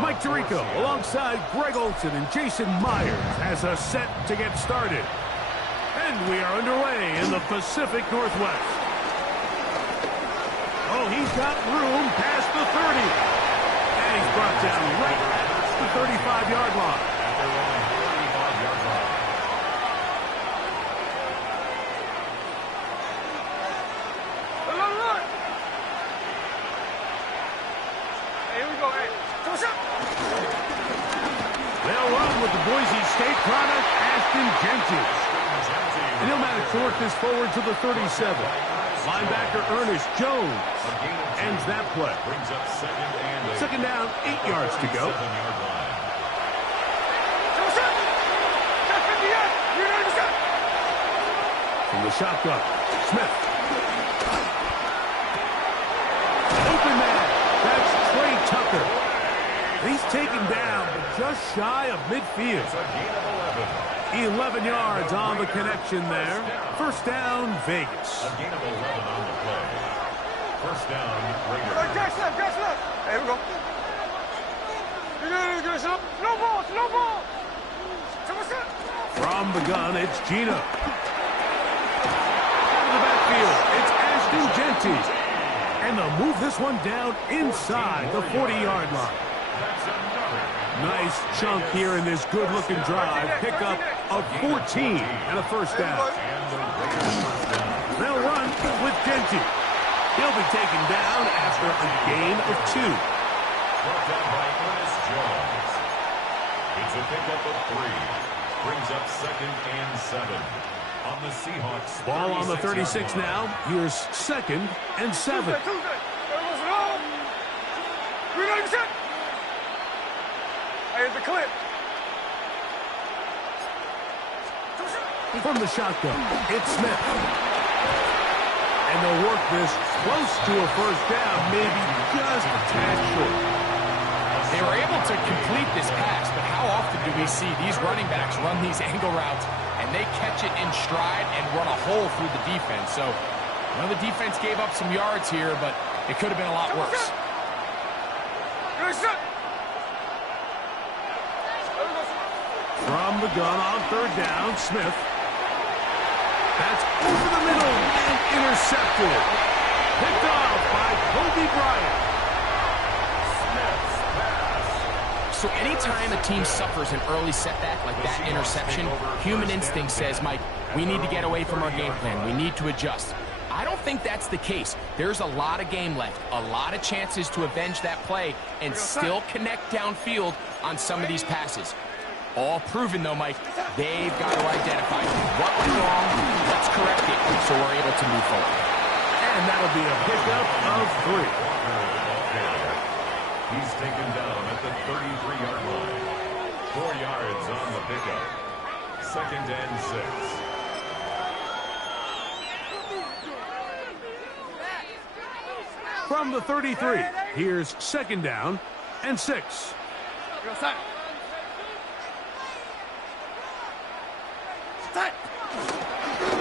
Mike Tirico alongside Greg Olson and Jason Myers has us set to get started. And we are underway in the Pacific Northwest. Oh, he's got room past the 30. And he's brought down right at the 35-yard line. They'll run with the Boise State product, H2H. And he'll manage to work this forward to the 37. Linebacker Ernest Jones ends that play. Second down, 8 yards to go. From the shotgun, Smith. Open man, that's Trey Tucker. He's taken down just shy of midfield. 11 yards on the connection there. First down, Vegas. A gain of 11 on the play. First down, Raiders. Catch left. Here we go. Slow ball. From the gun, it's Gino. Out of the backfield, it's H2H. And they'll move this one down inside the 40-yard line. Nice chunk here in this good-looking drive. Pick up of 14 and a first down. They'll run with Genty. He'll be taken down after a gain of 2. Brought down by Ernest Jones. It's a pickup of 3. Brings up 2nd and 7. On the Seahawks. Ball on the 36 now. Here's 2nd and 7. Here's the clip. From the shotgun, it's Smith. And they'll work this close to a first down, maybe just a tad short. They were able to complete this pass, but how often do we see these running backs run these angle routes and they catch it in stride and run a hole through the defense? So, the defense gave up some yards here, but it could have been a lot worse. From the gun on third down, Smith. That's over the middle and intercepted. Picked off by Kobe Bryant. So anytime a team suffers an early setback like that interception, human instinct says, Mike, we need to get away from our game plan. We need to adjust. I don't think that's the case. There's a lot of game left, a lot of chances to avenge that play and still connect downfield on some of these passes. All proven, though, Mike, they've got to identify what went wrong, let's correct it, so we're able to move forward. And that'll be a pickup of 3. He's taken down at the 33-yard line. 4 yards on the pickup. 2nd and 6. From the 33, here's 2nd down and 6.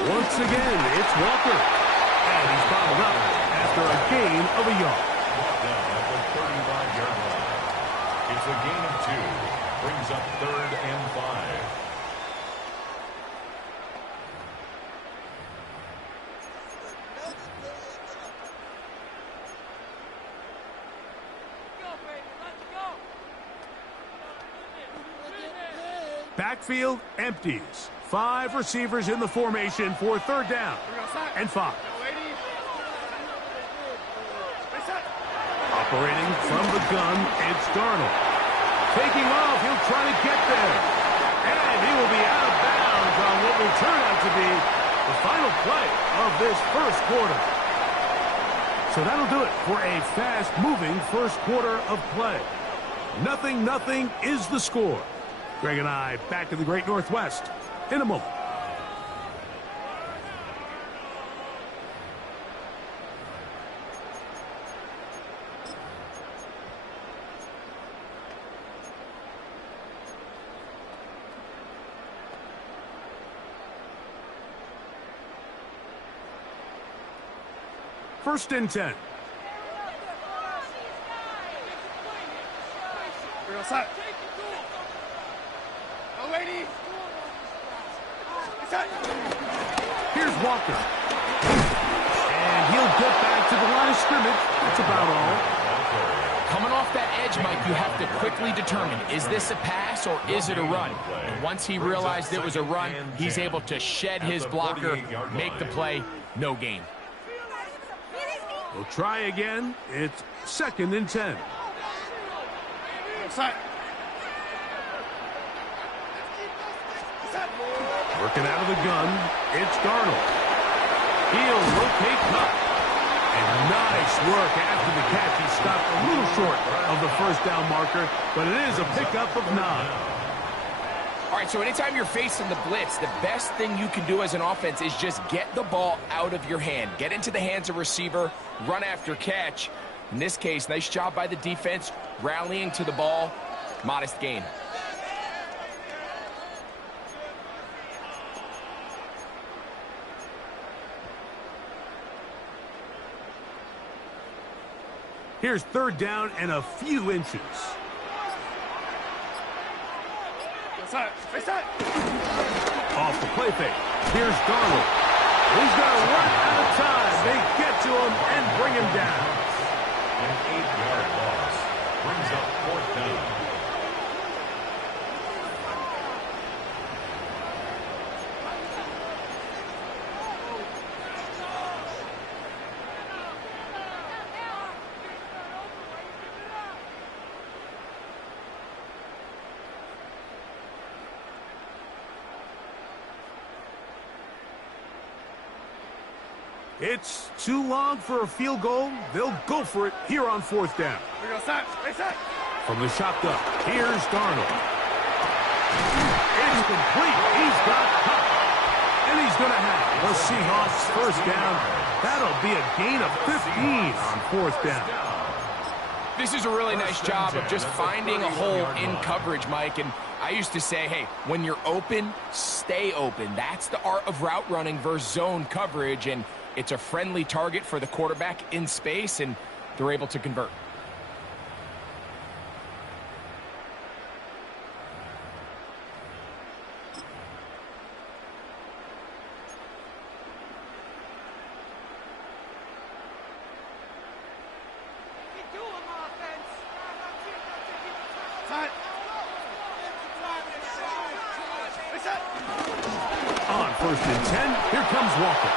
Once again, it's Walker. And he's bottled up after a gain of a yard. Down at the 35-yard line. It's a gain of 2. Brings up 3rd and 5. Backfield empties. 5 receivers in the formation for 3rd down and 5. Operating from the gun, it's Darnold. Taking off, he'll try to get there. And he will be out of bounds on what will turn out to be the final play of this first quarter. So that'll do it for a fast-moving first quarter of play. 0-0 is the score. Greg and I back to the Great Northwest in a moment. First and 10. Outside. Lady. Here's Walker. And he'll get back to the line of scrimmage. That's about all. Coming off that edge, Mike, you have to quickly determine, is this a pass or is it a run? And once he realized it was a run, he's able to shed his blocker, make the play, no gain. We'll try again. It's 2nd and 10. Outside. Working out of the gun, it's Darnold. He'll rotate cut. And nice work after the catch. He stopped a little short of the first down marker, but it is a pickup of 9. All right, so anytime you're facing the blitz, the best thing you can do as an offense is just get the ball out of your hand. Get into the hands of receiver, run after catch. In this case, nice job by the defense, rallying to the ball, modest gain. Here's 3rd down and a few inches. Off the play fake. Here's Darnold. He's going to run out of time. They get to him and bring him down. An 8-yard loss brings up 4th down. It's too long for a field goal. They'll go for it here on 4th down. From the shotgun, here's Darnold. It's complete. He's got Pop. And he's going to have the Seahawks 1st down. That'll be a gain of 15 on 4th down. This is a really nice job of just finding a hole in coverage, Mike. And I used to say, hey, when you're open, stay open. That's the art of route running versus zone coverage. And it's a friendly target for the quarterback in space, and they're able to convert. On 1st and 10, here comes Walker.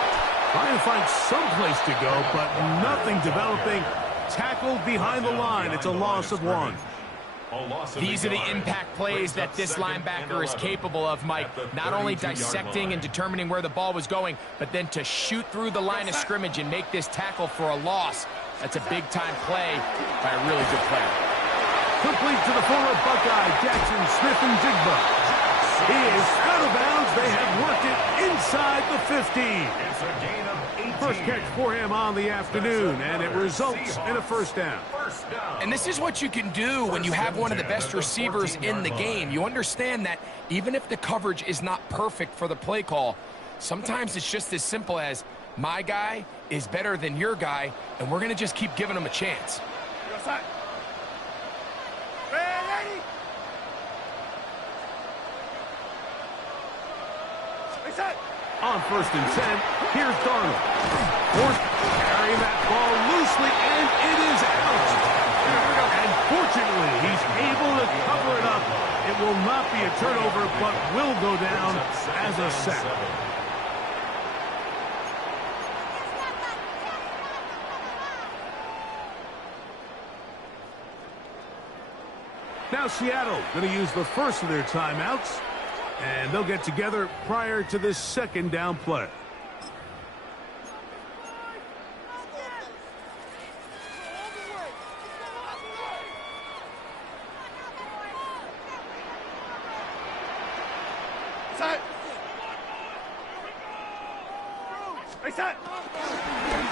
Trying to find some place to go, but nothing developing. Tackled behind the line. It's a loss of 1. These are the impact plays that this linebacker is capable of, Mike. Not only dissecting and determining where the ball was going, but then to shoot through the line of scrimmage and make this tackle for a loss. That's a big-time play by a really good player. Complete to the former Buckeye, Jackson Smith-Njigba. He is out of bounds. They have worked it inside the 15. It's a gain of 18. First catch for him on the afternoon, and it results in a 1st down. And this is what you can do when you have one of the best receivers in the game. You understand that even if the coverage is not perfect for the play call, sometimes it's just as simple as my guy is better than your guy, and we're going to just keep giving him a chance. On 1st and 10, here's Darnold. Carrying that ball loosely, and it is out. And fortunately, he's able to cover it up. It will not be a turnover, but will go down as a sack. Now Seattle going to use the first of their timeouts. And they'll get together prior to this 2nd down play.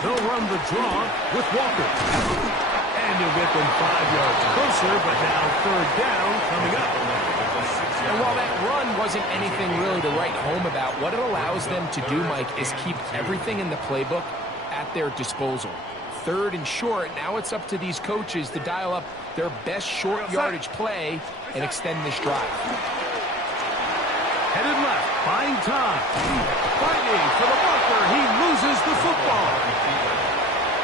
They'll run the draw with Walker. And he'll get them 5 yards closer, but now 3rd down coming up. And while that run wasn't anything really to write home about, what it allows them to do, Mike, is keep everything in the playbook at their disposal. 3rd and short. Now it's up to these coaches to dial up their best short yardage play and extend this drive. Headed left, buying time. Fighting for the marker. He loses the football.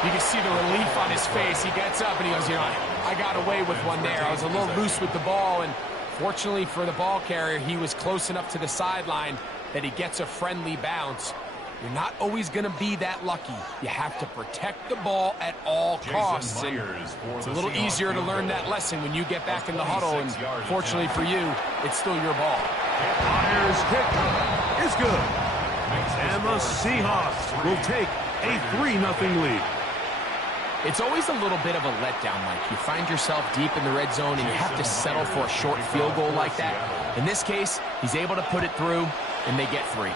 You can see the relief on his face. He gets up and he goes, you know, I got away with one there. I was a little loose with the ball, and fortunately for the ball carrier, he was close enough to the sideline that he gets a friendly bounce. You're not always going to be that lucky. You have to protect the ball at all costs. And it's a little easier to learn that lesson when you get back in the huddle, and fortunately for you, it's still your ball. Myers' kick is good. And the Seahawks will take a 3-0 lead. It's always a little bit of a letdown, Mike. You find yourself deep in the red zone, and you have to settle for a short field goal like that. In this case, he's able to put it through, and they get 3.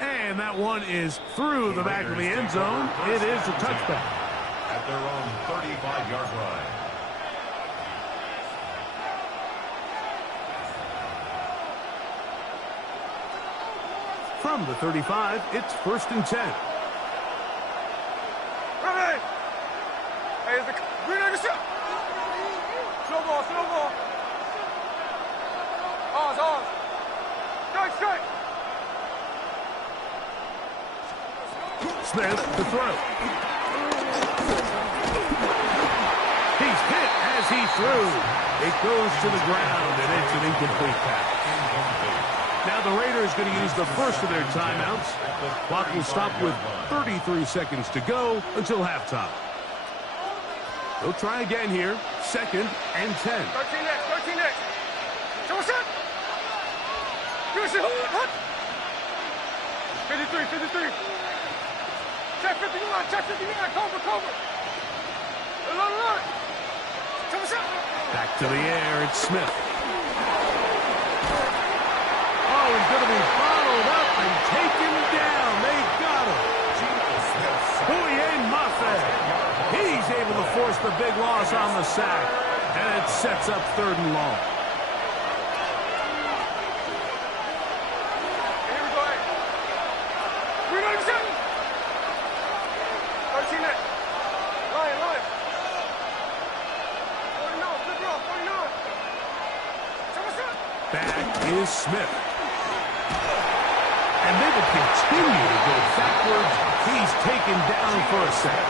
And that one is through the back of the end zone. It is a touchback. At their own 35-yard line. From the 35, it's 1st and 10. Ready? Hey, is the green on the shot? Slow ball, slow ball. Ours. Strike. Smith to throw. He's hit as he threw. It goes to the ground, and it's an incomplete pass. Now the Raiders going to use the first of their timeouts. Clock will stop with 33 seconds to go until halftime. They'll try again here. 2nd and 10. 13 next. Show us it. Give us it. Hut. 53. Check 59. Cover. Run. Show us it. Back to the air. It's Smith. Oh, he's going to be bottled up and taken down. They got him. Boye Mafe. He's able to force the big loss on the sack, and it sets up 3rd and long. Here we go. 397. 13 next. Line. 49. Flip it off. 49. Show us it. Back is Smith. And they will continue to go backwards. He's taken down for a sack.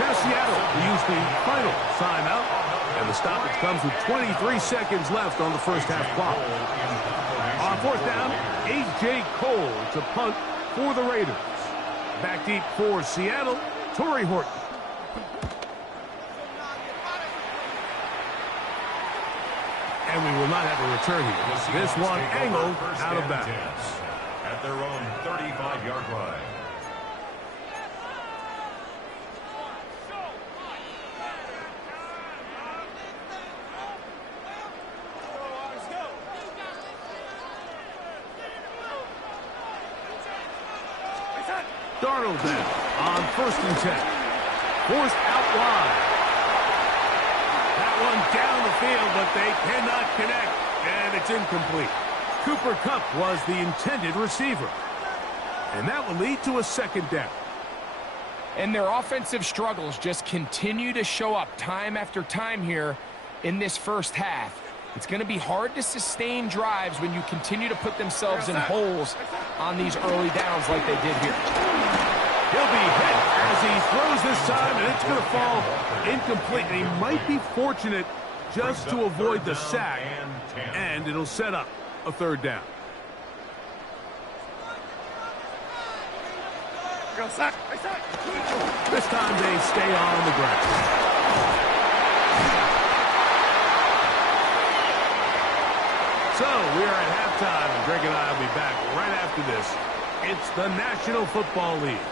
Now Seattle will use the final timeout. And the stoppage comes with 23 seconds left on the first half clock. On 4th down, A.J. Cole to punt for the Raiders. Back deep for Seattle, Torrey Horton. And we will not have a return here. This one angled out of bounds. At their own 35-yard line. Darnold then on 1st and 10. Forced out wide. That one down the field, but they cannot connect, and it's incomplete. Cooper Kupp was the intended receiver. And that will lead to a 2nd down. And their offensive struggles just continue to show up time after time here in this first half. It's going to be hard to sustain drives when you continue to put themselves in holes on these early downs like they did here. He'll be hit as he throws this time, and it's going to fall incomplete. And he might be fortunate just to avoid the sack, and it'll set up a 3rd down. This time they stay on the ground. So we are at halftime, and Greg and I will be back right after this. It's the National Football League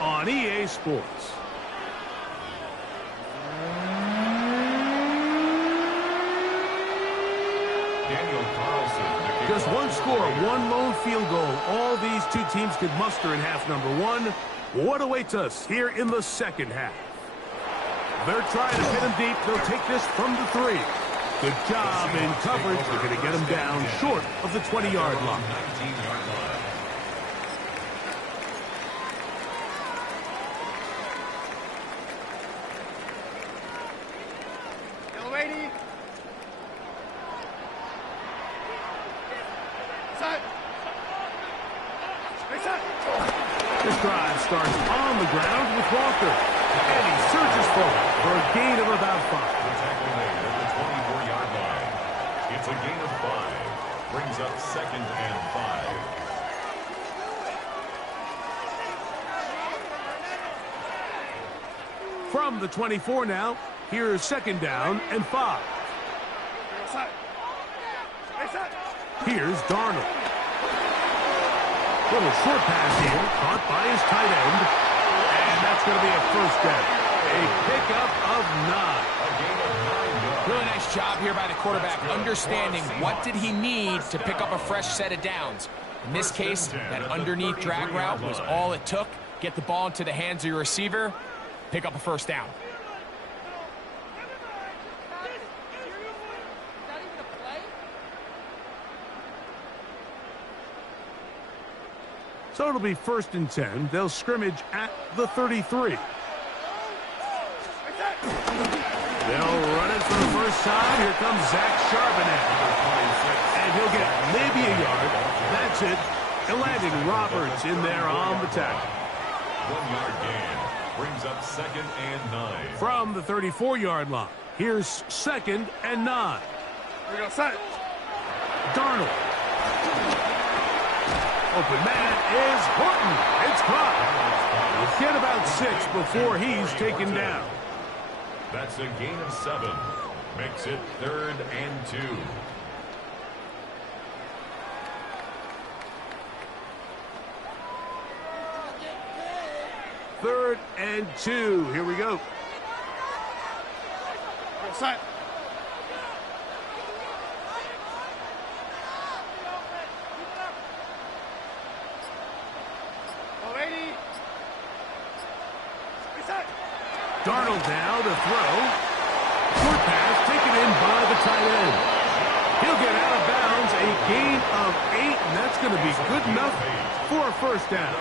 on EA Sports. Just one score, one lone field goal. All these two teams could muster in half number 1. What awaits us here in the 2nd half? They're trying to hit him deep. They'll take this from the 3. Good job in coverage. They're going to get him down short of the 20-yard line. Lady. Set. This drive starts on the ground with Walker. And he surges forward for a gain of about 5. The tackle made at the 24-yard line. It's a gain of 5. Brings up 2nd and 5. From the 24 now, here's 2nd down and 5. Here's Darnold. Little short pass here, caught by his tight end. And that's going to be a 1st down. A pickup of 9. Really nice job here by the quarterback, understanding what did he need to pick up a fresh set of downs. In this case, that underneath drag route was all it took. Get the ball into the hands of your receiver, pick up a 1st down. So it'll be 1st and 10. They'll scrimmage at the 33. They'll run it for the first time. Here comes Zach Charbonnet. And he'll get maybe a yard. That's it. And landing Roberts in there on the tackle. 1-yard gain. Brings up 2nd and 9. From the 34-yard line, here's 2nd and 9. We go set. Darnold. Open man is Horton. It's caught. He'll get about 6 before he's taken down. That's a gain of 7. Makes it 3rd and 2. Third and 2. Here we go. Set. Darnold now to throw. Short pass taken in by the tight end. He'll get out of bounds, a gain of 8, and that's going to be good enough for a 1st down.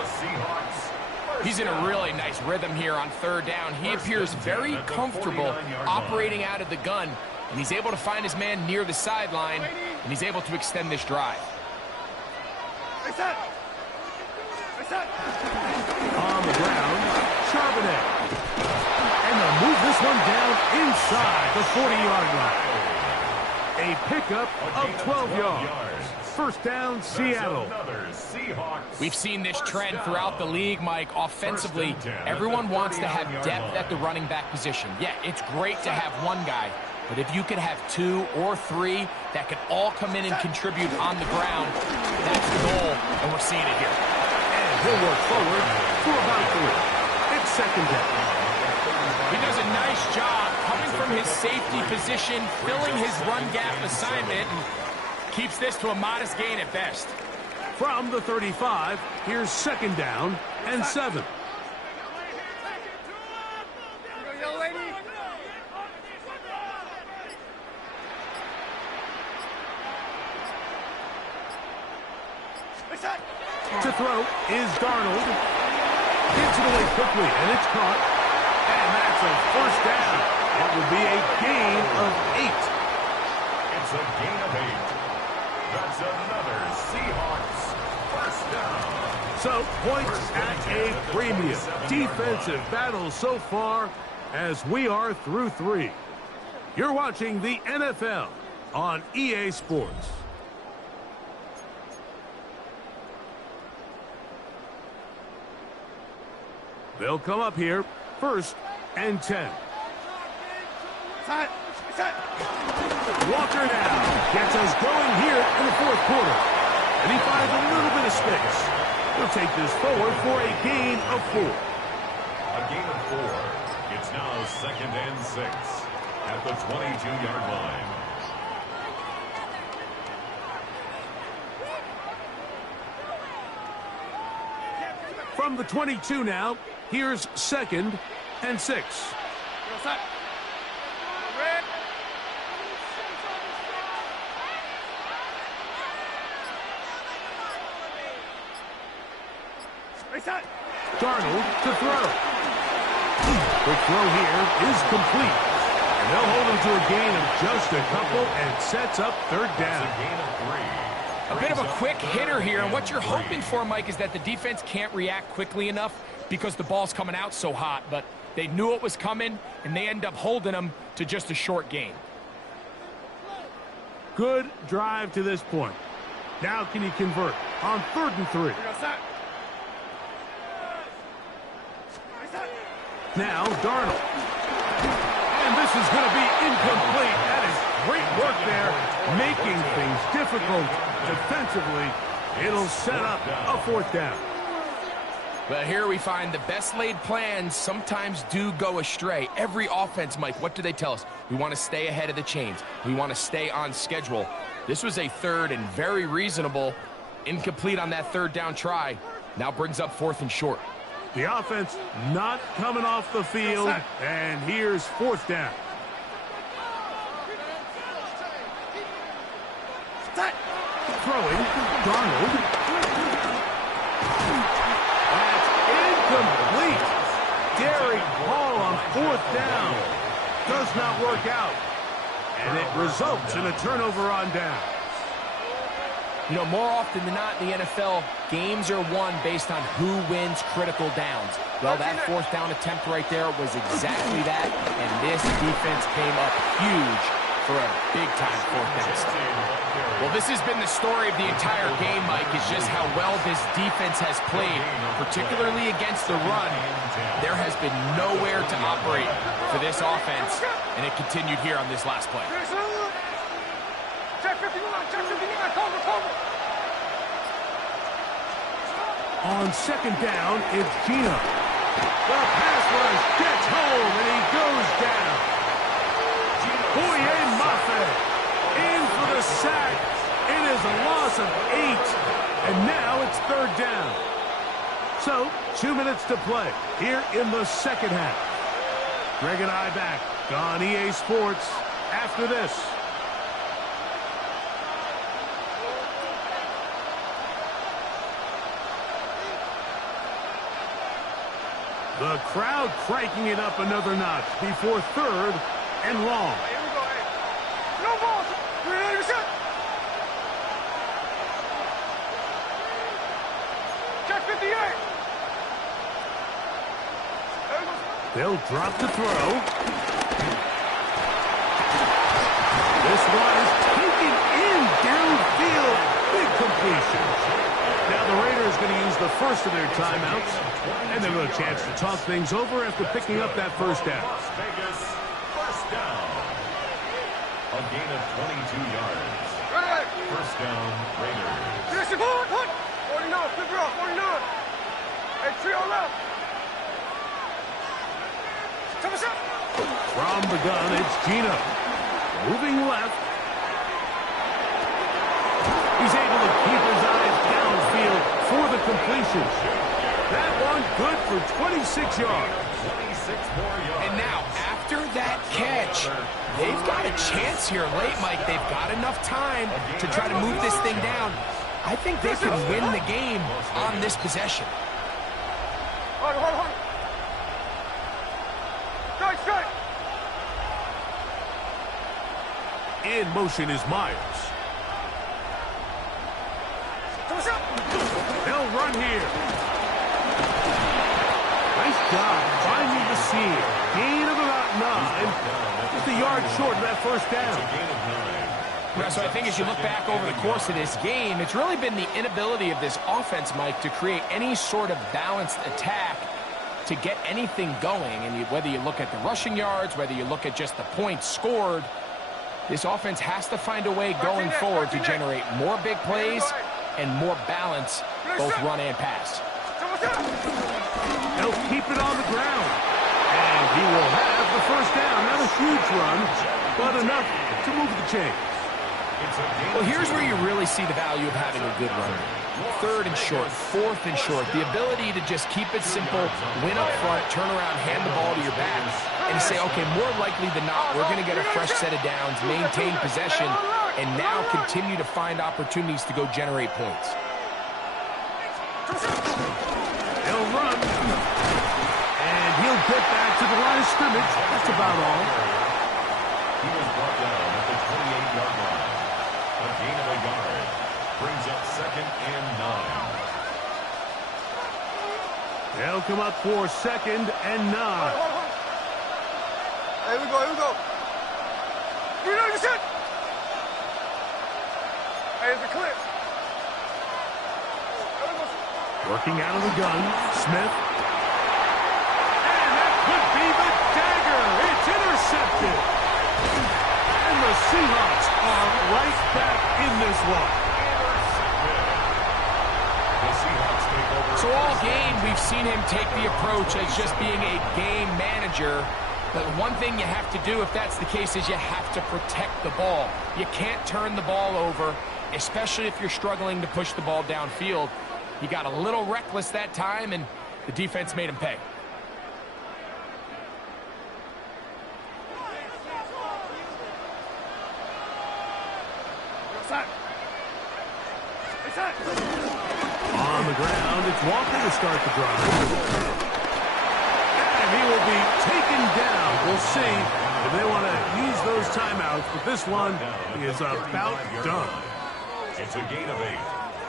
He's in a really nice rhythm here on 3rd down. He appears very comfortable operating out of the gun, and he's able to find his man near the sideline, and he's able to extend this drive. On the ground, Charbonnet. And they'll move this one down inside the 40-yard line. A pickup of 12 yards. 1st down, Seattle. We've seen this trend throughout the league, Mike. Offensively, everyone wants to have depth at the running back position. Yeah, it's great to have one guy, but if you could have 2 or 3 that could all come in and contribute on the ground, that's the goal, and we're seeing it here. And he'll work forward for about 3. It's 2nd down. He does a nice job coming from his safety position, filling his run gap assignment, and keeps this to a modest gain at best. From the 35, here's 2nd down and 7. To throw is Darnold. Gets it away quickly, and it's caught. And that's a 1st down. It will be a gain of 8. It's a gain of 8. That's another Seahawks 1st down. So, points at a premium. Defensive battle so far as we are through 3. You're watching the NFL on EA Sports. They'll come up here, 1st and 10. Walker now gets us going here in the 4th quarter. And he finds a little bit of space. He'll take this forward for a gain of 4. A gain of 4. It's now 2nd and 6 at the 22-yard line. From the 22 now, here's 2nd and 6. Darnold to throw. The throw here is complete. And they'll hold him to a gain of just a couple and sets up third down. A gain of 3. A bit of a quick hitter here, and what you're hoping for, Mike, is that the defense can't react quickly enough because the ball's coming out so hot, but they knew it was coming, and they end up holding them to just a short gain. Good drive to this point. Now can he convert on 3rd and 3? Now Darnold. And this is going to be incomplete. That is great work there, making things difficult defensively. It'll set up a 4th down. But here we find the best laid plans sometimes do go astray. Every offense, Mike, what do they tell us? We want to stay ahead of the chains. We want to stay on schedule. This was a 3rd and very reasonable. Incomplete on that 3rd down try. Now brings up 4th and short. The offense not coming off the field, and here's 4th down. Throwing, Darnold. Complete. Derek Hall on 4th down. Does not work out. And it results in a turnover on down. You know, more often than not in the NFL, games are won based on who wins critical downs. Well, that 4th down attempt right there was exactly that, and this defense came up huge for a big-time 4th down stop. Well, this has been the story of the entire game, Mike, is just how well this defense has played, particularly against the run. There has been nowhere to operate for this offense, and it continued here on this last play. On 2nd down, it's Gino. The pass rush gets home, and he goes down. Boye Mafe in for the sack. It is a loss of 8, and now it's 3rd down. So, 2 minutes to play here in the 2nd half. Greg and I back on EA Sports after this. The crowd cranking it up another notch before 3rd and long. Here we go, no ball. Check 58. They'll drop the throw. This one is taken in downfield. Big completion. Now the Raiders going to use the first of their timeouts, and they've got a chance to talk things over after picking up that 1st down. Las Vegas, 1st down. A gain of 22 yards. 1st down, Raiders. 49, flip it off, 49. Hey, trio left. From the gun, it's Gino. Moving left. He's able to keep his eyes downfield for the completion. That one good for 26 yards. 26 more yards. And now, after that catch, they've got a chance here late, Mike. They've got enough time to try to move this thing down. I think they can win the game on this possession. Hold on. Strike. In motion is Myers. They'll run here. Nice job finding the seam. Gain of about 9. Just a yard short of that 1st down. Yeah, so I think as you look back over the course of this game, it's really been the inability of this offense, Mike, to create any sort of balanced attack to get anything going. And whether you look at the rushing yards, whether you look at just the points scored, this offense has to find a way going forward to generate more big plays and more balance, both run and pass. They'll keep it on the ground. And he will have the 1st down. Not a huge run, but enough to move the chain. Well, here's where you really see the value of having a good runner. 3rd and short, 4th and short. The ability to just keep it simple, win up front, turn around, hand the ball to your back, and say, okay, more likely than not, we're going to get a fresh set of downs, maintain possession, and now continue to find opportunities to go generate points. He'll run. And he'll get back to the line of scrimmage. That's about all. He was brought down at the 28-yard line. A gain of a yard brings up 2nd and 9. They'll come up for 2nd and 9. Here we go, here we go. You're not gonna shoot. Hey, it's a clip. Working out of the gun, Smith. And that could be the dagger. It's intercepted. And the Seahawks are right back in this one. The Seahawks take over. So all game, we've seen him take the approach as just being a game manager. But one thing you have to do if that's the case is you have to protect the ball. You can't turn the ball over, especially if you're struggling to push the ball downfield. He got a little reckless that time, and the defense made him pay. On the ground, it's Walker to start the drive. And he will be taken down. We'll see if they want to use those timeouts, but this one is about done. It's a gain of 8.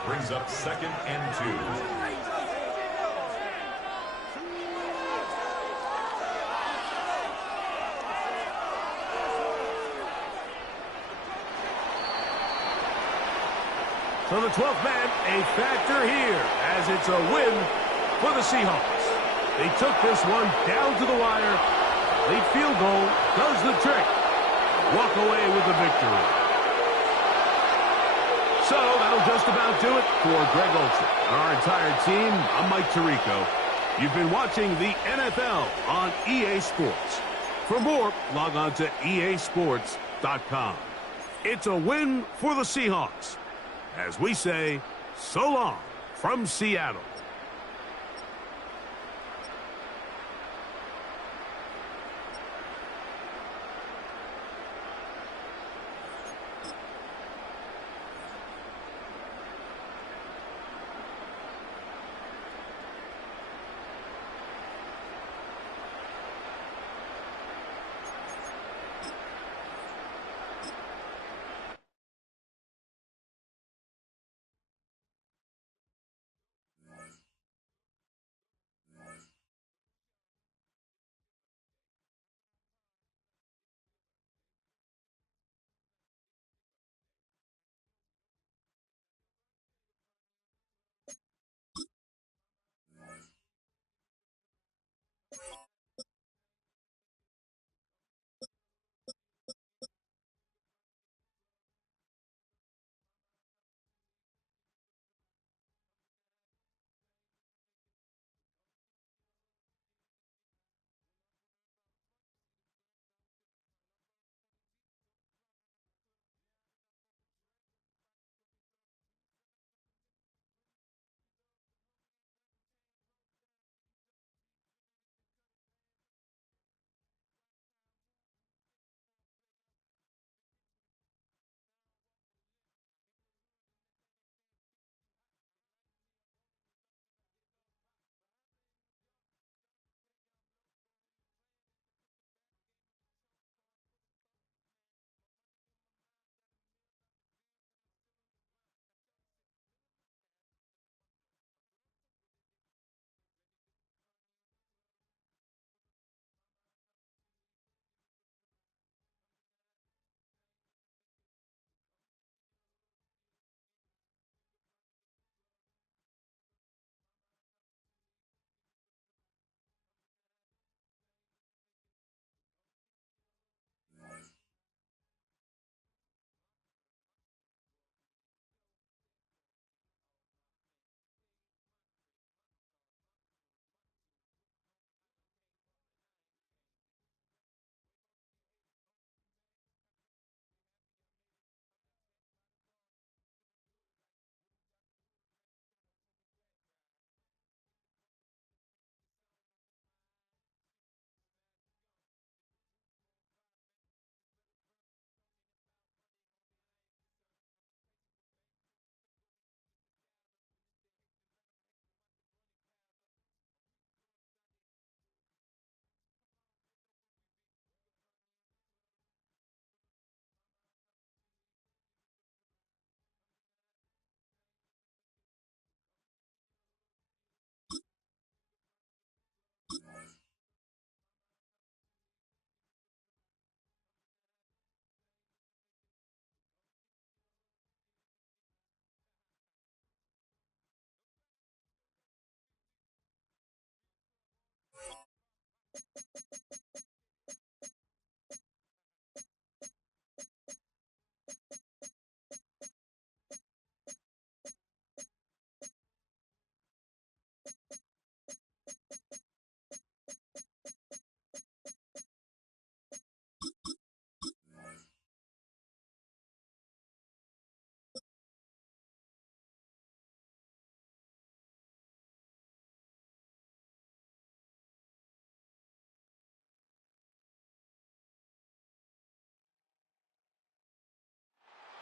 Brings up 2nd and 2. So the 12th man, a factor here, as it's a win for the Seahawks. They took this one down to the wire. Late field goal does the trick. Walk away with the victory. So that'll just about do it for Greg Olsen and our entire team. I'm Mike Tirico. You've been watching the NFL on EA Sports. For more, log on to easports.com. It's a win for the Seahawks. As we say, so long from Seattle.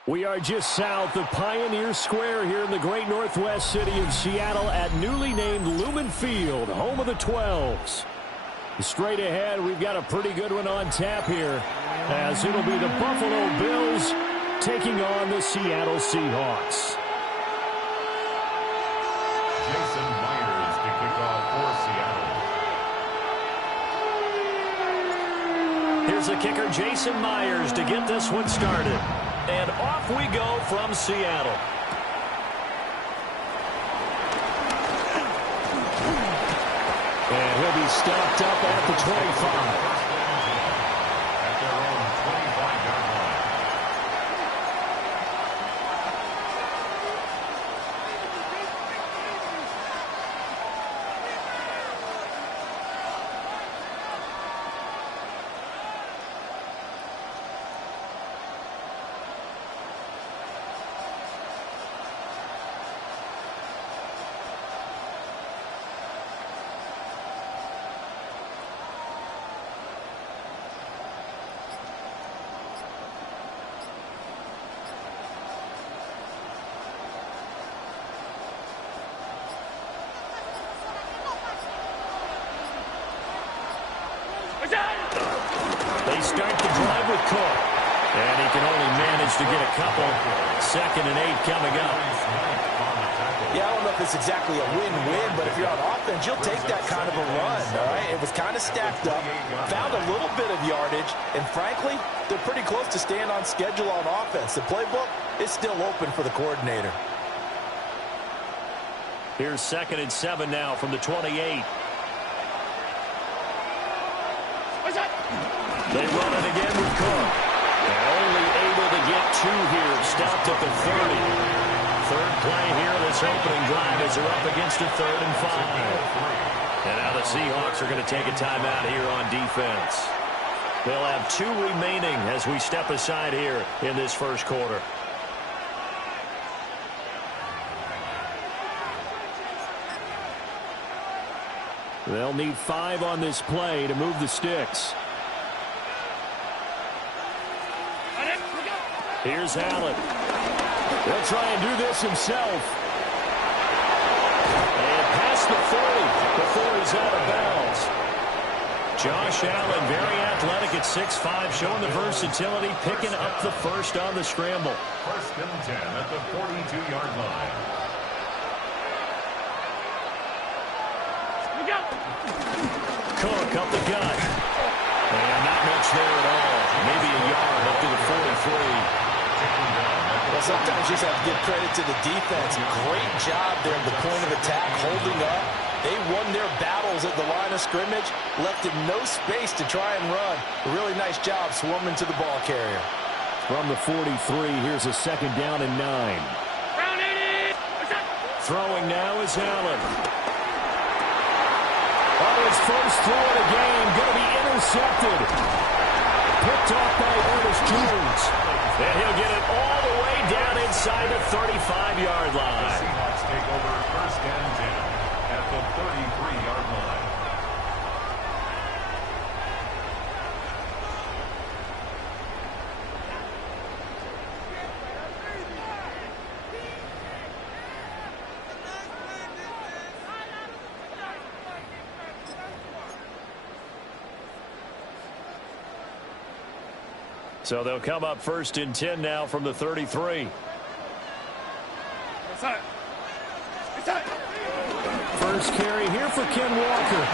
We are just south of Pioneer Square here in the great northwest city of Seattle at newly named Lumen Field, home of the 12s. Straight ahead, we've got a pretty good one on tap here, as it'll be the Buffalo Bills taking on the Seattle Seahawks. Jason Myers to kick off for Seattle. Here's the kicker, Jason Myers, to get this one started. And off we go from Seattle. And he'll be stopped up at the 25. At their own 25-yard line. They start the drive with Cook. And he can only manage to get a couple. 2nd and 8 coming up. Yeah, I don't know if it's exactly a win-win, but if you're on offense, you'll take that kind of a run, all right? It was kind of stacked up, found a little bit of yardage, and frankly, they're pretty close to staying on schedule on offense. The playbook is still open for the coordinator. Here's 2nd and 7 now from the 28. They run it again with Cook. They're only able to get 2 here. Stopped at the 30. Third play here this opening drive as they're up against a 3rd and 5. And now the Seahawks are going to take a timeout here on defense. They'll have 2 remaining as we step aside here in this first quarter. They'll need 5 on this play to move the sticks. Here's Allen. He'll try and do this himself. And past the 40 before he's out of bounds. Josh Allen, very athletic at 6'5", showing the versatility, picking up the first on the scramble. 1st and 10 at the 42-yard line. Cook up the gut. And not much there at all. Maybe a yard up to the 43. Well, sometimes you just have to give credit to the defense. Great job there at the point of attack, holding up. They won their battles at the line of scrimmage, left him no space to try and run. A really nice job swarming to the ball carrier. From the 43, here's a 2nd down and 9. Throwing now is Allen. Oh, his first throw of the game, going to be intercepted. Picked off by Ernest Jones. And he'll get it all the way down inside the 35-yard line. The Seahawks take over 1st and 10 at the 33-yard line. So they'll come up 1st and 10 now from the 33. First carry here for Ken Walker.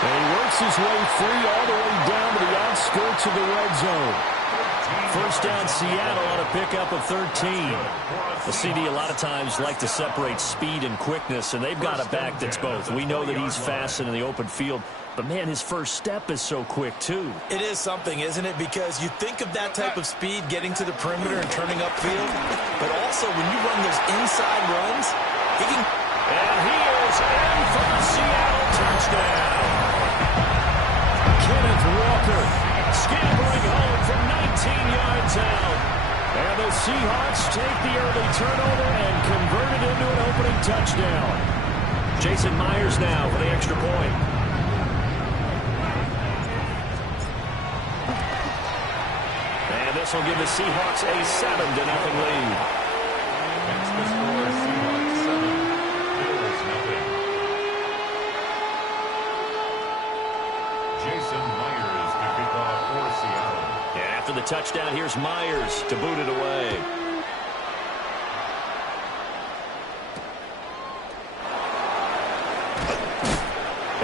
And he works his way free all the way down to the outskirts of the red zone. First down, Seattle on a pickup of 13. The CD a lot of times like to separate speed and quickness, and they've got a back that's both. We know that he's fast in the open field, but, man, his first step is so quick, too. It is something, isn't it? Because you think of that type of speed getting to the perimeter and turning upfield, but also when you run those inside runs, he can... And he is in for the Seattle touchdown. Kenneth Walker scampering home from 19 yards out. And the Seahawks take the early turnover and convert it into an opening touchdown. Jason Myers now for the extra point. And this will give the Seahawks a 7-0 lead. That's the score. Seahawks 7, Bills nothing. Jason Myers to kick off for Seattle. And after the touchdown, here's Myers to boot it away.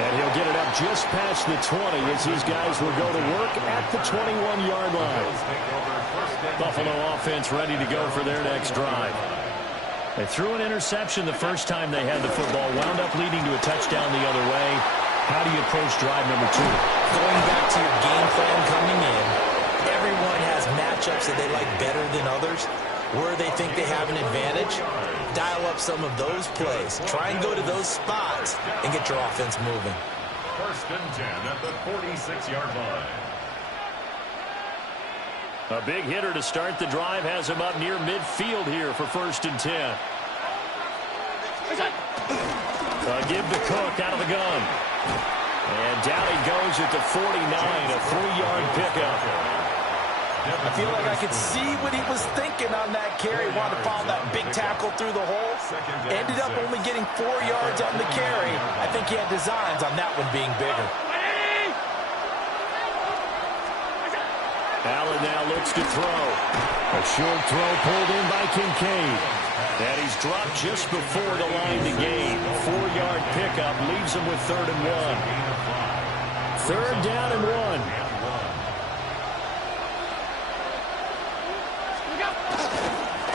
And he'll get it up just past the 20 as these guys will go to work at the 21-yard line. Buffalo offense ready to go for their next drive. They threw an interception the first time they had the football, wound up leading to a touchdown the other way. How do you approach drive number 2? Going back to your game plan coming in, everyone has matchups that they like better than others. Where they think they have an advantage, dial up some of those plays. Try and go to those spots and get your offense moving. First and 10 at the 46-yard line. A big hitter to start the drive has him up near midfield here for first and 10. Give to Cook out of the gun. And down he goes at the 49, a 3-yard pickup. I feel like I could see what he was thinking on that carry. Wanted to follow that big tackle through the hole. Ended up only getting 4 yards on the carry. I think he had designs on that one being bigger. Allen now looks to throw. A short throw pulled in by Kincaid. And he's dropped just before the line to gain. 4-yard pickup leaves him with 3rd and 1. 3rd down and 1.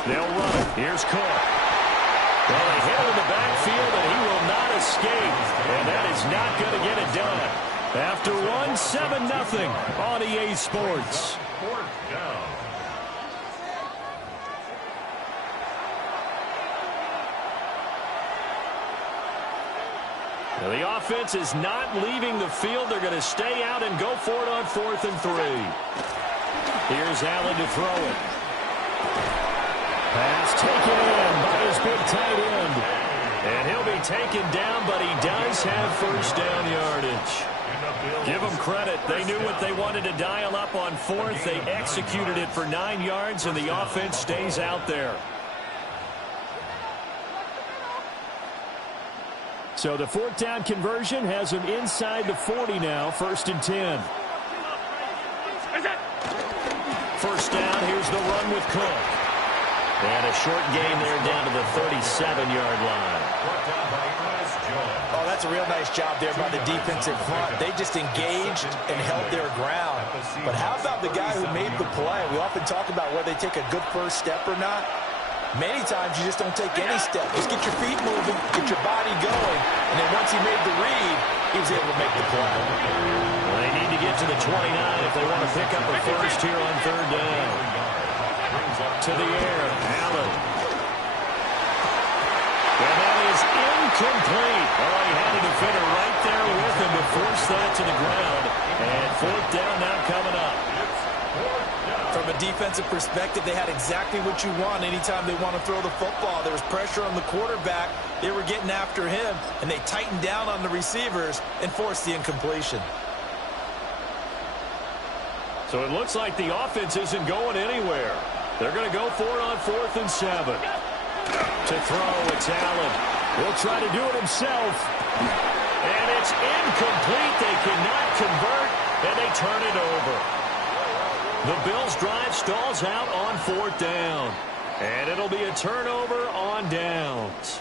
They'll run it. Here's Cook. Well, they hit him in the backfield, and he will not escape. And that is not going to get it done. After one, 7-0 on EA Sports. 4th down. Now, the offense is not leaving the field. They're going to stay out and go for it on 4th and 3. Here's Allen to throw it. Pass taken in by his big tight end. And he'll be taken down, but he does have first down yardage. Give them credit. They knew what they wanted to dial up on 4th. They executed it for 9 yards, and the offense stays out there. So the 4th down conversion has him inside the 40 now, 1st and 10. First down, here's the run with Cook. And a short gain there down to the 37-yard line. Oh, that's a real nice job there by the defensive front. They just engaged and held their ground. But how about the guy who made the play? We often talk about whether they take a good first step or not. Many times you just don't take any step. Just get your feet moving, get your body going, and then once he made the read, he was able to make the play. Well, they need to get to the 29 if they want to pick up a first here on 3rd down. To the air, Allen. And that is incomplete. Oh, he had a defender right there with him to force that to the ground. And 4th down now coming up. From a defensive perspective, they had exactly what you want anytime they want to throw the football. There was pressure on the quarterback. They were getting after him, and they tightened down on the receivers and forced the incompletion. So it looks like the offense isn't going anywhere. They're going to go for it on 4th and 7. To throw, it's Allen. He'll try to do it himself. And it's incomplete. They cannot convert, and they turn it over. The Bills' drive stalls out on 4th down. And it'll be a turnover on downs.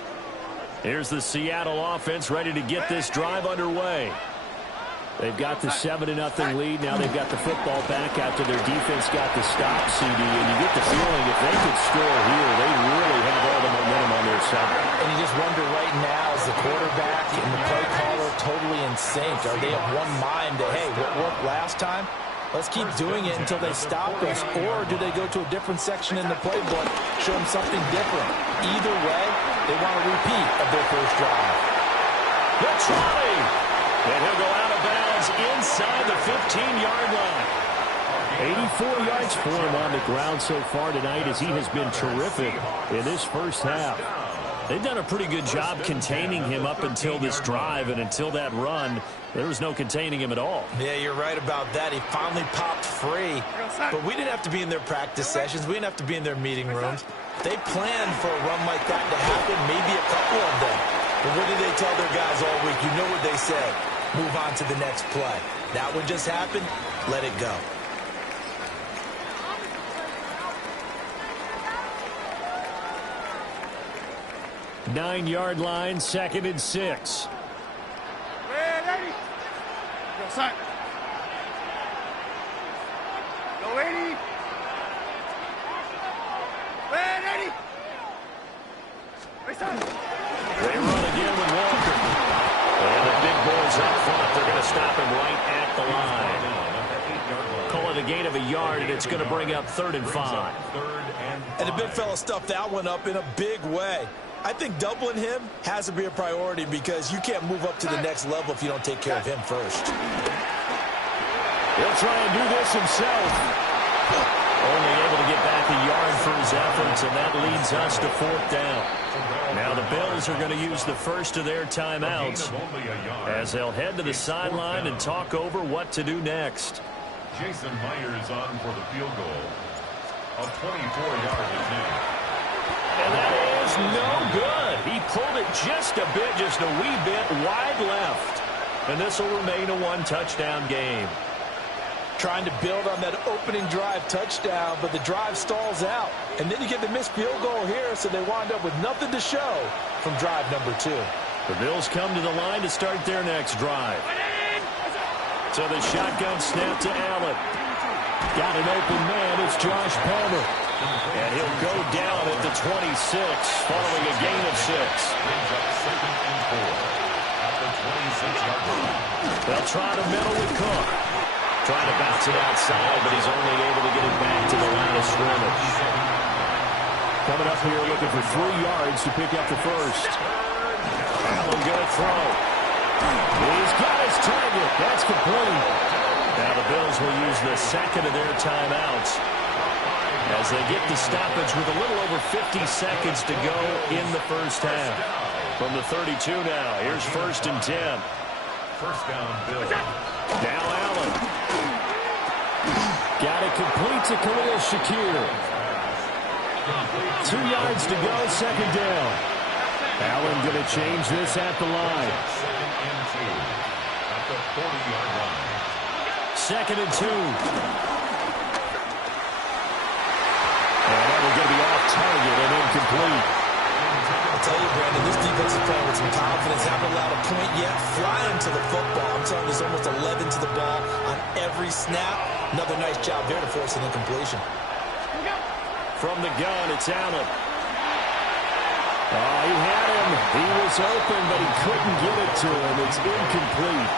Here's the Seattle offense ready to get this drive underway. They've got the 7-0 lead. Now they've got the football back after their defense got the stop, CD. And you get the feeling if they could score here, they really have all the momentum on their side. And you just wonder right now, is the quarterback and the play caller totally in sync? Are they of one mind that, hey, what worked last time? Let's keep doing it until they stop us. Or do they go to a different section in the playbook, show them something different? Either way, they want a repeat of their first drive. They're trying. And he'll go out of bounds inside the 15-yard line. 84 yards for him on the ground so far tonight as he has been terrific in this first half. They've done a pretty good job containing him up until this drive, and until that run, there was no containing him at all. Yeah, you're right about that. He finally popped free, but we didn't have to be in their practice sessions. We didn't have to be in their meeting rooms. They planned for a run like that to happen, maybe a couple of them. But what did they tell their guys all week? You know what they said. Move on to the next play. That one just happened. Let it go. Nine-yard line, 2nd and 6. Ready? Go, side. Go, 80. Ready? They run again with Walker. And the big boys up front, they're going to stop him right at the line. Call it a gain of a yard, and it's going to bring up 3rd and 5. And the big fella stuffed that one up in a big way. I think doubling him has to be a priority because you can't move up to the next level if you don't take care of him first. He'll try and do this himself. Only able to get back a yard for his efforts, and that leads us to 4th down. Now the Bills are going to use the first of their timeouts as they'll head to the sideline and talk over what to do next. Jason Myers on for the field goal. A 24-yard attempt. And that is no good. He pulled it just a bit, just a wee bit wide left. And this will remain a one-touchdown game. Trying to build on that opening drive touchdown, but the drive stalls out. And then you get the missed field goal here, so they wind up with nothing to show from drive number 2. The Bills come to the line to start their next drive. So the shotgun snap to Allen. Got an open man. It's Josh Palmer. And he'll go down at the 26 following a gain of 6. They'll try to middle with Cook. Trying to bounce it outside, but he's only able to get it back to the line of scrimmage. Coming up here looking for 3 yards to pick up the first. Allen gonna throw. He's got his target. That's complete. Now the Bills will use the second of their timeouts as they get the stoppage with a little over 50 seconds to go in the first half. From the 32 now, here's 1st and 10. First down, Bills. Now Allen. Got it complete to Khalil Shakir. 2 yards to go, 2nd down. Allen going to change this at the line. 2nd and 2 at the 40-yard line. 2nd and 2. And that will going to be off target and incomplete. I'll tell you, Brandon, this defense is playing with some confidence. Haven't allowed a point yet. Flying to the football. I'm telling you, there's almost 11 to the ball on every snap. Another nice job there to force an incompletion. From the gun, it's Allen. Oh, he had him. He was open, but he couldn't get it to him. It's incomplete.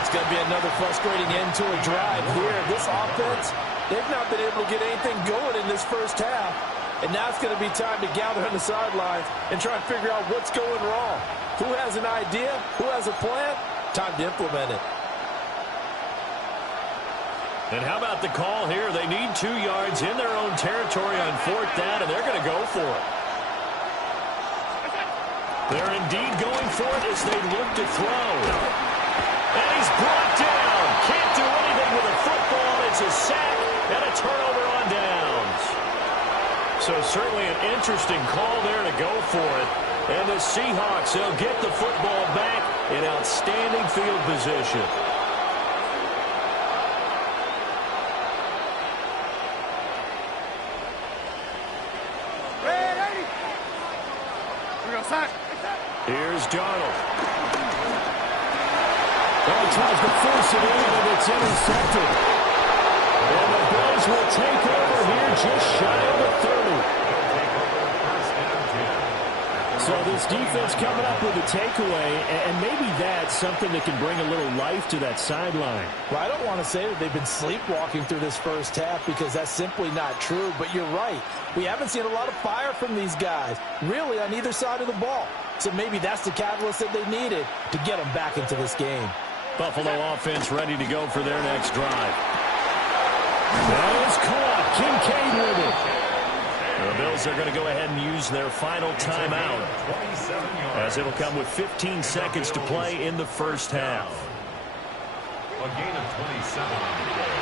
It's going to be another frustrating end to a drive here. This offense, they've not been able to get anything going in this first half. And now it's going to be time to gather on the sidelines and try and figure out what's going wrong. Who has an idea? Who has a plan? Time to implement it. And how about the call here? They need 2 yards in their own territory on 4th down, and they're going to go for it. They're indeed going for it as they look to throw. And he's brought down. Can't do anything with a football. It's a sack and a turnover on downs. So certainly an interesting call there to go for it. And the Seahawks, they'll get the football back in outstanding field position. Ready? We're going to sack. Here's Darnold. Oh, tries to force it in, and it's intercepted. And the Bills will take over here just shy of the 30. So this defense coming up with a takeaway, and maybe that's something that can bring a little life to that sideline. Well, I don't want to say that they've been sleepwalking through this first half because that's simply not true, but you're right. We haven't seen a lot of fire from these guys, really on either side of the ball. So maybe that's the catalyst that they needed to get them back into this game. Buffalo offense ready to go for their next drive. That is caught. Kincaid with it. The Bills are going to go ahead and use their final timeout, as it'll come with 15 seconds to play in the first half. A gain of 27 on the play.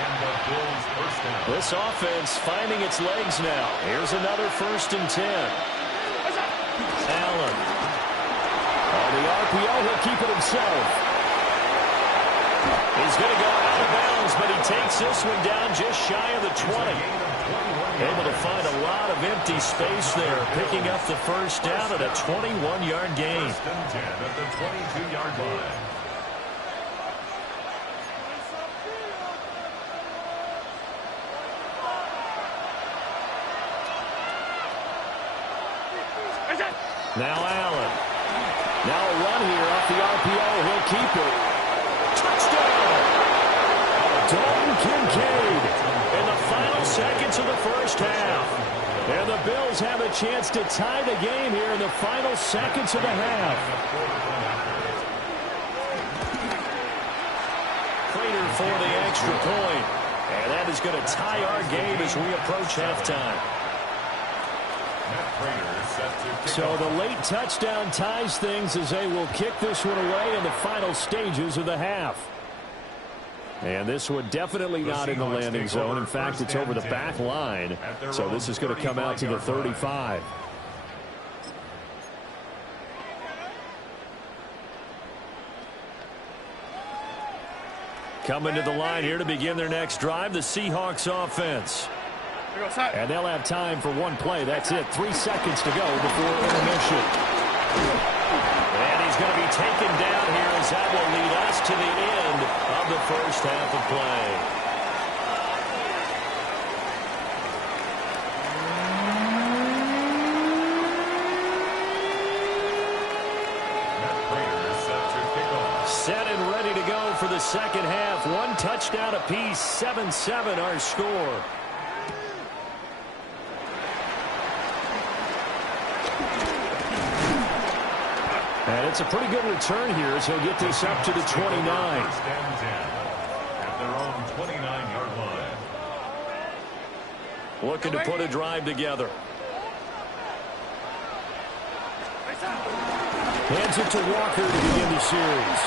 And the Bills first down. This offense finding its legs now. Here's another 1st and 10. Allen. On the RPO, he'll keep it himself. He's going to go out of bounds, but he takes this one down just shy of the 20. Able to find a lot of empty space there, picking up the first down at a 21-yard gain. 1st and 10 at the 22-yard line. Now Allen. Now a run here off the RPO. He'll keep it. Touchdown! Dalton Kincaid in the final seconds of the first half. And the Bills have a chance to tie the game here in the final seconds of the half. Prater for the extra point. And that is going to tie our game as we approach halftime. So the late touchdown ties things as they will kick this one away in the final stages of the half. And this one definitely not in the landing zone. In fact, it's over the back line. So this is going to come out to the 35. Coming to the line here to begin their next drive, the Seahawks offense. And they'll have time for one play. That's it. 3 seconds to go before intermission. And he's going to be taken down here as that will lead us to the end of the first half of play. Set and ready to go for the second half. 1 touchdown apiece. 7-7 our score. And it's a pretty good return here as he'll get this up to the 29. At their own 29-yard line. Looking to put a drive together. Hands it to Walker to begin the series.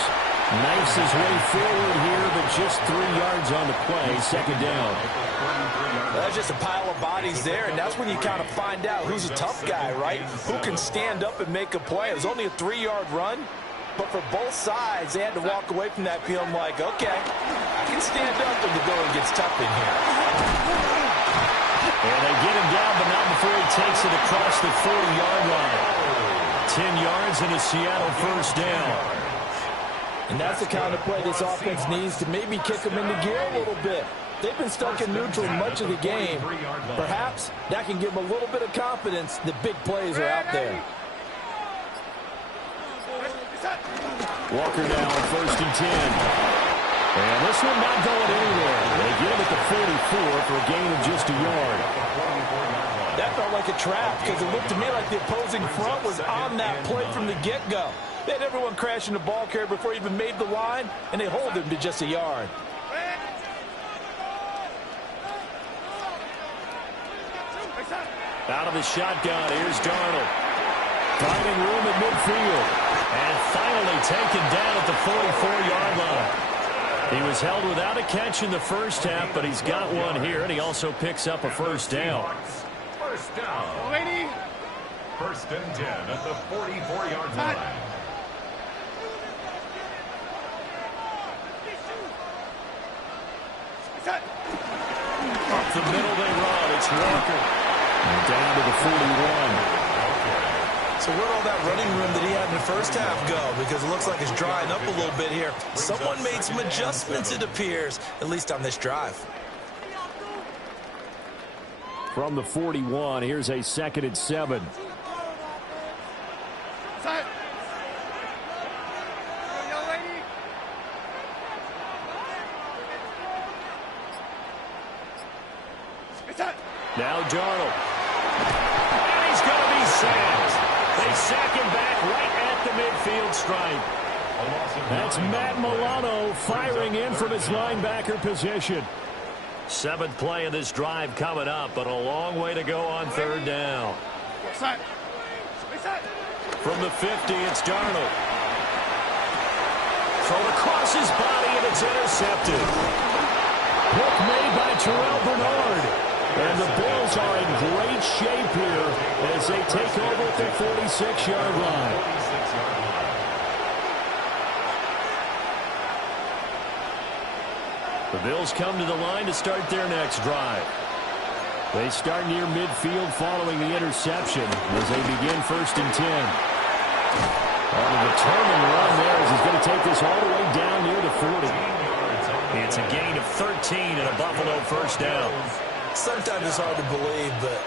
Knifes his way forward here, but just 3 yards on the play. Second down. That's just a pile of bodies there, and that's when you kind of find out who's a tough guy, right? Who can stand up and make a play. It was only a 3-yard run, but for both sides, they had to walk away from that feeling like, okay, I can stand up when the going gets tough in here. And they get him down, but not before he takes it across the 40-yard line. 10 yards and a Seattle first down. And that's the kind of play this offense needs to maybe kick them into gear a little bit. They've been stuck in neutral much of the game. Perhaps that can give them a little bit of confidence that big plays are out there. Walker now on 1st and 10. And this one not going anywhere. They get him at the 44 for a gain of just a yard. That felt like a trap because it looked to me like the opposing front was on that play from the get-go. They had everyone crashing the ball carrier before he even made the line, and they hold him to just a yard. Out of the shotgun, here's Darnold. Finding room at midfield. And finally taken down at the 44-yard line. He was held without a catch in the first half, but he's got one here, and he also picks up a first down. First down. 1st and 10 at the 44-yard line. Up the middle they run. It's Walker. And down to the 41. So where'd all that running room that he had in the first half go? Because it looks like it's drying up a little bit here. Someone made some adjustments, it appears, at least on this drive. From the 41, here's a 2nd and 7. Now Darnold. And he's going to be sacked. They sack him back right at the midfield stripe. That's Matt Milano firing in from his linebacker position. 7th play of this drive coming up, but a long way to go on 3rd down. From the 50, it's Darnold. Thrown across his body, and it's intercepted. Pick made by Terrell Bernard. And the Bills are in great shape here as they take over at the 46-yard line. The Bills come to the line to start their next drive. They start near midfield following the interception as they begin 1st and 10. On a determined run there as he's going to take this all the way down near the 40. It's a gain of 13 and a Buffalo 1st down. Sometimes it's hard to believe, but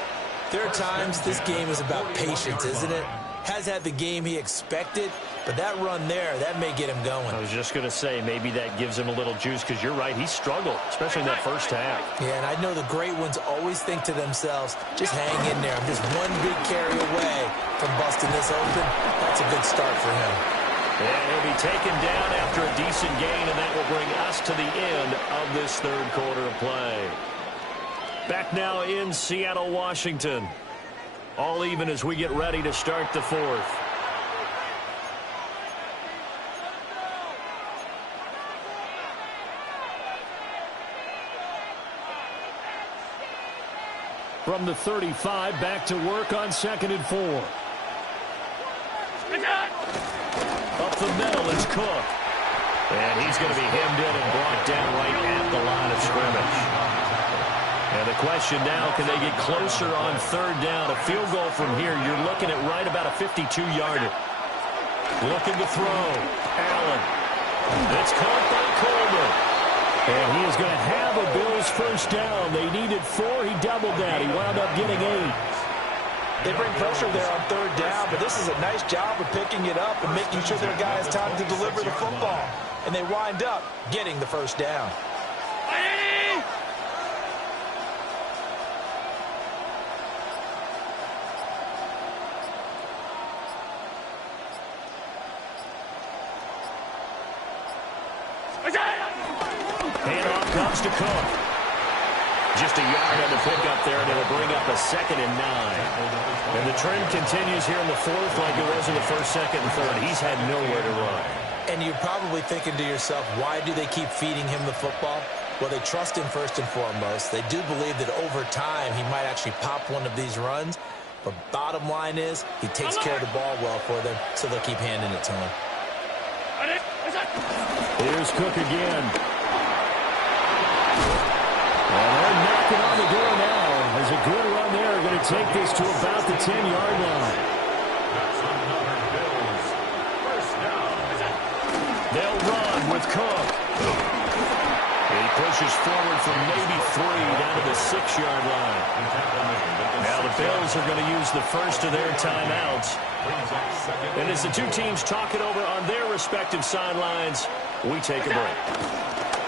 there are times this game is about patience, isn't it? Has had the game he expected, but that run there, that may get him going. I was just going to say, maybe that gives him a little juice, because you're right, he struggled, especially in that first half. Yeah, and I know the great ones always think to themselves, just hang in there. I'm just one big carry away from busting this open. That's a good start for him. And he'll be taken down after a decent gain, and that will bring us to the end of this 3rd quarter of play. Back now in Seattle, Washington. All even as we get ready to start the 4th. From the 35, back to work on 2nd and 4. Up the middle, it's Cook. And he's going to be hemmed in and brought down right at the line of scrimmage. And the question now, can they get closer on 3rd down? A field goal from here, you're looking at right about a 52-yarder. Looking to throw. Allen. It's caught by Coleman. And he is going to have a Bills 1st down. They needed 4. He doubled that. He wound up getting 8. They bring pressure there on 3rd down, but this is a nice job of picking it up and making sure their guy has time to deliver the football. And they wind up getting the 1st down. Handoff comes to Cook. Just a yard on the pickup there, and it'll bring up a 2nd and 9. And the trend continues here in the 4th like it was in the 1st, 2nd, and 3rd. He's had nowhere to run. And you're probably thinking to yourself, why do they keep feeding him the football? Well, they trust him first and foremost. They do believe that over time he might actually pop one of these runs. But bottom line is, he takes care of the ball well for them, so they'll keep handing it to him. Here's Cook again. And they're knocking on the door now. There's a good run there. Going to take this to about the 10-yard line. They'll run with Cook. He pushes forward from maybe 3 down to the 6-yard line. Now the Bills are going to use the first of their timeouts. And as the two teams talk it over on their respective sidelines, we take a break.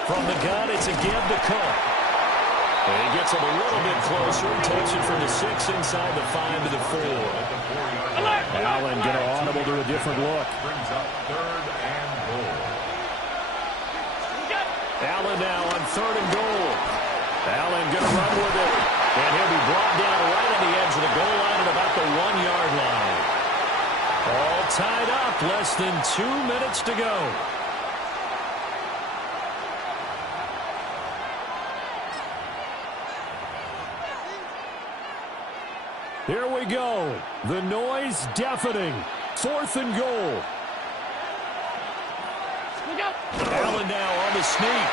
From the gun, it's a give to Cook. And he gets it a little bit closer and takes it from the 6 inside the 5 to the 4. Allen going to audible to a different look. Allen now on 3rd and goal. Allen going to run with it. And he'll be brought down right on the edge of the goal line at about the 1-yard line. All tied up, less than 2 minutes to go. Here we go. The noise deafening. 4th and goal. Allen now on the sneak.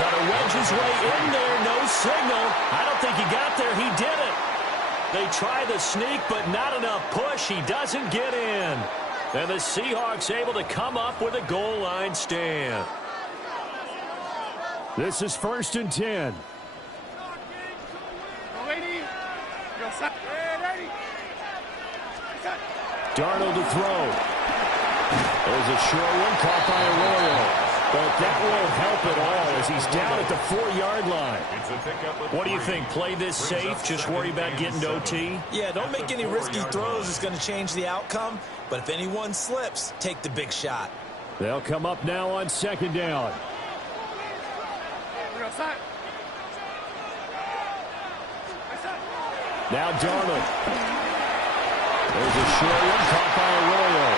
Trying to wedge his way in there. No signal. I don't think he got there. He did it. They try the sneak, but not enough push. He doesn't get in. And the Seahawks able to come up with a goal line stand. This is 1st and 10. Darnold to throw. There's a short one caught by Arroyo. But that won't help at all as he's down at the 4-yard line. What do you think? Play this safe? Just worry about getting to OT? Yeah, don't make any risky throws. It's going to change the outcome. But if anyone slips, take the big shot. They'll come up now on 2nd down. Now Darnold. There's a short one caught by Arroyo.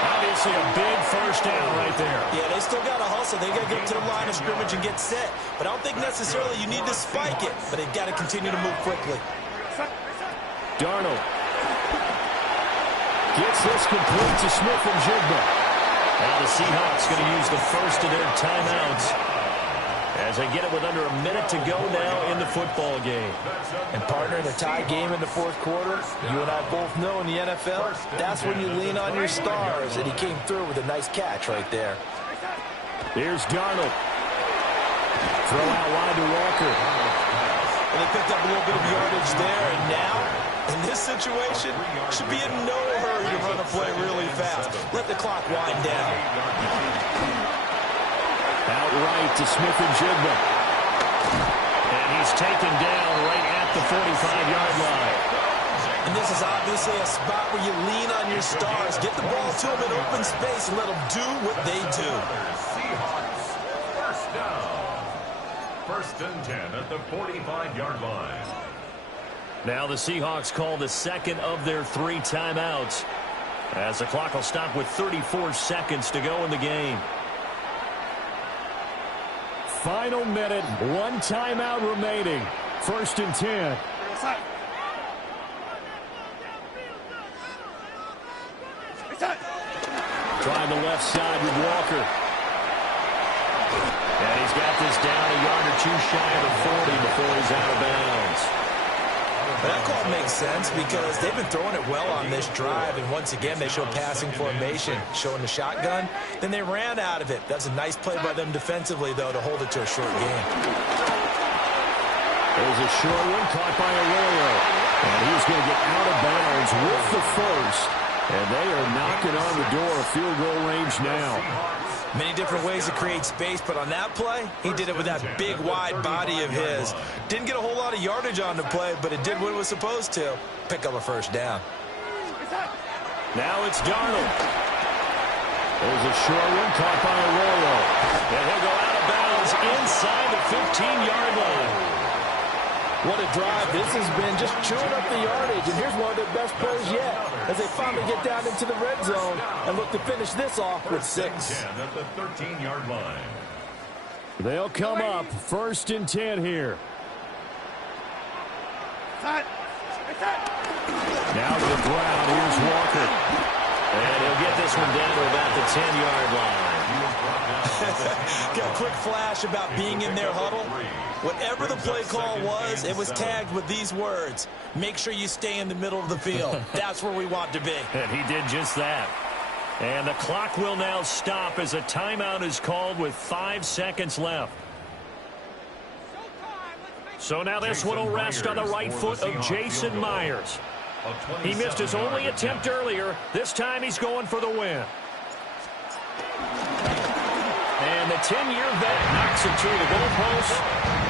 Obviously a big first down right there. Yeah, they still got to hustle. They got to get to the line of scrimmage and get set. But I don't think necessarily you need to spike it. But they've got to continue to move quickly. Darnold gets this complete to Smith and Jigba. Now the Seahawks going to use the first of their timeouts as they get it with under a minute to go now in the football game. And partner, in a tie game in the 4th quarter, you and I both know in the NFL, that's when you lean on your stars, and he came through with a nice catch right there. Here's Darnold. Throw out wide to Walker. And they picked up a little bit of yardage there, and now, in this situation, should be in no hurry to run a play really fast. Let the clock wind down. Outright to Smith and Jigba. And he's taken down right at the 45-yard line. And this is obviously a spot where you lean on your stars. Get the ball to them in open space and let them do what they do. Seahawks, first down. 1st and 10 at the 45-yard line. Now the Seahawks call the second of their 3 timeouts, as the clock will stop with 34 seconds to go in the game. Final minute, 1 timeout remaining. 1st and 10. Trying the left side with Walker. And he's got this down a yard or 2 shy of the 40 before he's out of bounds. That call makes sense because they've been throwing it well on this drive, and once again they show passing formation, showing the shotgun. Then they ran out of it. That's a nice play by them defensively, though, to hold it to a short game. There's a short one caught by Arroyo. And he's going to get out of bounds with the first. And they are knocking on the door of field goal range now. Many different ways to create space, but on that play, he did it with that big, wide body of his. Didn't get a whole lot of yardage on the play, but it did what it was supposed to. Pick up a first down. Now it's Darnold. There's a short one caught by Arroyo. And he'll go out of bounds inside the 15-yard line. What a drive this has been, just chewing up the yardage. And here's one of their best plays yet as they finally get down into the red zone and look to finish this off with 6. At the 13-yard line. They'll come up 1st and 10 here. Now to the ground. Here's Walker. And he'll get this one down to about the 10-yard line. Got a quick flash about being in their huddle. Whatever the play call was, it was tagged with these words: make sure you stay in the middle of the field. That's where we want to be. And he did just that. And the clock will now stop as a timeout is called with 5 seconds left. So now this one will rest on the right foot of Jason Myers. He missed his only attempt earlier. This time he's going for the win. And the 10-year vet knocks it through the goalpost.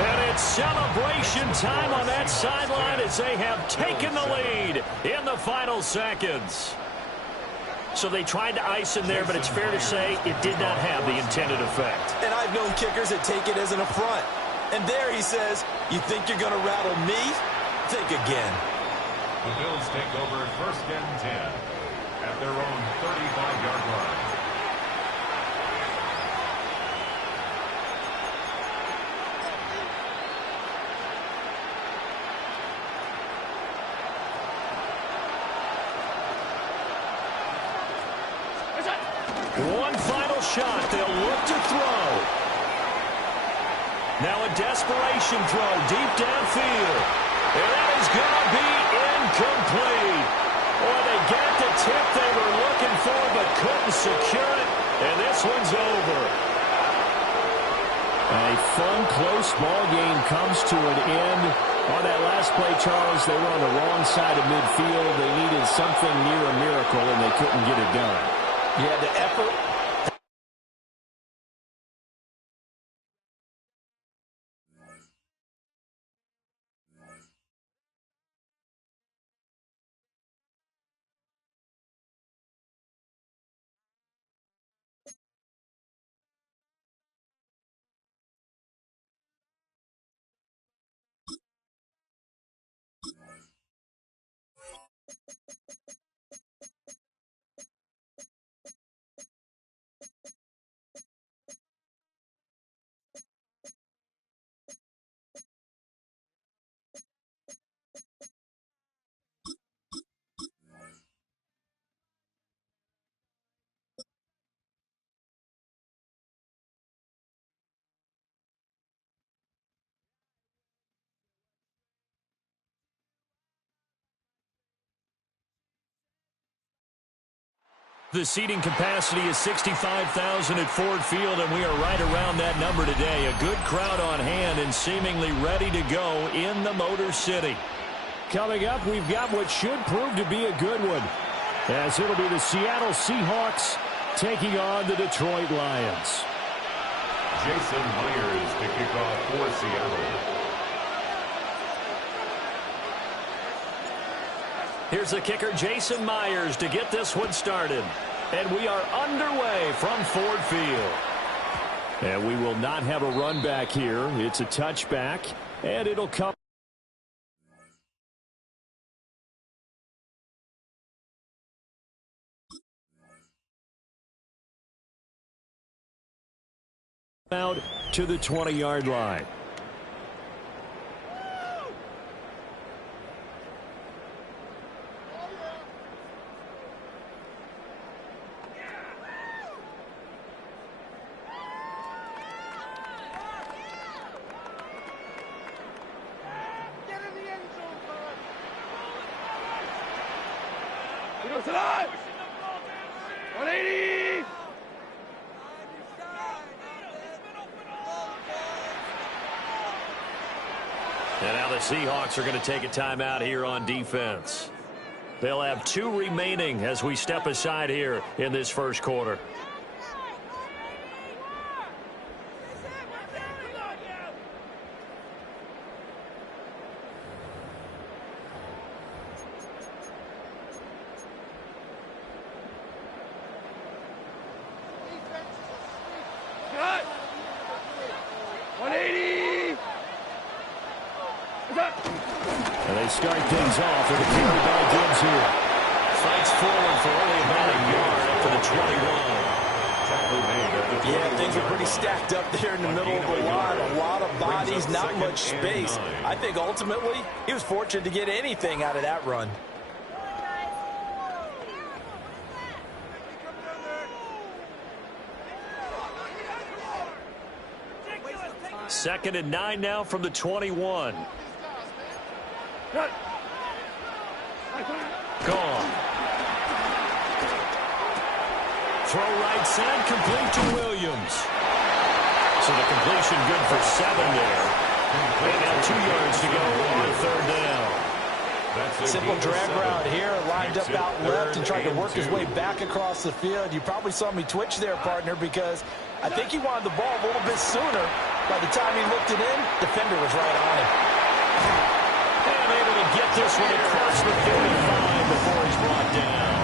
And it's celebration time on that sideline as they have taken the lead in the final seconds. So they tried to ice him there, but it's fair to say it did not have the intended effect. And I've known kickers that take it as an affront. And there he says, you think you're going to rattle me? Think again. The Bills take over 1st and 10 at their own 35-yard line. One final shot. They'll look to throw. Now a desperation throw deep downfield. And that is going to be incomplete. Boy, they got the tip they were looking for but couldn't secure it. And this one's over. A fun, close ball game comes to an end. On that last play, Charles, they were on the wrong side of midfield. They needed something near a miracle, and they couldn't get it done. Yeah, the effort. The seating capacity is 65,000 at Ford Field, and we are right around that number today. A good crowd on hand and seemingly ready to go in the Motor City. Coming up, we've got what should prove to be a good one, as it'll be the Seattle Seahawks taking on the Detroit Lions. Jason Myers to kick off for Seattle. Here's the kicker, Jason Myers, to get this one started. And we are underway from Ford Field. And we will not have a run back here. It's a touchback, and it'll come out to the 20-yard line. Tonight! 180! And now the Seahawks are going to take a timeout here on defense. They'll have 2 remaining as we step aside here in this first quarter. And they start things off with a carry by Gibbs here. Fights forward for only about a yard up to the 21. Yeah, things are pretty stacked up there in the middle of the line. A lot of bodies, not much space. I think ultimately he was fortunate to get anything out of that run. Second and 9 now from the 21. Gone. Throw right side, complete to Williams. So the completion good for 7 there. And now 2 yards to go on third down. Simple drag route here, lined up out left and tried to work his way back across the field. You probably saw me twitch there, partner, because I think he wanted the ball a little bit sooner. By the time he looked it in, defender was right on him. And able to get this one across the 35 before he's brought down.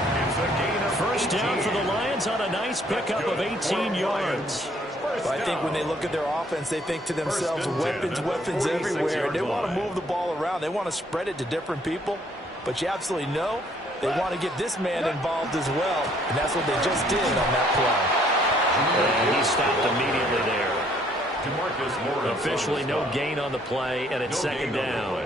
First down for the Lions on a nice pickup of 18 yards. But I think when they look at their offense, they think to themselves, weapons everywhere. They want to move the ball around. They want to spread it to different people. But you absolutely know they want to get this man involved as well. And that's what they just did on that play. And he stopped immediately there. Officially no gain on the play, and it's second down.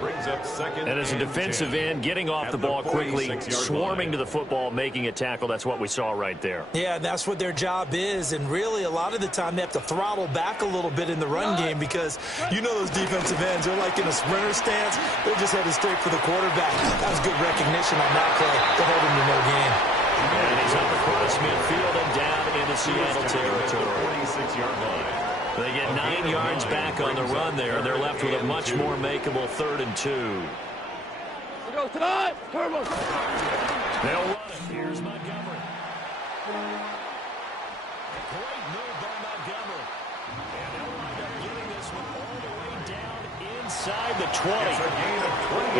Brings up second And as a defensive 10. end, getting off the ball quickly, swarming to the football, making a tackle, that's what we saw right there. Yeah, that's what their job is, and really a lot of the time they have to throttle back a little bit in the run game because you know those defensive ends, they're like in a sprinter stance. They're just headed straight for the quarterback. That was good recognition on that play to hold him to no gain. And he's up across midfield and down into Seattle territory. 46-yard line. They get 9 yards back on the run there. They're left with a much more makeable 3rd and 2. Go tonight. Turbo. They'll run it. Here's Montgomery. Great move by Montgomery. And they'll wind up getting this one all the way down inside the 20.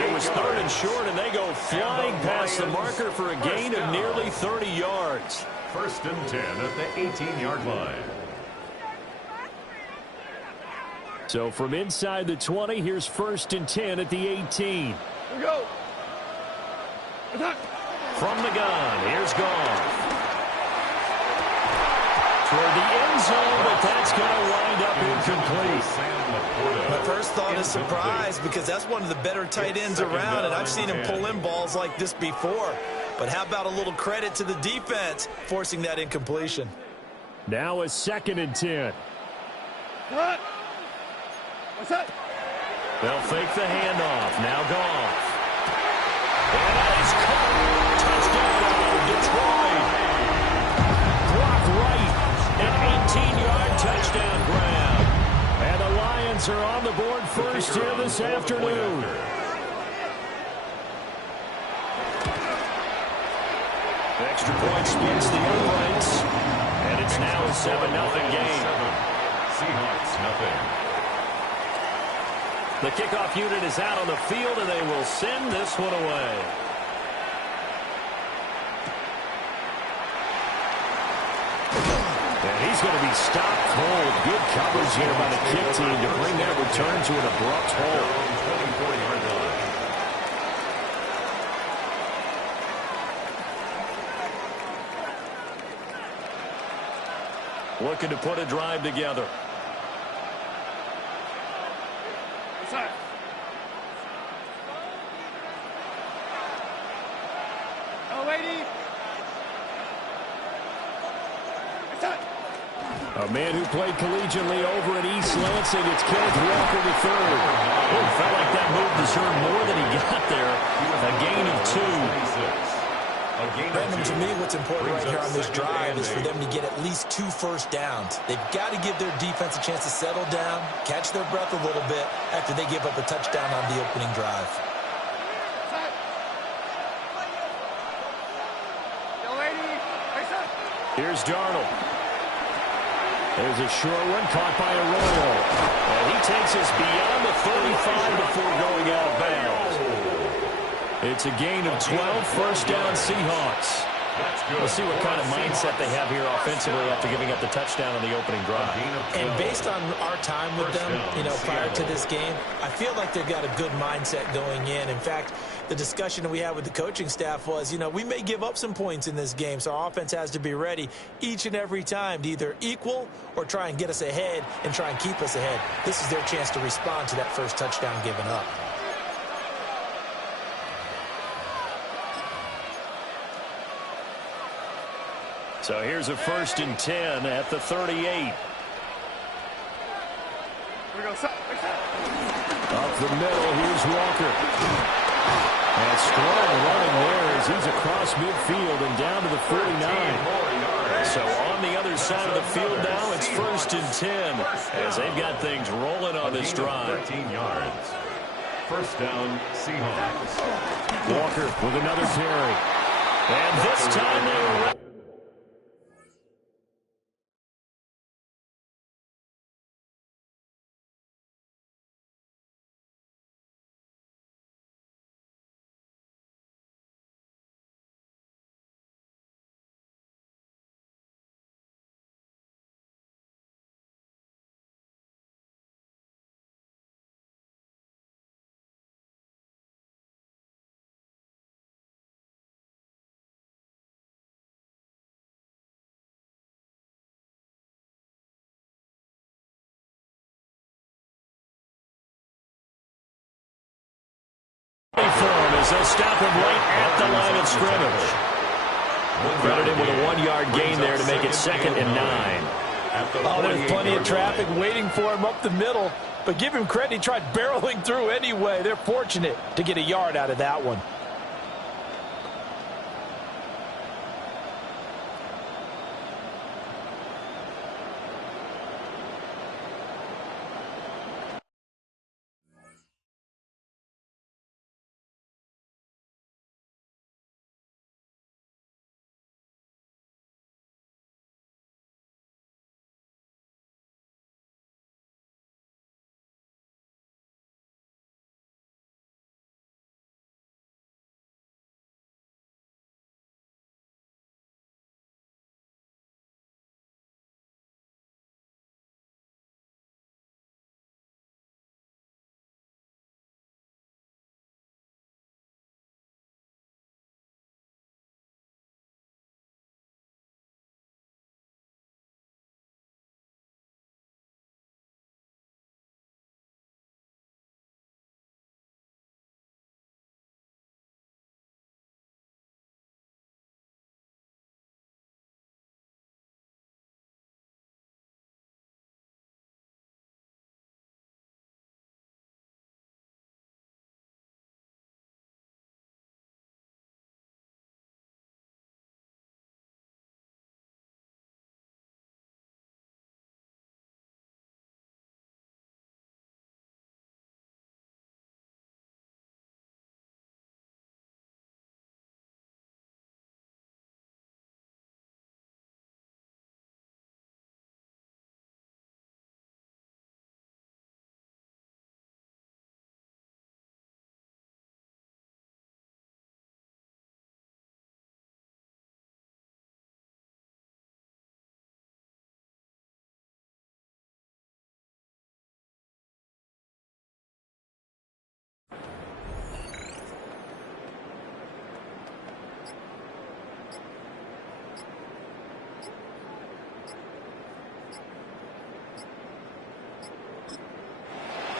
It was 3rd and short, and they go flying past the marker for a gain of nearly 30 yards. 1st and 10 at the 18-yard line. So from inside the 20, here's 1st and 10 at the 18. Here we go. Attack. From the gun, here's Goff. Toward the end zone, but that's going to wind up incomplete. My first thought is surprise because that's one of the better tight ends around, and I've seen him pull in balls like this before. But how about a little credit to the defense forcing that incompletion? Now a 2nd and 10. What? What's that? They'll fake the handoff. Now Goff. And that is caught. Touchdown, Detroit. Blocked right. An 18-yard touchdown grab. And the Lions are on the board first here this afternoon. Extra point splits the uprights. And it's now a 7-0 game. Seahawks, nothing. The kickoff unit is out on the field, and they will send this one away. And he's going to be stopped cold. Good coverage here by the kick team to bring that return to an abrupt halt. 24-yard line. Looking to put a drive together. Inside. Oh, lady. Inside. A man who played collegiately over at East Lansing. It's Kenneth Walker III. It felt like that move deserved more than he got there. A gain of 2. Brandon, to me, what's important right here on this drive is for them to get at least 2 first downs. They've got to give their defense a chance to settle down, catch their breath a little bit after they give up a touchdown on the opening drive. Here's Darnold. There's a short one caught by Arroyo. And he takes us beyond the 35 before going out of bounds. It's a gain of 12, first down Seahawks. We'll see what kind of mindset they have here offensively after giving up the touchdown on the opening drive. And based on our time with them, prior to this game, I feel like they've got a good mindset going in. In fact, the discussion that we had with the coaching staff was, we may give up some points in this game, so our offense has to be ready each and every time to either equal or try and get us ahead and try and keep us ahead. This is their chance to respond to that first touchdown given up. So here's a 1st and 10 at the 38. Here we go. Up the middle, here's Walker. And strong running there as he's across midfield and down to the 49. So on the other side of the field now, it's 1st and 10 as they've got things rolling on this drive. 13 yards. First down, Seahawks. Walker with another carry. And this time they were as they'll stop him right at the line of scrimmage. Credit him with a 1-yard gain there to make it 2nd and 9. Oh, there's plenty of traffic waiting for him up the middle. But give him credit, he tried barreling through anyway. They're fortunate to get a yard out of that one.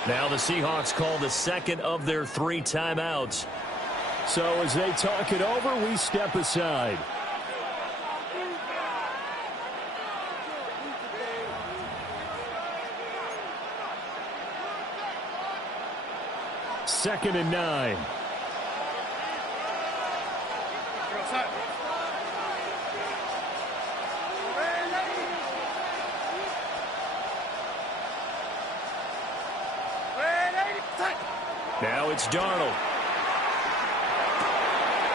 Now the Seahawks call the second of their 3 timeouts. So as they talk it over, we step aside. Second and 9. Now it's Darnold.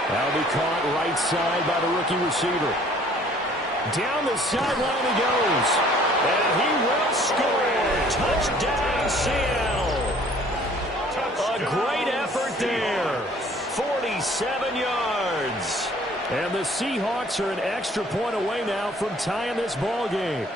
That'll be caught right side by the rookie receiver. Down the sideline he goes. And he will score. Touchdown, Seattle. A great effort there. 47 yards. And the Seahawks are an extra point away now from tying this ball game.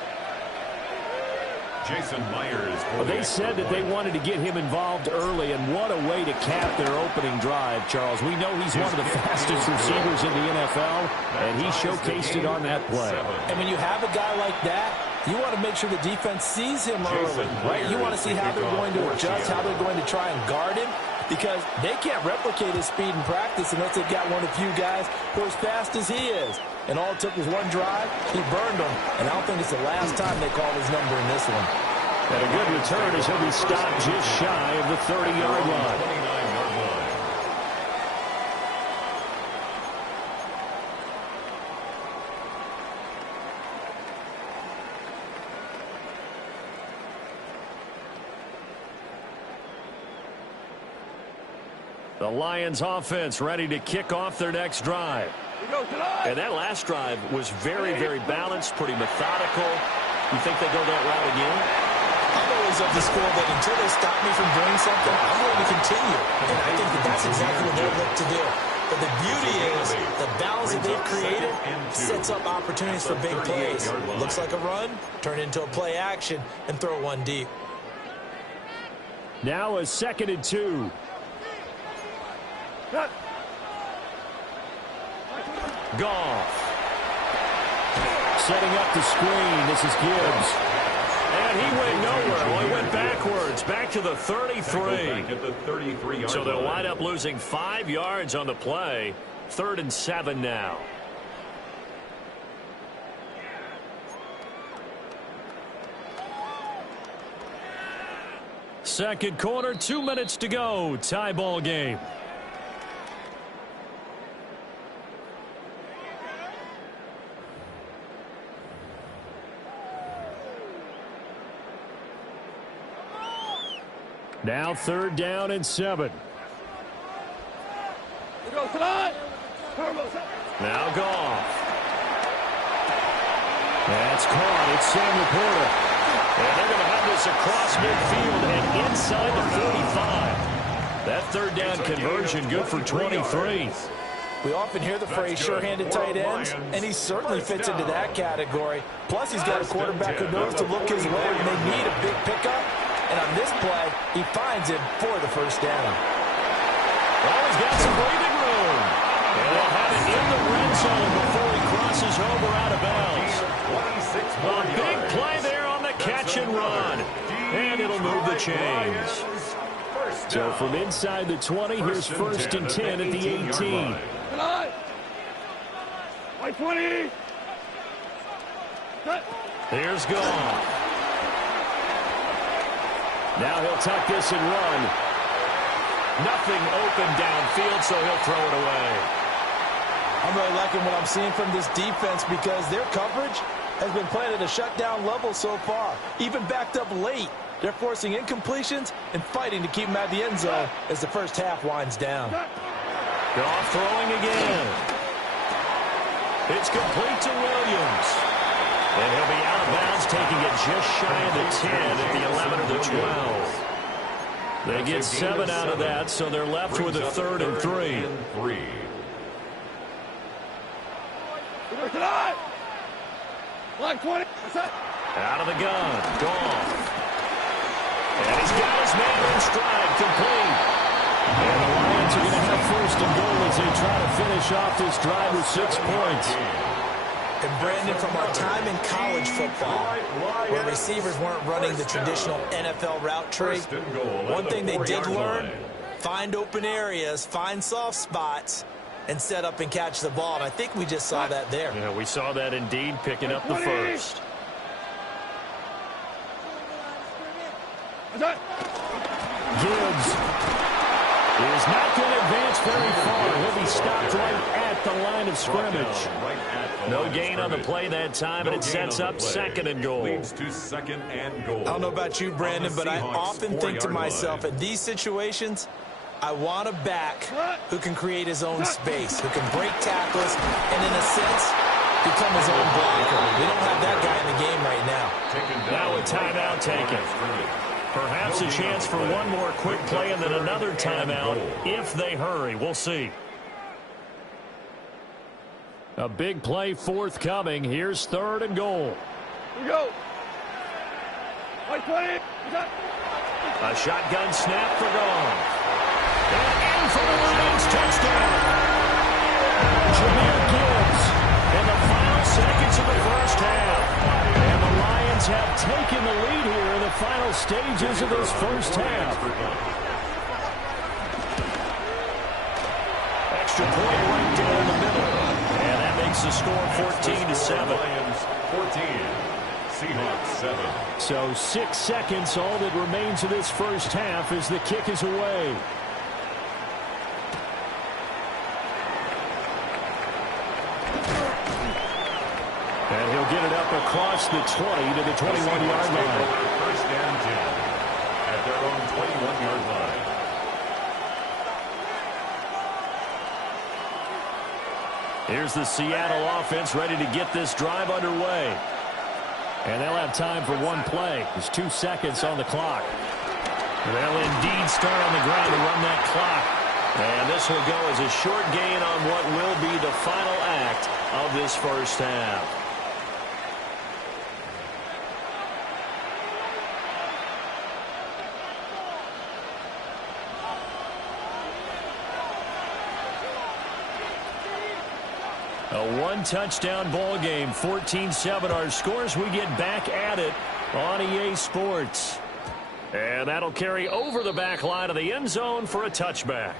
Jason Myers. They said that they wanted to get him involved early, and what a way to cap their opening drive, Charles. We know he's one of the fastest receivers in the NFL, and he showcased it on that play. And when you have a guy like that, you want to make sure the defense sees him early, right? You want to see how they're going to adjust, how they're going to try and guard him, because they can't replicate his speed in practice unless they've got one of the few guys who are as fast as he is. And all it took was one drive. He burned them. And I don't think it's the last time they call his number in this one. And a good return as he'll be stopped just shy of the 30-yard line. The Lions offense ready to kick off their next drive. And that last drive was very, very balanced, pretty methodical. You think they go that route again? I'm always of the school that until they stop me from doing something, I'm going to continue. And I think that that's exactly what they'll look to do. But the beauty is the balance that they've created sets up opportunities for big plays. Looks like a run, turn into a play action, and throw one deep. Now a 2nd and 2. Goff. Setting up the screen. This is Gibbs. And he went nowhere. Well, he went backwards, back to the 33. So they'll wind up losing 5 yards on the play. 3rd and 7 now. Second quarter, 2 minutes to go. Tie ball game. Now 3rd down and 7. Now Goff. That's caught. It's Sam Laporta. And they're going to have this across midfield and inside the 45. That 3rd down conversion good for 23. We often hear the phrase sure-handed tight ends, and he certainly fits into that category. Plus, he's got a quarterback who knows to look his way when they need a big pickup. And on this play, he finds him for the 1st down. Well, he's got some breathing room. And they'll have it in the red zone before he crosses over out of bounds. A big play there on the catch and run. And it'll move the chains. So from inside the 20, here's 1st and 10 at the 18. White 20. Here's Goff. Now he'll tuck this and run. Nothing open downfield, so he'll throw it away. I'm really liking what I'm seeing from this defense because their coverage has been playing at a shutdown level so far. Even backed up late, they're forcing incompletions and fighting to keep them at the end zone as the 1st half winds down. Goff throwing again. It's complete to Williams. And he'll be out of bounds, taking it just shy of the 10 at the 11 or the 12. They get 7 out of that, so they're left with a 3rd and 3. Out of the gun, Goff. And he's got his man in stride, complete. And the Lions are going to have 1st and goal as they try to finish off this drive with 6 points. And Brandon, from our time in college football, where receivers weren't running the traditional NFL route tree, one thing they did learn, find open areas, find soft spots, and set up and catch the ball. And I think we just saw that there. Yeah, we saw that indeed, picking up the 1st. Gibbs is not going to advance very far. He'll be stopped right at the line of scrimmage. No gain on the play that time, and it sets up 2nd and goal. Leads to 2nd and goal. I don't know about you, Brandon, but I often think to myself, in these situations, I want a back who can create his own space, who can break tackles, and in a sense, become his own blocker. We don't have that guy in the game right now. Now a timeout taken. Perhaps a chance for one more quick play and then another timeout if they hurry. We'll see. A big play forthcoming. Here's 3rd and goal. Here we go. White 20. A shotgun snap for Goff. And in for the Lions touchdown. Jahmyr Gibbs in the final seconds of the 1st half. And the Lions have taken the lead here in the final stages of this 1st half. Extra point right down the middle. And that makes the score 14-7. Lions 14, Seahawks 7. So 6 seconds, all that remains of this 1st half as the kick is away. And he'll get it up across the 20 to the 21-yard line. 1st and 10 at their own 21-yard line. Here's the Seattle offense ready to get this drive underway. And they'll have time for one play. There's 2 seconds on the clock. They'll indeed start on the ground to run that clock. And this will go as a short gain on what will be the final act of this 1st half. A one-touchdown ball game, 14-7 our scores. We get back at it on EA Sports. And that'll carry over the back line of the end zone for a touchback.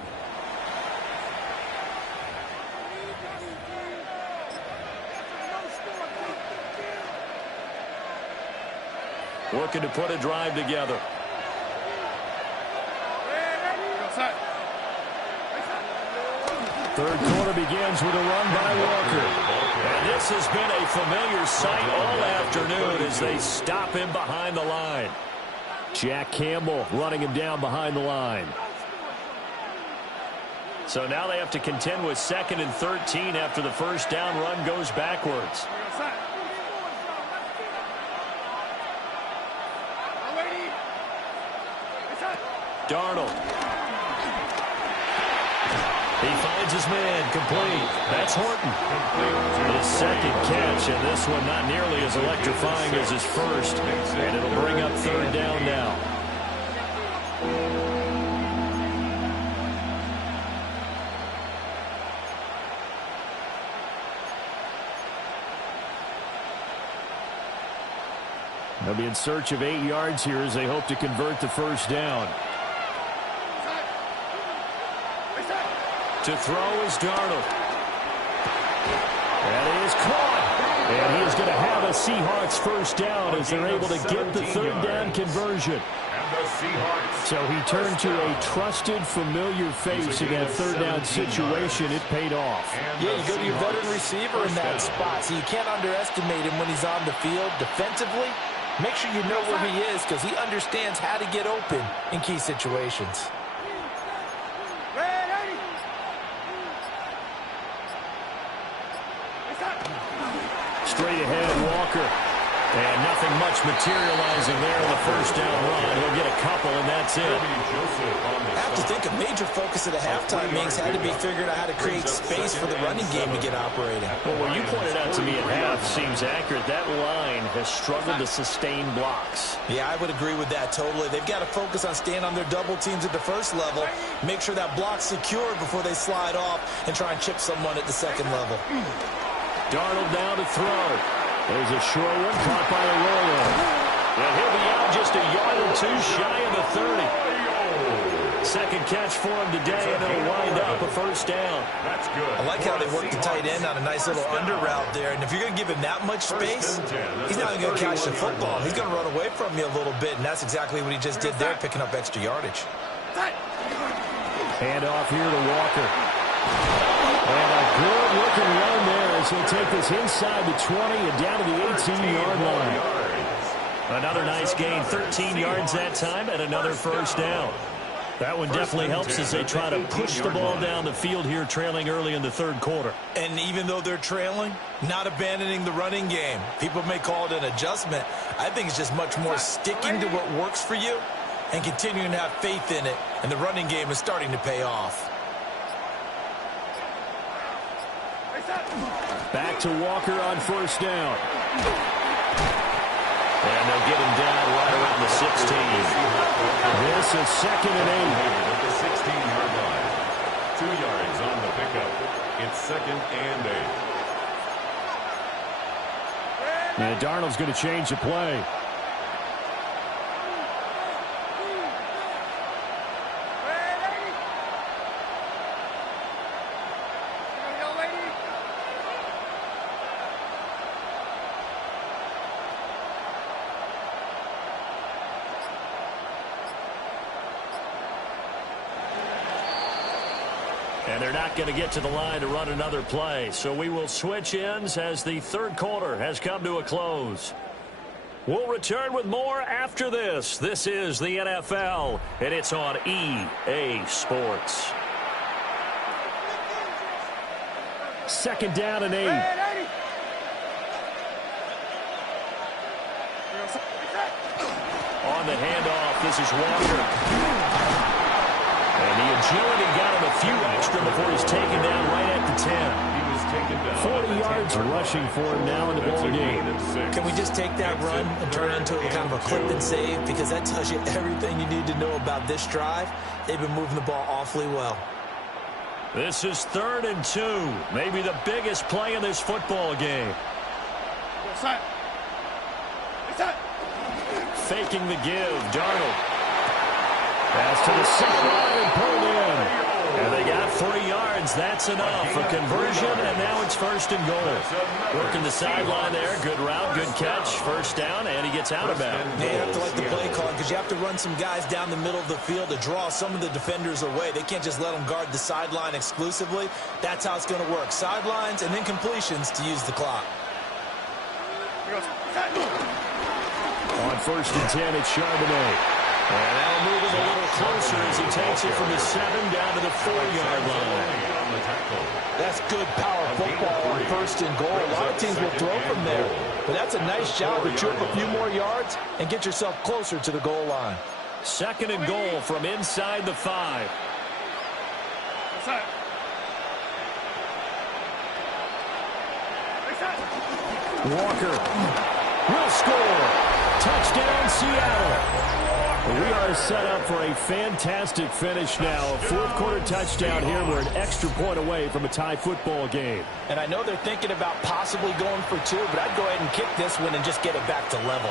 Looking to put a drive together. Third quarter begins with a run by Walker. And this has been a familiar sight all afternoon as they stop him behind the line. Jack Campbell running him down behind the line. So now they have to contend with 2nd and 13 after the first down run goes backwards. Darnold. He finds his man, complete. That's Horton. His second catch, and this one not nearly as electrifying as his first. And it'll bring up 3rd down now. They'll be in search of 8 yards here as they hope to convert the first down. To throw is Darnold. That is caught. And he is going to have a Seahawks first down as they're able to get the 3rd down conversion. So he turned to a trusted, familiar face in that 3rd down situation. It paid off. Yeah, you go to your veteran receiver in that spot, so you can't underestimate him when he's on the field defensively. Make sure you know where he is because he understands how to get open in key situations. Straight ahead, Walker. And nothing much materializing there in the first down run. He'll get a couple, and that's it. I have to think a major focus of the halftime meetings had to be figuring out how to create space for the running game to get operating. Well, what you pointed out to me at half seems accurate. That line has struggled to sustain blocks. Yeah, I would agree with that totally. They've got to focus on staying on their double teams at the first level, make sure that block's secured before they slide off and try and chip someone at the second level. Darnold down to throw. There's a short one caught by a roller. And he'll be out just a yard or two shy of the 30. Second catch for him today, and it'll wind up a first down. That's good. I like how they worked the tight end on a nice little under route there. And if you're going to give him that much space, he's not even going to catch the football. He's going to run away from you a little bit, and that's exactly what he just did there, picking up extra yardage. Hand off here to Walker. And a good-looking run there as he'll take this inside the 20 and down to the 18-yard line. Another nice gain, 13 yards that time, and another first down. That one definitely helps as they try to push the ball down the field here, trailing early in the 3rd quarter. And even though they're trailing, not abandoning the running game. People may call it an adjustment. I think it's just much more sticking to what works for you and continuing to have faith in it. And the running game is starting to pay off. Back to Walker on first down. And they'll get him down right around the 16. This is 2nd and 8. At the 16-yard line. 2 yards on the pickup. It's 2nd and 8. And Darnold's going to change the play. And they're not going to get to the line to run another play. So we will switch ends as the 3rd quarter has come to a close. We'll return with more after this. This is the NFL, and it's on EA Sports. 2nd down and 8. On the handoff, this is Walker. And the agility got him a few extra before he's taken down right at the 10. He was taken down 40 yards rushing for him now in the ball game. Can we just take that run and turn it into a kind of a clip and save? Because that tells you everything you need to know about this drive. They've been moving the ball awfully well. This is 3rd and 2. Maybe the biggest play in this football game. Faking the give. Darnold. Pass to the sideline and pulled in. And they got 3 yards. That's enough for conversion, and now it's 1st and goal. Working the sideline there. Good route, good catch. First down, and he gets out of bounds. Yeah, you have to like the play call because you have to run some guys down the middle of the field to draw some of the defenders away. They can't just let them guard the sideline exclusively. That's how it's going to work. Sidelines and then completions to use the clock. On 1st and 10, it's Charbonnet. And that'll move him a little closer as he takes it from the 7 down to the 4-yard line. That's good power football on 1st and goal. A lot of teams will throw from there, but that's a nice job to chew up a few more yards and get yourself closer to the goal line. 2nd and goal from inside the 5. Walker will score. Touchdown, Seattle. We are set up for a fantastic finish now. A 4th-quarter touchdown here. We're an extra point away from a tie football game. And I know they're thinking about possibly going for 2, but I'd go ahead and kick this one and just get it back to level.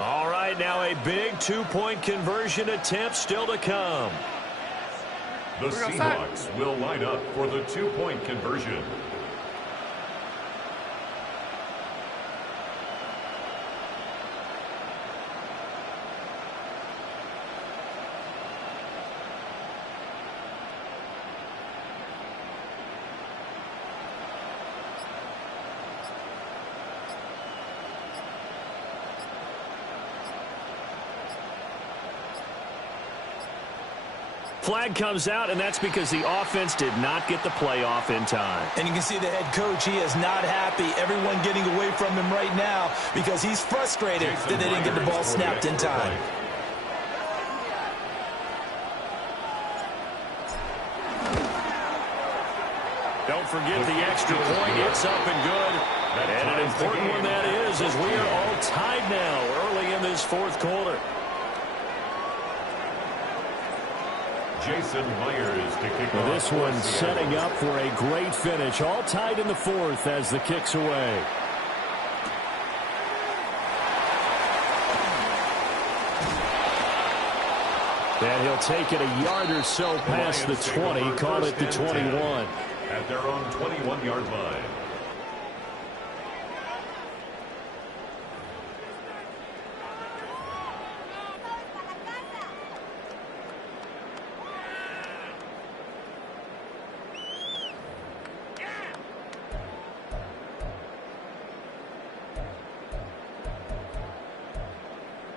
All right, now a big 2-point conversion attempt still to come. The Seahawks will line up for the 2-point conversion. Flag comes out, and that's because the offense did not get the play off in time. And you can see the head coach, he is not happy. Everyone getting away from him right now because he's frustrated that they didn't get the ball snapped in time. Don't forget the extra point. It's up and good. And an important one that is, as we are all tied now early in this 4th quarter. Jason Myers to kick off. This one setting up for a great finish. All tied in the 4th as the kick's away. And he'll take it a yard or so past the 20, call it the 21. At their own 21-yard line.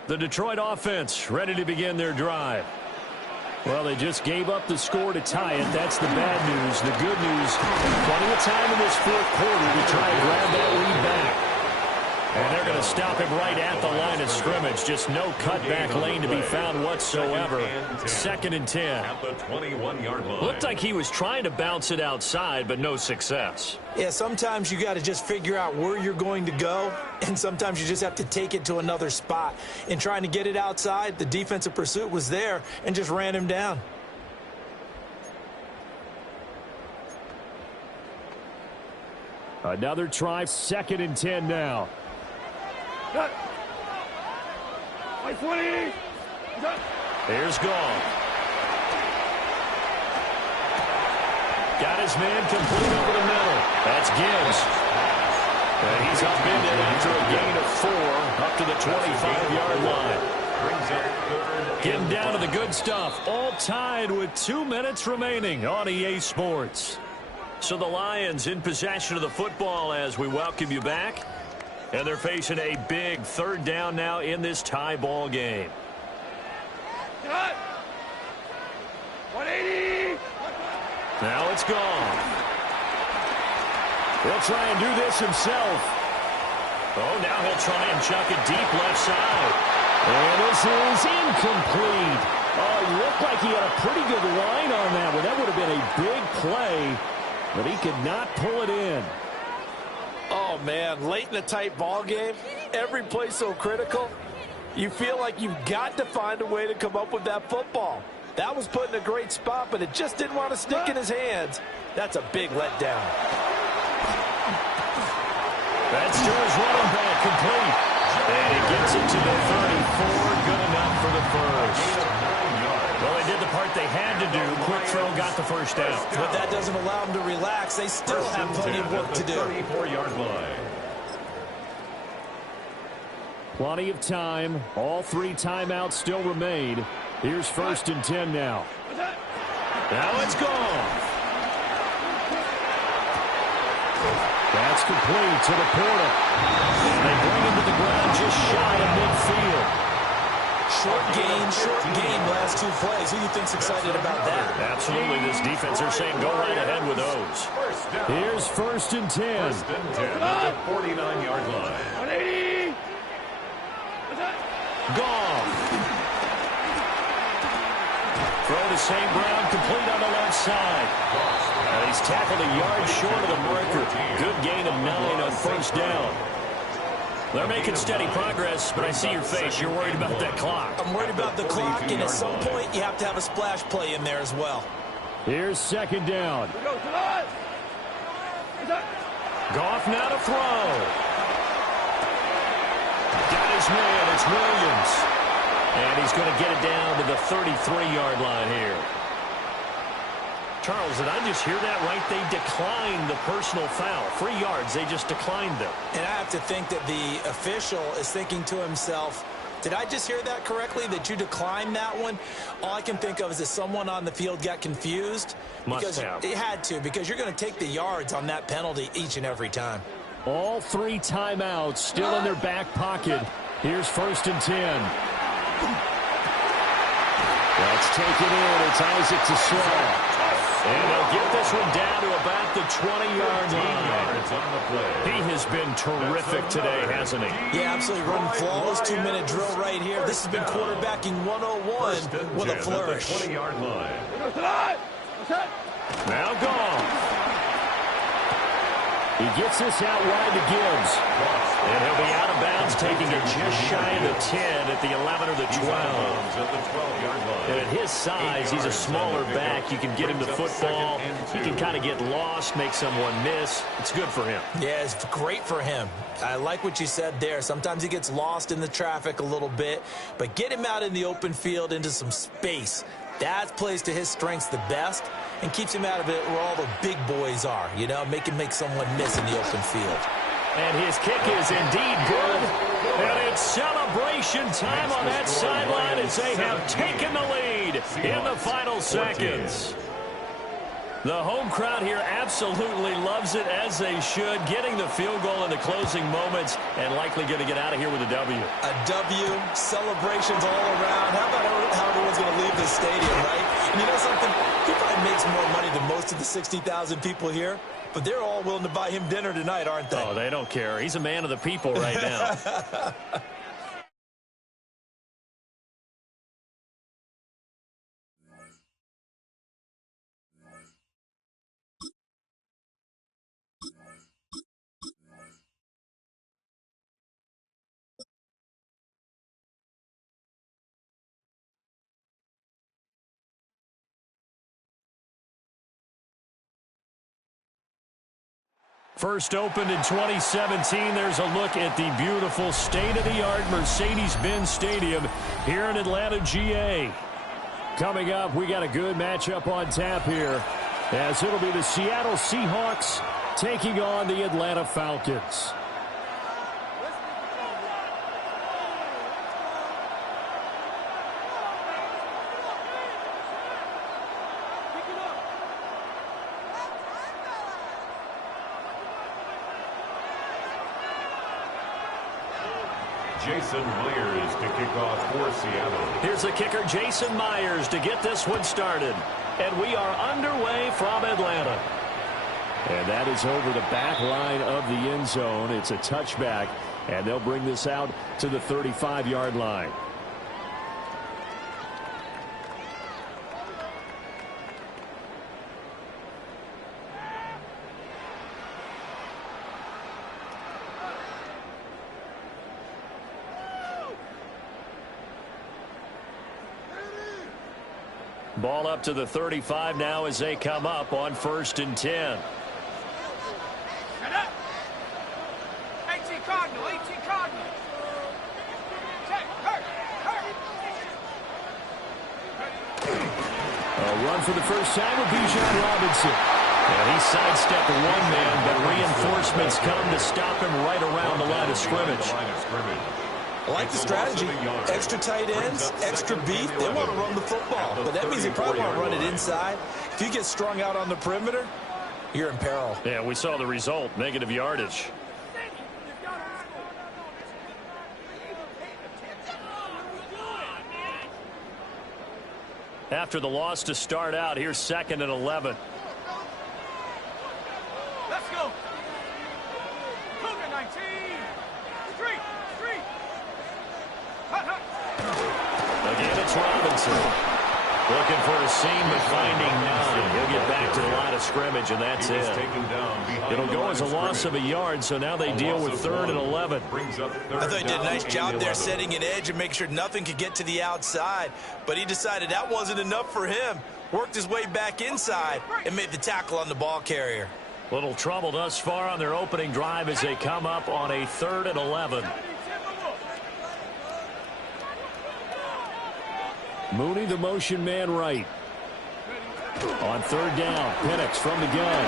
The Detroit offense ready to begin their drive. Well, they just gave up the score to tie it. That's the bad news. The good news, plenty of time in this 4th quarter to try and grab that lead back. And they're going to stop him right at the line of scrimmage. Just no cutback lane to be found whatsoever. 2nd and 10. At the 21-yard line. Looked like he was trying to bounce it outside, but no success. Yeah, sometimes you got to just figure out where you're going to go, and sometimes you just have to take it to another spot. In trying to get it outside, the defensive pursuit was there and just ran him down. Another try, 2nd and 10 now. Here's Gall. Got his man complete over the middle. That's Gibbs. And he's upended after a gain of 4 up to the 25-yard line. Getting down to the good stuff. All tied with 2 minutes remaining on EA Sports. So the Lions in possession of the football as we welcome you back. And they're facing a big 3rd down now in this tie ball game. 180. Now it's gone. He'll try and do this himself. Oh, now he'll try and chuck it deep left side. And this is incomplete. Oh, it looked like he had a pretty good line on that one. That would have been a big play, but he could not pull it in. Oh, man, late in a tight ball game, every play so critical. You feel like you've got to find a way to come up with that football. That was put in a great spot, but it just didn't want to stick in his hands. That's a big letdown. That's to his running back, complete. And he gets it to the 34, good enough for the first. Well, they did the part they had to do. Quick throw got the first down. But that doesn't allow them to relax. They still have plenty of work to do. 34-yard line. Plenty of time. All 3 timeouts still remain. Here's 1st and 10 now. Now it's gone. That's complete to the Porter. They bring him to the ground just shy of midfield. Short gain, last 2 plays. Who do you think's excited about that? Absolutely, this defense are saying go right ahead with those. Here's 1st and 10. 1st and 10 at the 49-yard line. 180. Gone. Throw to St. Brown, complete on the left side. And he's tackled a yard short of the marker. Good gain of 9 on 1st down. They're making steady progress, but I see your face. You're worried about that clock. I'm worried about the clock, and at some point, you have to have a splash play in there as well. Here's 2nd down. Goff now to throw. Got his man. It's Williams. And he's going to get it down to the 33-yard line here. Charles, did I just hear that right? They declined the personal foul. 3 yards, they just declined them. And I have to think that the official is thinking to himself, did I just hear that correctly, that you declined that one? All I can think of is that someone on the field got confused. Must have. It had to, because you're going to take the yards on that penalty each and every time. All 3 timeouts still in their back pocket. Here's 1st and 10. That's taken in. It's Isaac to Slaw. And they'll get this one down to about the 20-yard line. On the play. He has been terrific today, hasn't he? Yeah, absolutely. Running flawless 2-minute drill right here. This has been quarterbacking 101 with a flourish. 20-yard line. Now gone. He gets this out wide to Gibbs. And he'll be out of bounds, taking it just shy of the 10 at the 11 or the 12. At the 12-yard line. And at his size, he's a smaller back. You can get him the football. He can kind of get lost, make someone miss. It's good for him. Yeah, it's great for him. I like what you said there. Sometimes he gets lost in the traffic a little bit, but get him out in the open field into some space. That plays to his strengths the best and keeps him out of it where all the big boys are, you know, make someone miss in the open field. And his kick is indeed good. And it's celebration time on that sideline as they have taken the lead in the final seconds. The home crowd here absolutely loves it, as they should, getting the field goal in the closing moments and likely going to get out of here with a W. A W, celebrations all around. How about how everyone's going to leave this stadium, right? And you know something? He probably makes more money than most of the 60,000 people here, but they're all willing to buy him dinner tonight, aren't they? Oh, they don't care. He's a man of the people right now. First opened in 2017. There's a look at the beautiful state-of-the-art Mercedes-Benz Stadium here in Atlanta, GA. Coming up, we got a good matchup on tap here, as it'll be the Seattle Seahawks taking on the Atlanta Falcons. Jason Myers to kick off for Seattle. Here's the kicker, Jason Myers, to get this one started. And we are underway from Atlanta. And that is over the back line of the end zone. It's a touchback, and they'll bring this out to the 35-yard line. Ball up to the 35 now as they come up on 1st and 10. 18 Cardinal, 18 Cardinal. A run for the first time with Bijan Robinson. And he sidestepped one man, but reinforcements come to stop him right around the line of scrimmage. I like the strategy. Extra tight ends, extra beef. They want to run the football, but that means they probably want to run it inside. If you get strung out on the perimeter, you're in peril. Yeah, we saw the result, negative yardage. After the loss to start out, here's 2nd and 11. Let's go. Cougar 19. Street. Again, it's Robinson. Looking for a seam, but finding none. He'll get back to the line of scrimmage, and that's it. It'll go as a loss of a yard, so now they deal with 3rd and 11. I thought he did a nice job there setting an edge and make sure nothing could get to the outside, but he decided that wasn't enough for him. Worked his way back inside and made the tackle on the ball carrier. Little trouble thus far on their opening drive as they come up on a 3rd and 11. Mooney, the motion man right. On 3rd down, Penix from the gun.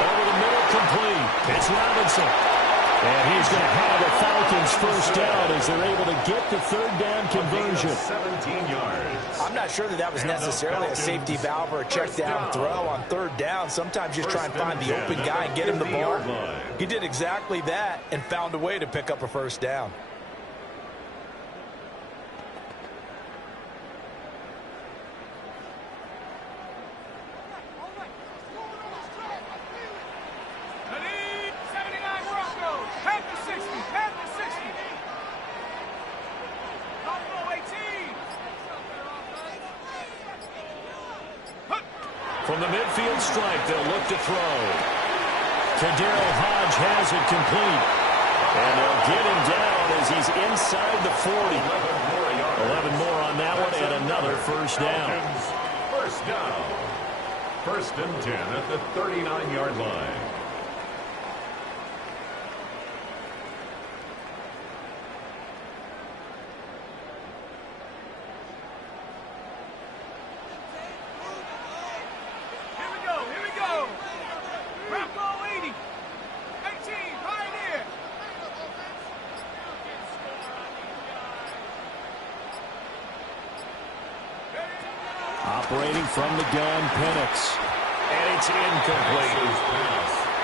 Over the middle, complete. It's Robinson. And he's going to have a Falcons first down as they're able to get the 3rd down conversion. 17 yards. I'm not sure that was necessarily a safety valve or a check down throw on 3rd down. Sometimes you just try and find the open guy and get him the ball. He did exactly that and found a way to pick up a first down. From the midfield stripe, they'll look to throw. Daryl Hodge has it complete. And they'll get him down as he's inside the 40. 11 more on that one and another first down. First down. 1st and 10 at the 39-yard line. Operating from the gun, Penix. And it's incomplete.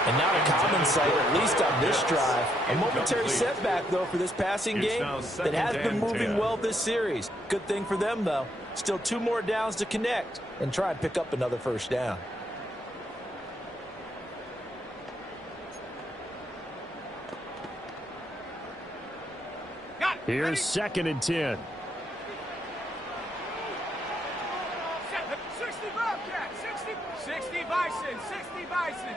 And not a common sight, at least on this drive. A momentary setback, though, for this passing game that has been moving well this series. Good thing for them, though. Still 2 more downs to connect and try and pick up another first down. Here's 2nd and 10. 60 Bison, 60 Bison.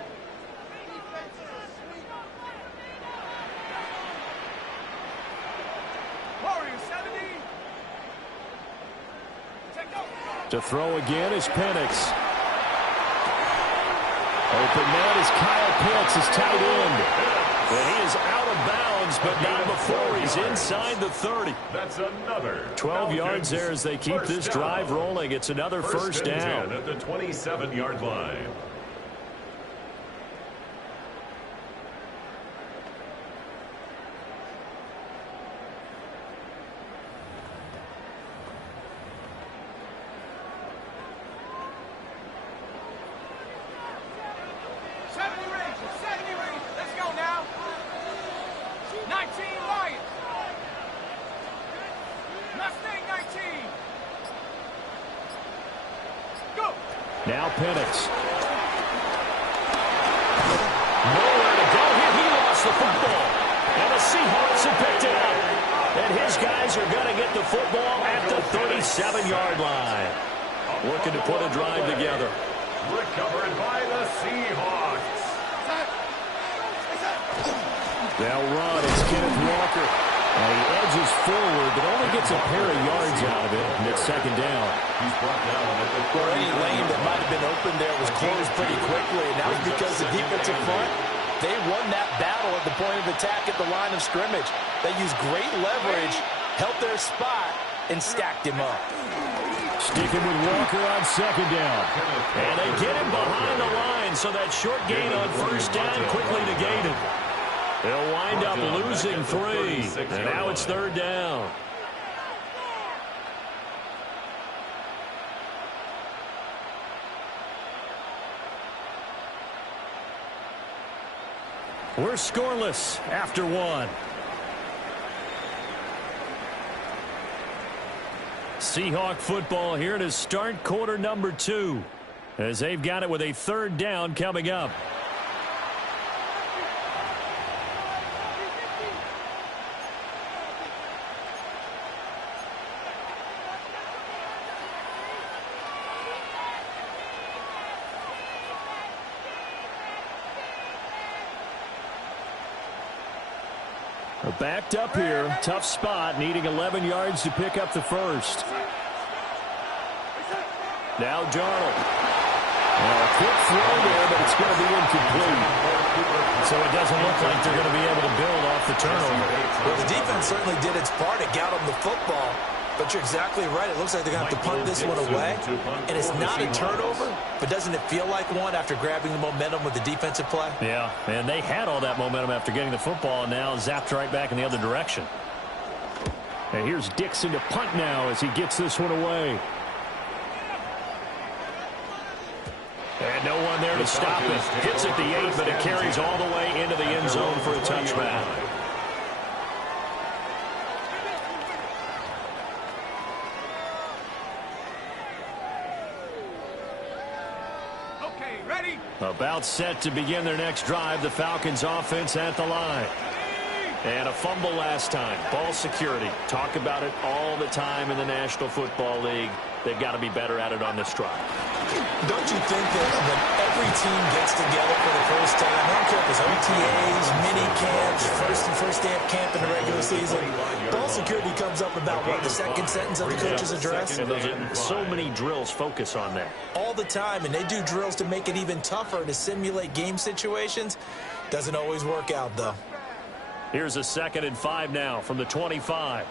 Warriors 70. To throw again is Penix. Open man is Kyle Pitts, his tight end. And he is out of bounds, but not before he's inside the 30. That's another 12 yards there as they keep this drive rolling. It's another first down. At the 27-yard line. Now Penix. Nowhere to go here. He lost the football. And the Seahawks have picked it up. And his guys are going to get the football at the 37-yard line. Looking to put a drive together. Recovered by the Seahawks. They'll run. It's Kenneth Walker. And he edges forward, but only gets a pair of yards out of it, and it's second down. He's brought down at the Well, any lane that might have been open there was closed pretty quickly, and that was because the defensive front, they won that battle at the point of attack at the line of scrimmage. They used great leverage, held their spot, and stacked him up. Sticking with Walker on second down. And they get him behind the line, so that short gain on first down quickly negated. They'll wind up losing 3, and now it's third down. We're scoreless after 1. Seahawk football here to start quarter number 2, as they've got it with a third down coming up. Backed up here, tough spot, needing 11 yards to pick up the first. Now Darnold. A quick throw there, but it's going to be incomplete. So it doesn't look like they're going to be able to build off the turnover. Well, the defense certainly did its part. It got them the football. But you're exactly right. It looks like they're going to have to punt this one away. And it's not a turnover, but doesn't it feel like one after grabbing the momentum with the defensive play? Yeah, and they had all that momentum after getting the football, and now zapped right back in the other direction. And here's Dixon to punt now as he gets this one away. And no one there to stop it. Hits at the 8, but it carries all the way into the end zone for a touchback. About set to begin their next drive. The Falcons offense at the line. And a fumble last time. Ball security. Talk about it all the time in the National Football League. They've got to be better at it on this drive. Don't you think that when every team gets together for the first time, I don't care if it's OTAs, mini camps, first day of camp in the regular season, ball security comes up about, what, the second sentence of the coach's address? And so many drills focus on that. All the time, and they do drills to make it even tougher to simulate game situations. Doesn't always work out, though. Here's a 2nd and 5 now from the 25.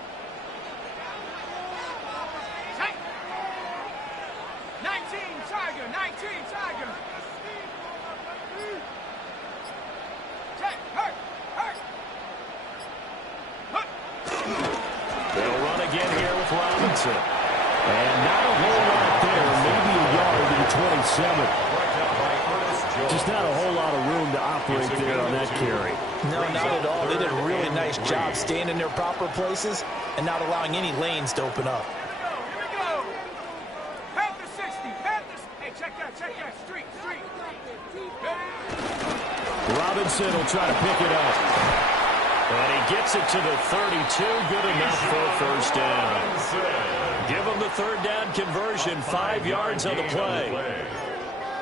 They'll run again here with Robinson. And not a whole lot there. Maybe a yard to the 27. Just not a whole lot of room to operate there on that carry. No, not at all. They did a really nice job staying in their proper places and not allowing any lanes to open up. Here we go. Panther 60. Panthers. Hey, check that. Street. Robinson will try to pick it up. And he gets it to the 32. Good enough for a first down. Give him the third down conversion. 5 yards on the play.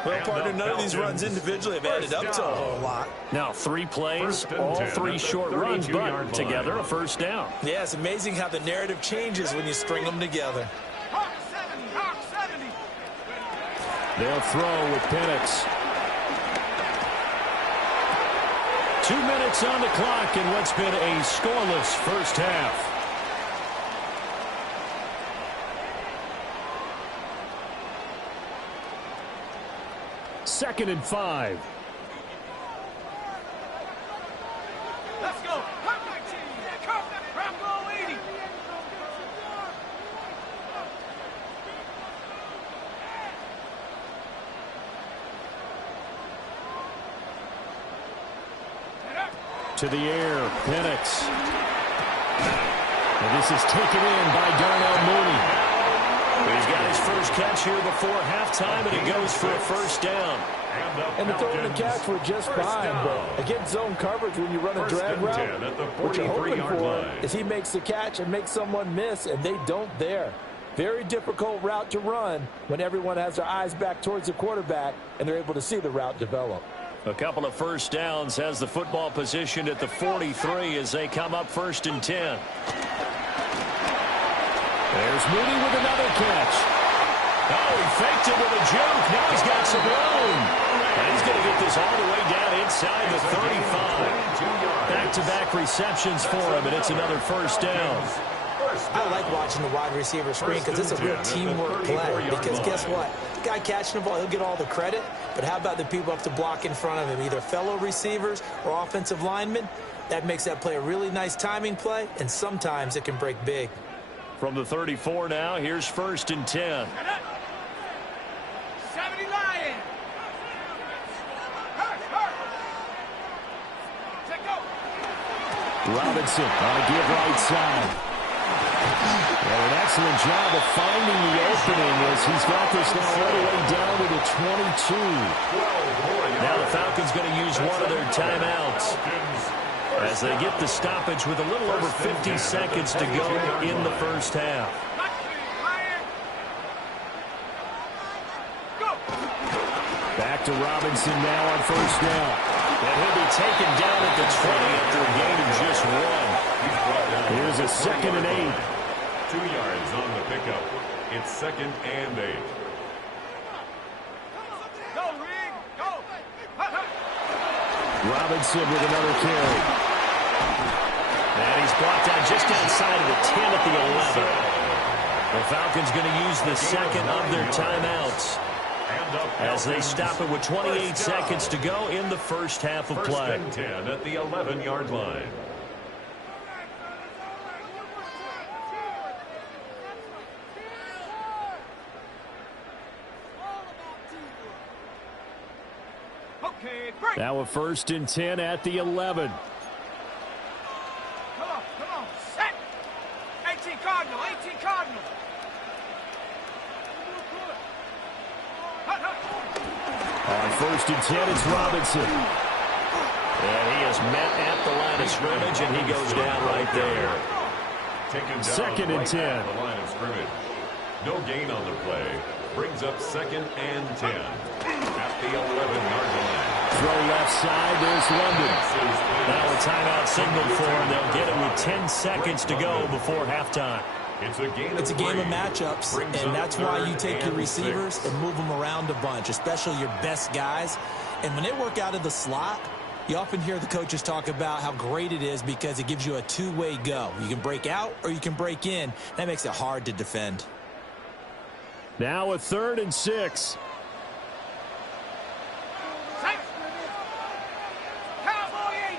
Well, partner, none of these runs individually have added up to a whole lot. Now 3 plays, all 3 short runs, but together a first down. Yeah, it's amazing how the narrative changes when you string them together. Hawk 70. They'll throw with Penix. 2 minutes on the clock in what's been a scoreless first half. Second and 5. Let's go. Come back, team. Come back. Rambo 80. To the air, Penix. And this is taken in by Darnell Mooney. He's got his first catch here before halftime, and it goes for a first down. And the throw and the catch were just fine, but against zone coverage when you run a drag route, what you're hoping for is he makes the catch and makes someone miss, and they don't there. Very difficult route to run when everyone has their eyes back towards the quarterback and they're able to see the route develop. A couple of first downs, has the football positioned at the 43 as they come up 1st and 10. There's Mooney with another catch. Oh, he faked it with a juke. Now he's got some room. And he's going to get this all the way down inside the 35. Back-to-back receptions for him, and it's another first down. I like watching the wide receiver screen because it's a real teamwork play. Because guess what? The guy catching the ball, he'll get all the credit. But how about the people up to block in front of him, either fellow receivers or offensive linemen? That makes that play a really nice timing play, and sometimes it can break big. From the 34 now, here's 1st and 10. 70 Lions. Robinson on a give right side. And an excellent job of finding the opening as he's got this now all the way down to the 22. Now the Falcons going to use one of their timeouts as they get the stoppage with a little over 50 seconds to go in the first half. Back to Robinson now on 1st down. And he'll be taken down at the 20 after a gain of just 1. Here's a 2nd and 8. 2 yards on the pickup. It's 2nd and 8. Go, Rig, go. Robinson with another carry. And he's brought down just outside of the 10 at the 11. The Falcons going to use the 2nd of their timeouts as they stop it with 28 seconds to go in the first half of play. 1st and 10 at the 11-yard line. Now a 1st and 10 at the 11. Come on, set. 18 Cardinal, 18 Cardinal. On 1st and 10, it's Robinson. And he is met at the line of scrimmage, and he goes down right there. Taken down 2nd and right 10. at the line of scrimmage. No gain on the play. Brings up 2nd and 10 at the 11-yard line. Throw left side, there's London. Now a timeout signal for him. They'll get it with 10 seconds to go before halftime. It's a game of matchups, and that's why you take your receivers and move them around a bunch, especially your best guys. And when they work out of the slot, you often hear the coaches talk about how great it is because it gives you a two-way go. You can break out or you can break in. That makes it hard to defend. Now a 3rd and 6. Cowboy 80.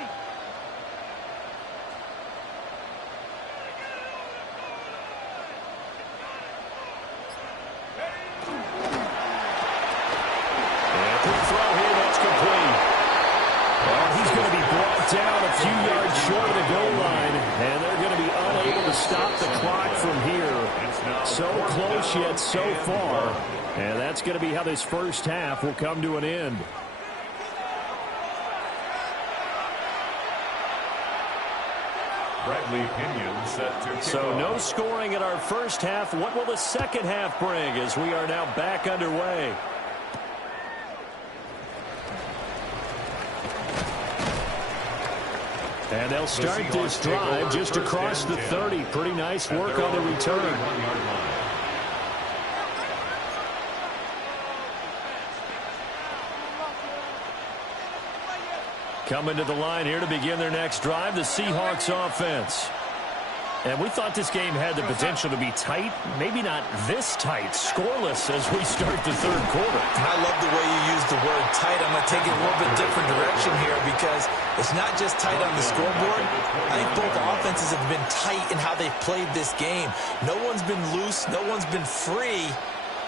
And quick throw here, that's complete. Well, he's going to be brought down a few yards short of the goal line, and they're going to be unable to stop the clock from here. So close yet so far, and that's going to be how this first half will come to an end. Bradley Pinion set to kick So off. no scoring in our first half. What will the second half bring as we are now back underway? And they'll start this drive just across the 30. Pretty nice work on the return. Coming to the line here to begin their next drive, the Seahawks offense. And we thought this game had the potential to be tight, maybe not this tight, scoreless as we start the third quarter. I love the way you use the word tight. I'm going to take it a little bit different direction here because it's not just tight on the scoreboard. I think both offenses have been tight in how they've played this game. No one's been loose. No one's been free.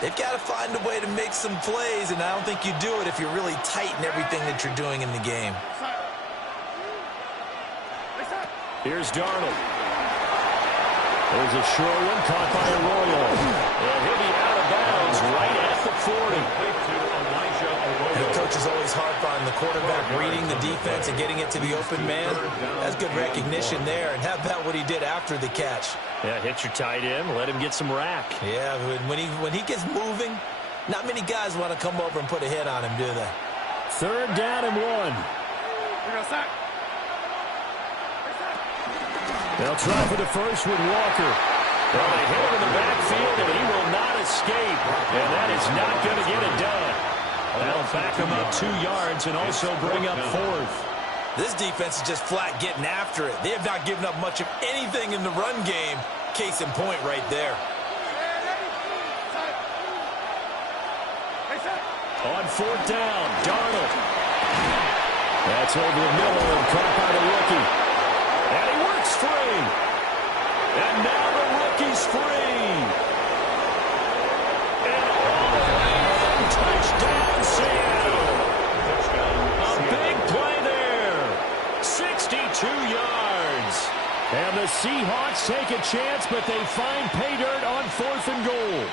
They've got to find a way to make some plays, and I don't think you do it if you're really tight in everything that you're doing in the game. Here's Darnold. There's a short one caught by Arroyo. And he'll be out of bounds right at the 40. And the coach is always harp on the quarterback reading the defense and getting it to the open man. That's good recognition there. And how about what he did after the catch? Yeah, hit your tight end, let him get some rack. Yeah, when he gets moving, not many guys want to come over and put a hit on him, do they? Third down and 1. They'll try for the first with Walker. Well, they hit him in the backfield, and he will not escape. And that is not going to get it done. That'll back him up 2 yards and also bring up 4th. This defense is just flat getting after it. They have not given up much of anything in the run game. Case in point right there. On 4th down, Darnold. That's over the middle and caught by the rookie. And he works free. And now the rookie's free. And all the way in, touchdown Seattle. A big play there. 62 yards. And the Seahawks take a chance, but they find pay dirt on 4th and goal.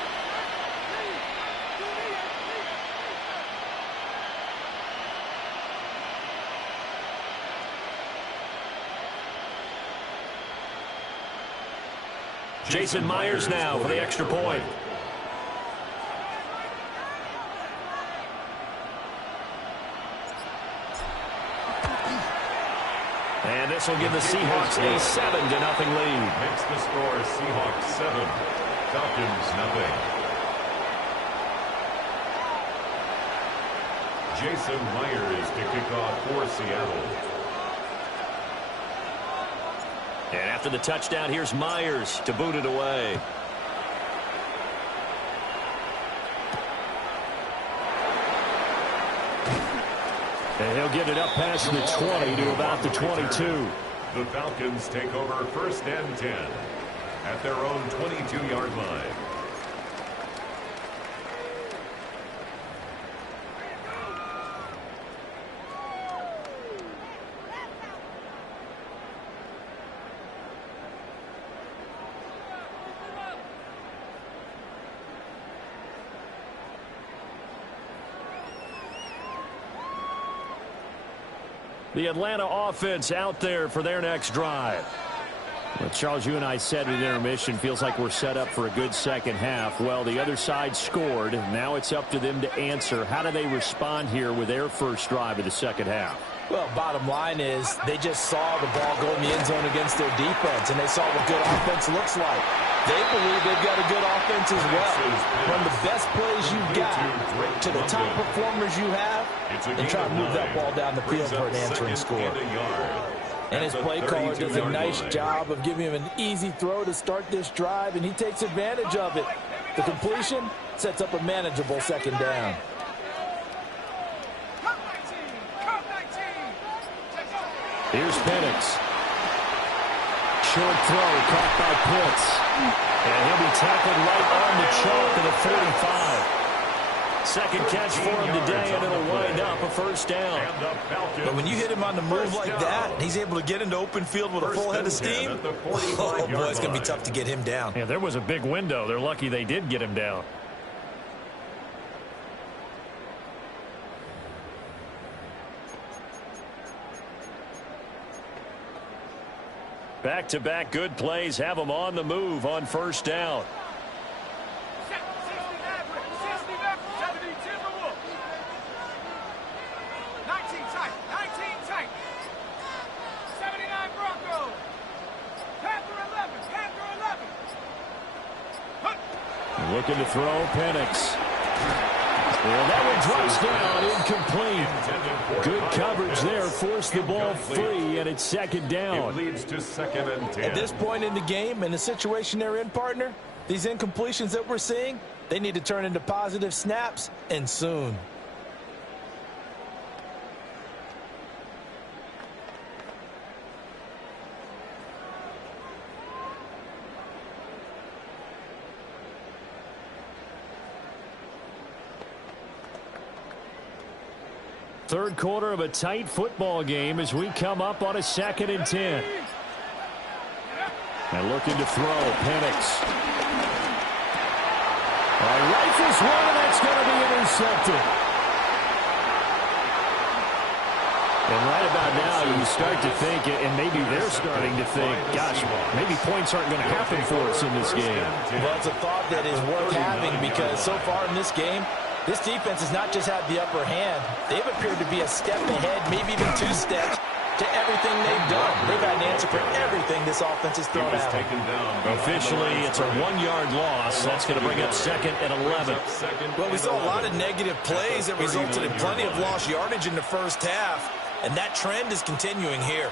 Jason Myers now for the extra point. And this will give the Seahawks a 7-0 lead. Makes the score Seahawks 7, Falcons 0. Jason Myers to kick off for Seattle. And after the touchdown, here's Myers to boot it away. And he'll get it up past the 20 to about the 22. The Falcons take over 1st and 10 at their own 22-yard line. The Atlanta offense out there for their next drive. Well, Charles, you and I said with intermission, feels like we're set up for a good second half. Well, the other side scored. Now it's up to them to answer. How do they respond here with their first drive of the second half? Well, bottom line is they just saw the ball go in the end zone against their defense, and they saw what good offense looks like. They believe they've got a good offense as well. From the best plays you've got to the top performers you have, and try to move that ball down the field for an answering score. And his play caller does a nice job of giving him an easy throw to start this drive, and he takes advantage of it. The completion sets up a manageable second down. Here's Penix. Short throw caught by Pitts. And he'll be tackled right on the chalk of the 45. Second catch for him today, and it'll wind up a first down. But when you hit him on the move like that, he's able to get into open field with a full head of steam. Oh, boy, it's going to be tough to get him down. Yeah, there was a big window. They're lucky they did get him down. Back-to-back good plays have them on the move on first down. Looking to throw, Penix. Well, that one drops down, incomplete. Good coverage there, forced the ball free, and it's second down. It leads to 2nd and 10. At this point in the game, in the situation they're in, partner, these incompletions that we're seeing, they need to turn into positive snaps, and soon. Third quarter of a tight football game as we come up on a 2nd and 10. And looking to throw, Penix. Rifles one, and that's going to be intercepted. And right about now, you start to think, and maybe they're starting to think, gosh, maybe points aren't going to happen for us in this game. Well, it's a thought that is worth having because so far in this game, This defense has not just had the upper hand. They've appeared to be a step ahead, maybe even 2 steps, to everything they've done. They've had an answer for everything this offense has thrown at them. Officially, it's a 1-yard loss. That's going to bring up 2nd and 11. Well, we saw a lot of negative plays that resulted in plenty of lost yardage in the first half, and that trend is continuing here.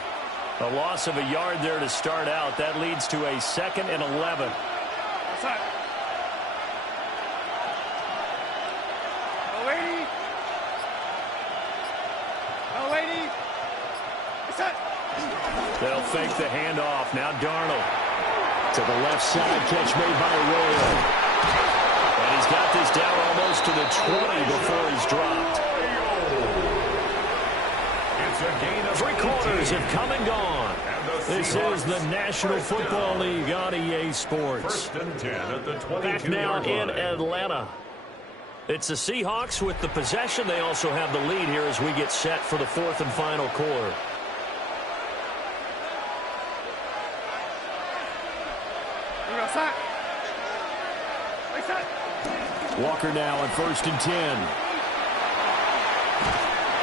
A loss of a yard there to start out. That leads to a 2nd and 11. They'll fake the handoff. Now Darnold to the left side. Catch made by Royal. And he's got this down almost to the 20 before he's dropped. It's a gain of 3 quarters have come and gone. This is the National Football League on EA Sports. 1st and 10 at the 22-yard Back now in line. Atlanta. It's the Seahawks with the possession. They also have the lead here as we get set for the 4th and final quarter. Walker now on 1st and 10.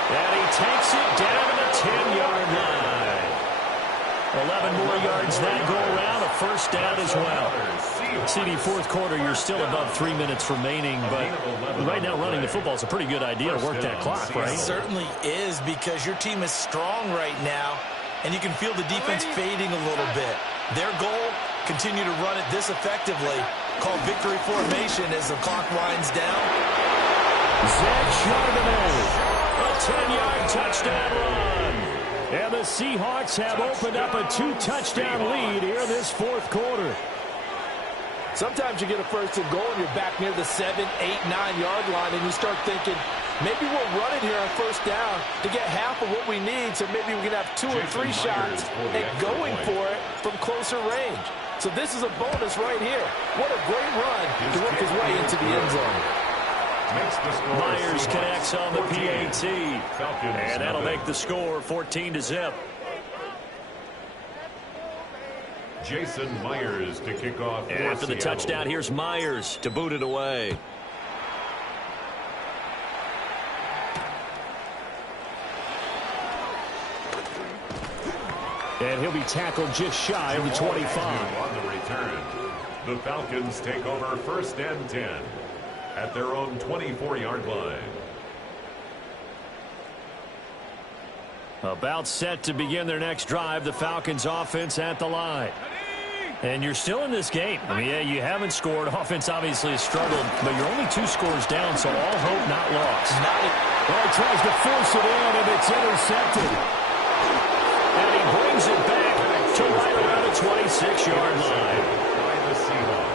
And he takes it down to the 10-yard line. 11 more yards that go around. A 1st down as well. CD, 4th quarter, you're still above 3 minutes remaining, but right now running the football is a pretty good idea to work that clock, right? It certainly is, because your team is strong right now, and you can feel the defense fading a little bit. Their goal, continue to run it this effectively, called victory formation as the clock winds down. Zach Charbonnet, a 10-yard touchdown run. And the Seahawks have opened up a 2-touchdown lead here this 4th quarter. Sometimes you get a 1st and goal and you're back near the 7, 8, 9-yard line, and you start thinking, maybe we'll run it here on 1st down to get half of what we need, so maybe we can have 2 or 3 shots at going for it from closer range. So this is a bonus right here. What a great run to work his way into the end zone. Myers connects on the PAT, and that'll make the score 14-0. Jason Myers to kick off. And after the touchdown, here's Myers to boot it away. And he'll be tackled just shy of the 25. On the return, the Falcons take over 1st and 10 at their own 24-yard line. About set to begin their next drive, the Falcons offense at the line. And you're still in this game. I mean, yeah, you haven't scored. Offense obviously has struggled, but you're only 2 scores down, so all hope not lost. Well, he tries to force it in, and it's intercepted. And he brings it back to right around the 26-yard line. By the Seahawks.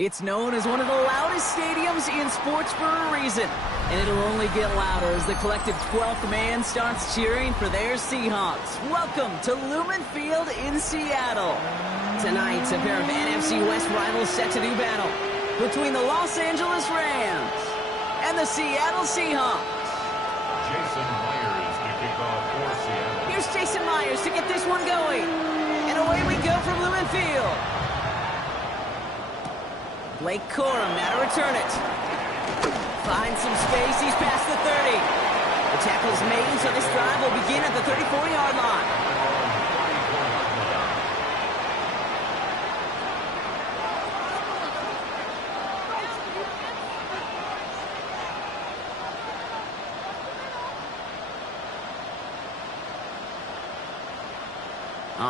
It's known as one of the loudest stadiums in sports for a reason. And it'll only get louder as the collective 12th man starts cheering for their Seahawks. Welcome to Lumen Field in Seattle. Tonight, a pair of NFC West rivals set to do battle between the Los Angeles Rams and the Seattle Seahawks. Jason Myers to kick off for Seattle. Here's Jason Myers to get this one going. And away we go from Lumen Field. Blake Corum now to return it. Finds some space. He's past the 30. The tackle is made, so this drive will begin at the 34-yard line.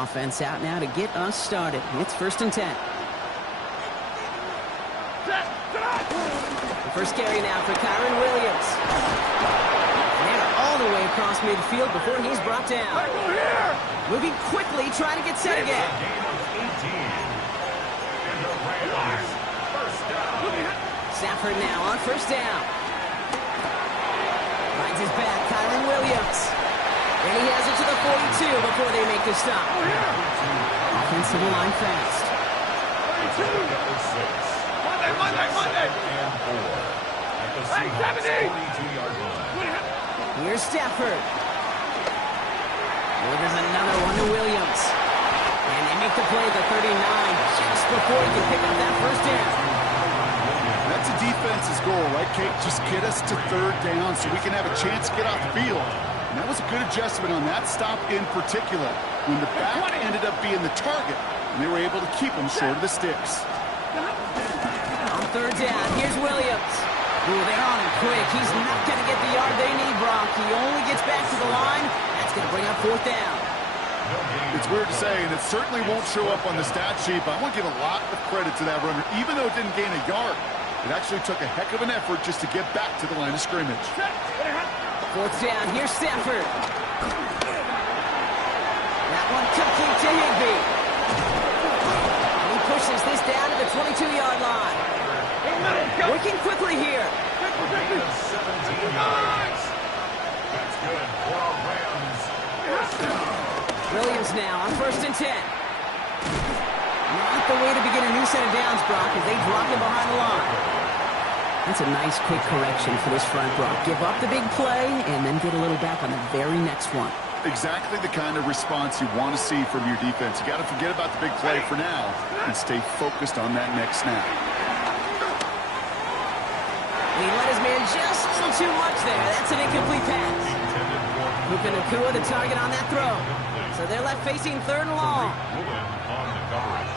Offense out now to get us started. It's 1st and 10. The first carry now for Kyron Williams. And they're all the way across midfield before he's brought down. Moving quickly, trying to get set again. Stafford now on 1st down. Finds his back, Kyron Williams. And he has it to the 42 before they make the stop. Offensive line fast. 32. Monday. And 4 at the Seahawks 42-yard line. Here's Stafford. Delivers another one to Williams. And they make the play at the 39 just before he can pick up that 1st down. That's a defense's goal, right, Kate? Just get us to 3rd down so we can have a chance to get off the field. And that was a good adjustment on that stop in particular, when the back ended up being the target, and they were able to keep him short of the sticks. On 3rd down, here's Williams. Ooh, they're on him quick. He's not going to get the yard they need, Brock. He only gets back to the line. That's going to bring up 4th down. It's weird to say, and it certainly won't show up on the stat sheet, but I want to give a lot of credit to that runner. Even though it didn't gain a yard, it actually took a heck of an effort just to get back to the line of scrimmage. 4th down, here's Stafford. That one complete to Higbee. And he pushes this down to the 22-yard line. Working quickly here. 17 yards. That's good for our Rams. Williams now on 1st and 10. Not the way to begin a new set of downs, Brock, as they drop him behind the line. That's a nice quick correction for this front, Brock. Give up the big play and then get a little back on the very next one. Exactly the kind of response you want to see from your defense. You got to forget about the big play for now and stay focused on that next snap. He let his man just a little too much there. That's an incomplete pass. Puka Nacua the target on that throw. So they're left facing 3rd and long. On the coverage.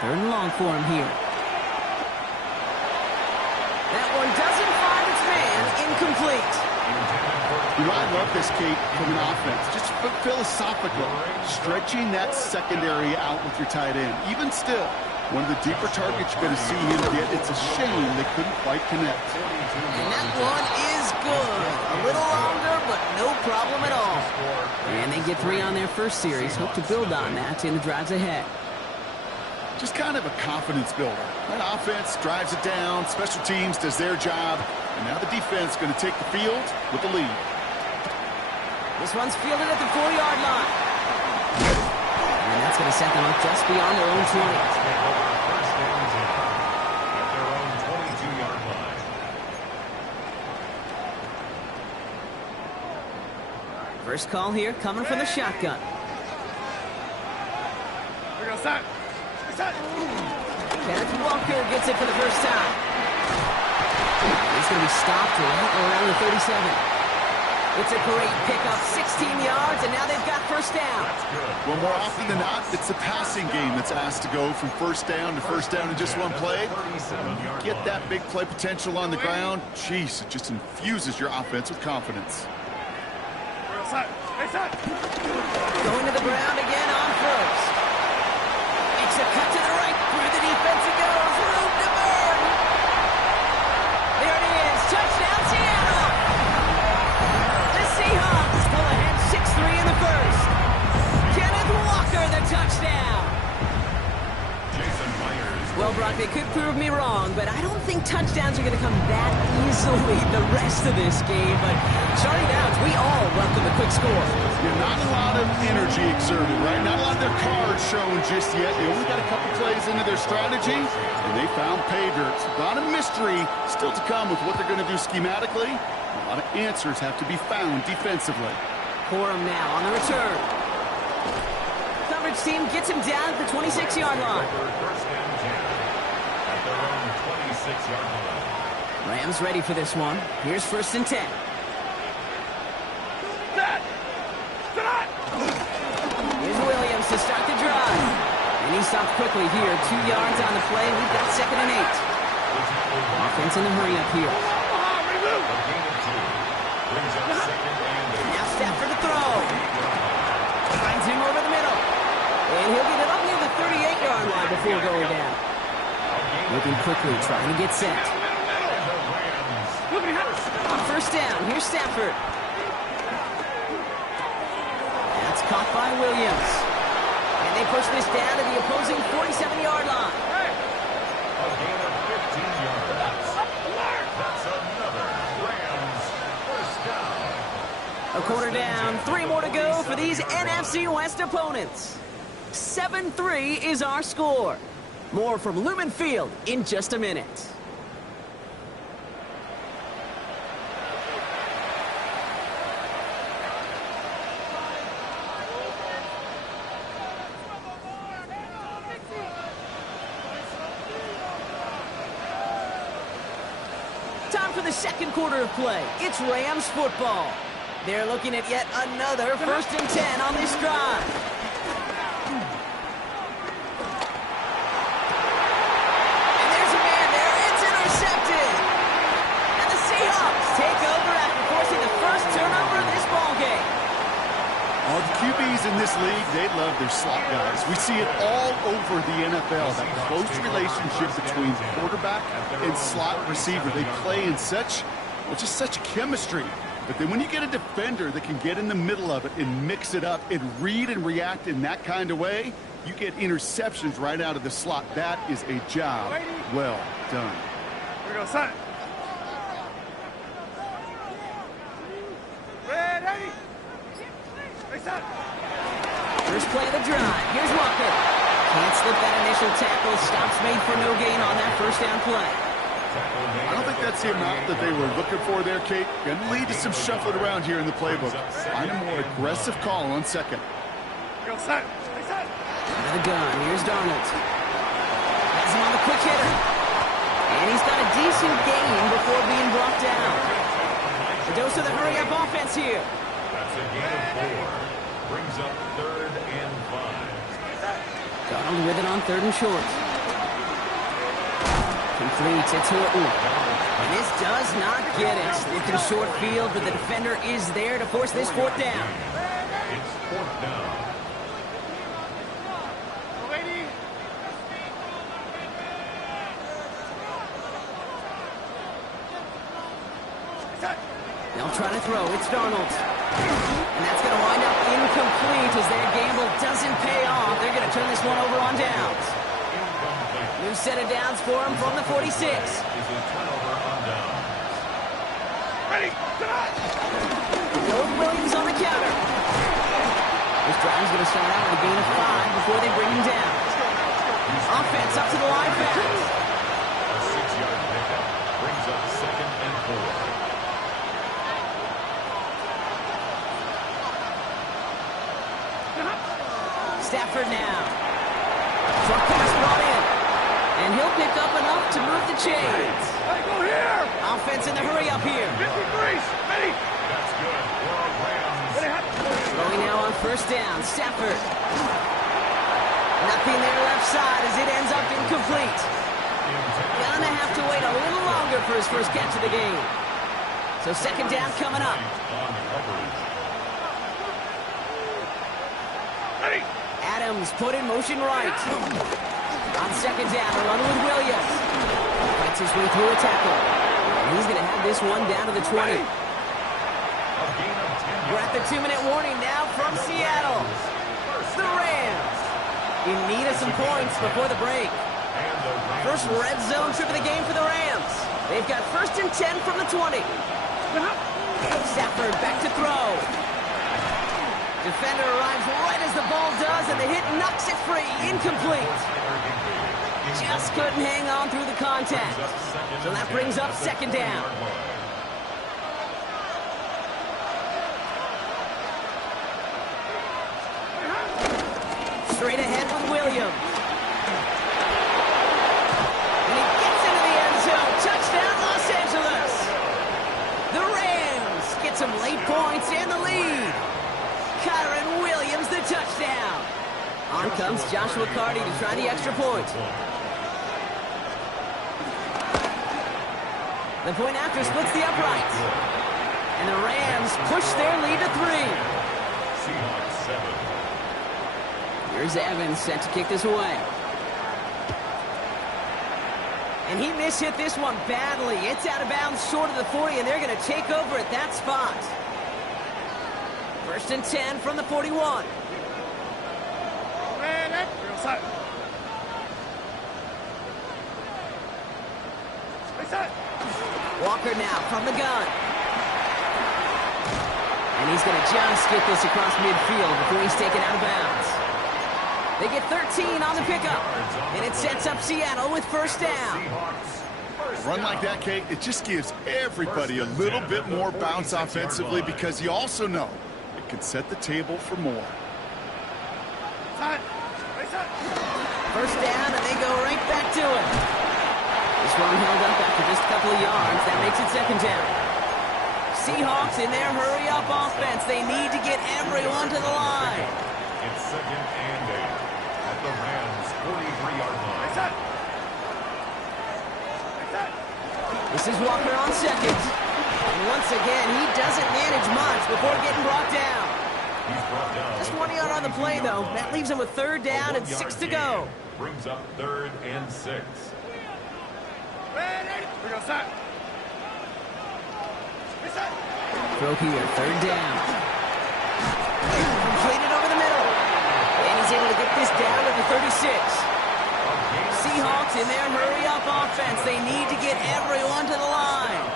3rd and long for him here. That one doesn't find its man. Incomplete. You know, I love this, Kate, from an offense. Just philosophical. Stretching that secondary out with your tight end. Even still, one of the deeper targets you're going to see him get. It's a shame they couldn't quite connect. And that one is good. A little longer, but no problem at all. And they get 3 on their first series. Hope to build on that in the drives ahead. Just kind of a confidence builder. That offense drives it down. Special teams does their job. And now the defense is going to take the field with the lead. This one's fielded at the 4-yard line. And that's going to set them up just beyond their own 20. First downs at their own 22-yard line. First call here coming from the shotgun. Kenneth Walker gets it for the first time. He's going to be stopped right around the 37. It's a great pickup, 16 yards, and now they've got 1st down. Well, more often than not, it's the passing game that's asked to go from 1st down to 1st down in just one play. Get that big play potential on the ground. Jeez, it just infuses your offense with confidence. Going to the ground again on 1st. Makes a cut to the right. Through the defense it goes. Room to burn. There it is. Touchdown, Seattle. The Seahawks pull ahead 6-3 in the first. Kenneth Walker, the touchdown. you could prove me wrong, but I don't think touchdowns are going to come that easily the rest of this game. But starting out, we all welcome a quick score. Yeah, not a lot of energy exerted, right? Not a lot of their cards shown just yet. They only got a couple plays into their strategy, and they found pay dirt. A lot of mystery still to come with what they're going to do schematically. A lot of answers have to be found defensively. Corum now on the return. Coverage team gets him down at the 26-yard line. First and 10 at their own 26-yard line. Rams ready for this one. Here's 1st and 10. Here's Williams to start the drive. And he stopped quickly here. 2 yards on the play. We've got 2nd and 8. Offense in the hurry up here. Now Stafford to throw. Finds him over the middle. And he'll get it up near the 38-yard line before going down. Moving quickly, trying to get set. On 1st down, here's Stafford. That's caught by Williams. And they push this down to the opposing 47-yard line. A gain of 15 yards. That's another Rams first down. A quarter down, 3 more to go for these NFC West opponents. 7-3 is our score. More from Lumen Field in just a minute. Time for the second quarter of play. It's Rams football. They're looking at yet another 1st and 10 on this drive. All the QBs in this league, they love their slot guys. We see it all over the NFL, that close relationship between quarterback and slot receiver. They play in such chemistry. But then when you get a defender that can get in the middle of it and mix it up and read and react in that kind of way, you get interceptions right out of the slot. That is a job well done. Here we go, son. Ready? First play of the drive. Here's Walker. Can't slip that initial tackle. Stops made for no gain on that 1st down play. I don't think that's the amount that they were looking for there, Kate. Going to lead to some shuffling around here in the playbook. Find a more aggressive call on 2nd. Go, son. Out of the gun. Here's Darnold. Has him on the quick hitter. And he's got a decent gain before being brought down. The dose of the hurry-up offense here. That's a gain of 4. Brings up 3rd and 5. Darnold with it on 3rd and short. Complete. It's Horton. And this does not get it. Looking short field, but the defender is there to force this 4th down. It's 4th down. They'll try to throw. It's Darnold. And that's going to wind up incomplete as their gamble doesn't pay off. They're going to turn this one over on downs. New set of downs for him from the 46. Ready? Williams on the counter. This drive's going to start out with a gain of 5 before they bring him down. Offense up to the line back. A 6-yard pickup brings up 2nd and 4. Stafford now. Short pass brought in. And he'll pick up enough to move the chains. Hey, go here! Offense in the hurry up here. 53, ready? That's good. Throwing now on 1st down. Stafford. Nothing there left side as it ends up incomplete. Gonna have to wait a little longer for his first catch of the game. So 2nd down coming up. Ready? Adams put in motion right. On 2nd down, a run with Williams. Fights his way through a tackle. And he's going to have this one down to the 20. We're at the 2-minute warning now from Seattle. The Rams in need of some points before the break. First red zone trip of the game for the Rams. They've got 1st and 10 from the 20. Stafford back to throw. Defender arrives right as the ball does, and the hit knocks it free. Incomplete. Just couldn't hang on through the contact. So that brings up 2nd down. Straight ahead with Williams. And he gets into the end zone. Touchdown, Los Angeles. The Rams get some late points and the lead. Kyron Williams, the touchdown. On comes Joshua Carty to try the extra point. The point after splits the upright. And the Rams push their lead to 3. Seahawks 7. Here's Evans set to kick this away. And he mishit this one badly. It's out of bounds short of the 40, and they're going to take over at that spot. 1st and 10 from the 41. Walker now from the gun. And he's going to just get this across midfield before he's taken out of bounds. They get 13 on the pickup, and it sets up Seattle with 1st down. Run like that, Kate, it just gives everybody a little bit more bounce offensively because you also know it can set the table for more. 1st down, and they go right back to it. This one held up after just a couple of yards. That makes it 2nd down. Seahawks in their hurry-up offense. They need to get everyone to the line. It's 2nd and 8 at the Rams' 43-yard line. This is Walker on 2nd. And once again, he doesn't manage much before getting brought down. Just 1 yard on the play, though. That leaves him with 3rd down and 6 to go. Brings up 3rd and 6. Throw here, 3rd down. Completed over the middle. And he's able to get this down to the 36. Seahawks in their hurry-up offense. They need to get everyone to the line.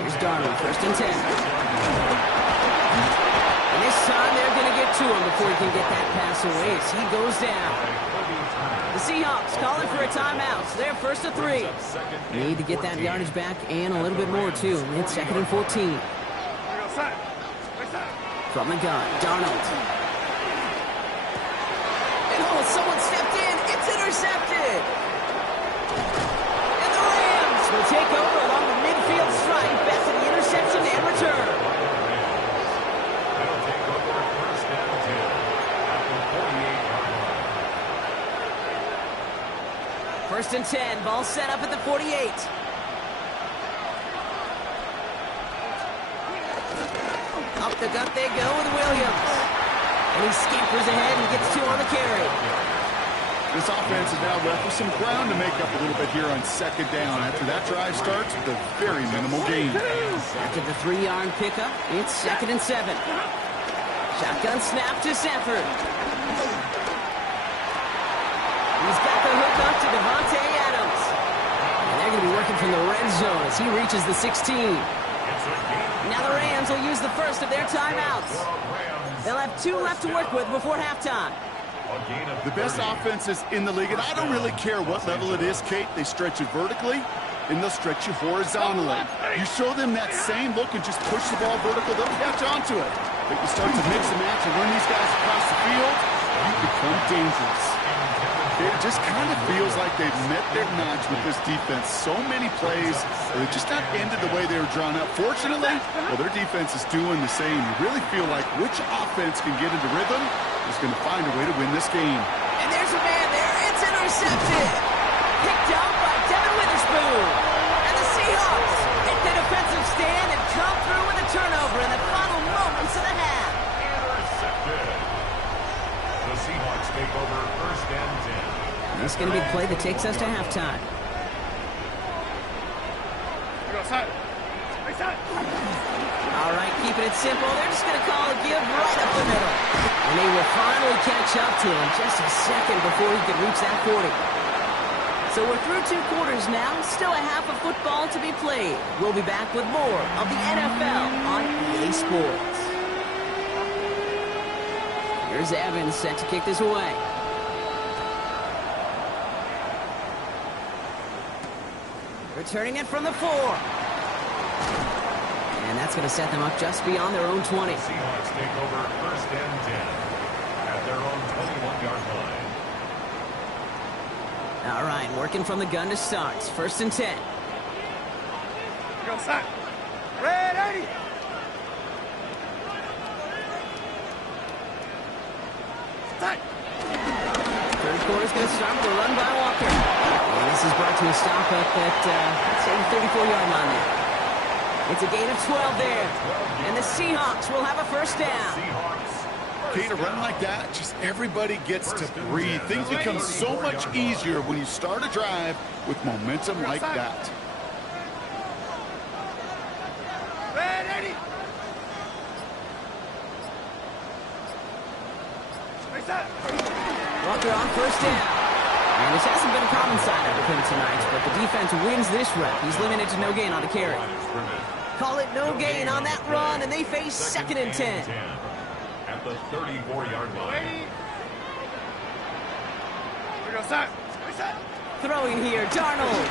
Here's Darnold, 1st and 10. And this time they're going to get to him before he can get that pass away as he goes down. The Seahawks calling for a timeout. So they're 1st to 3. They need to get that yardage back and a little bit more, too. It's 2nd and 14. From the gun, Darnold. And oh, someone stepped in. It's intercepted. And the Rams will take over along the midfield stripe back to the interception and return. They'll take over 1st and 10 at the 48-yard line. 1st and 10. Ball set up at the 48. Up the gut they go with Williams. And he scampers ahead and gets 2 on the carry. This offense is now left with some ground to make up a little bit here on 2nd down after that drive starts with a very minimal gain. After the 3-yard pickup, it's 2nd and 7. Shotgun snap to Stafford. He's got the hook up to Devontae Adams. And they're going to be working from the red zone as he reaches the 16. Now the Rams will use the first of their timeouts. They'll have 2 left to work with before halftime. The best offenses in the league, and I don't really care what level it is, Kate. They stretch it vertically, and they'll stretch you horizontally. You show them that same look and just push the ball vertical, they'll catch onto it. But you start to mix and match and run these guys across the field, you become dangerous. It just kind of feels like they've met their notch with this defense. So many plays, they've just not ended the way they were drawn up. Fortunately, well, their defense is doing the same. You really feel like which offense can get into rhythm is going to find a way to win this game. And there's a man there. It's intercepted. Picked up by Devin Witherspoon. And the Seahawks hit the defensive stand and come through with a turnover in the final moments of the half. Intercepted. The Seahawks take over 1st and 10. And this is going to be the play that takes us to halftime. All right, keeping it simple. They're just going to call a give right up the middle. And they will finally catch up to him just a second before he could reach that 40. So we're through 2 quarters now. Still a half of football to be played. We'll be back with more of the NFL on EA Sports. Here's Evans set to kick this away. Returning it from the 4. And that's going to set them up just beyond their own 20. The Seahawks take over 1st and 10 at their own 21-yard line. All right, working from the gun to start. 1st and 10. Go, sack. Red 80. Sack. Third quarter's going to start with a run by Walker. And this is brought to a stop up at, say, the 34-yard line there. It's a gain of 12 there. And the Seahawks will have a 1st down. Okay, to run like that, just everybody gets to breathe. Things become so much easier when you start a drive with momentum like that. Red 80. Walker on 1st down. And this hasn't been a common sign of him tonight, but the defense wins this rep. He's limited to no gain on the carry. Call it no gain on that run, and they face 2nd and 10. At the 34-yard line. Throwing here, Darnold.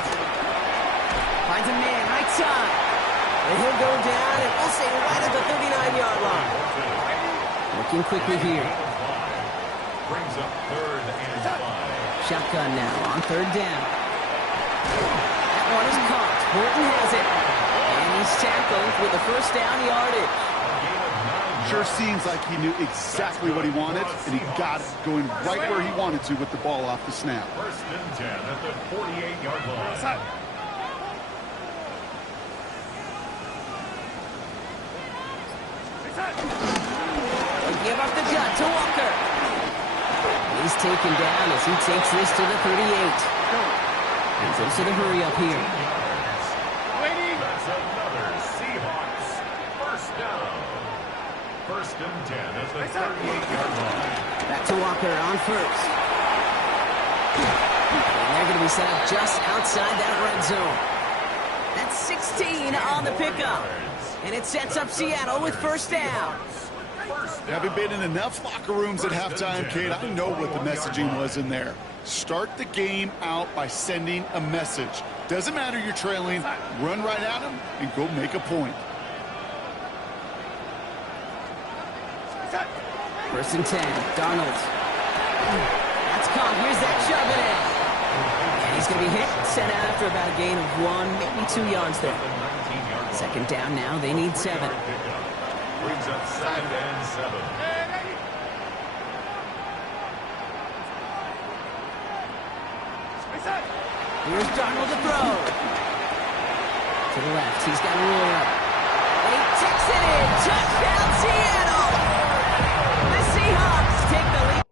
Finds a man, right side. And he'll go down, and we'll say right at the 39-yard line. Looking quickly here. Brings up 3rd and 5. Shotgun now on 3rd down. That one is caught. Horton has it. And he's tackled with the 1st down yardage. Sure seems like he knew exactly what he wanted, and he got it going right where he wanted to with the ball off the snap. 1st and 10 at the 48-yard line. They give up the gut to Walker. He's taken down as he takes this to the 38. And goes to the hurry up here. That's another Seahawks 1st down. 1st and 10 at the 38-yard line. Back to Walker on 1st. And they're going to be set up just outside that red zone. That's 16 on the pickup. And it sets up Seattle with 1st down. Having been in enough locker rooms at halftime, Kate, I know what the messaging was in there. Start the game out by sending a message. Doesn't matter you're trailing, run right at them and go make a point. 1st and 10, Darnold. That's caught. Here's that shove it in. And he's going to be hit, sent out after about a gain of 1, maybe 2 yards there. 2nd down now, they need 7. Brings up 2nd and 7. Here's Darnold to throw. To the left, he's got Roy up. And he takes it in. Touchdown, Seattle! The Seahawks take the lead.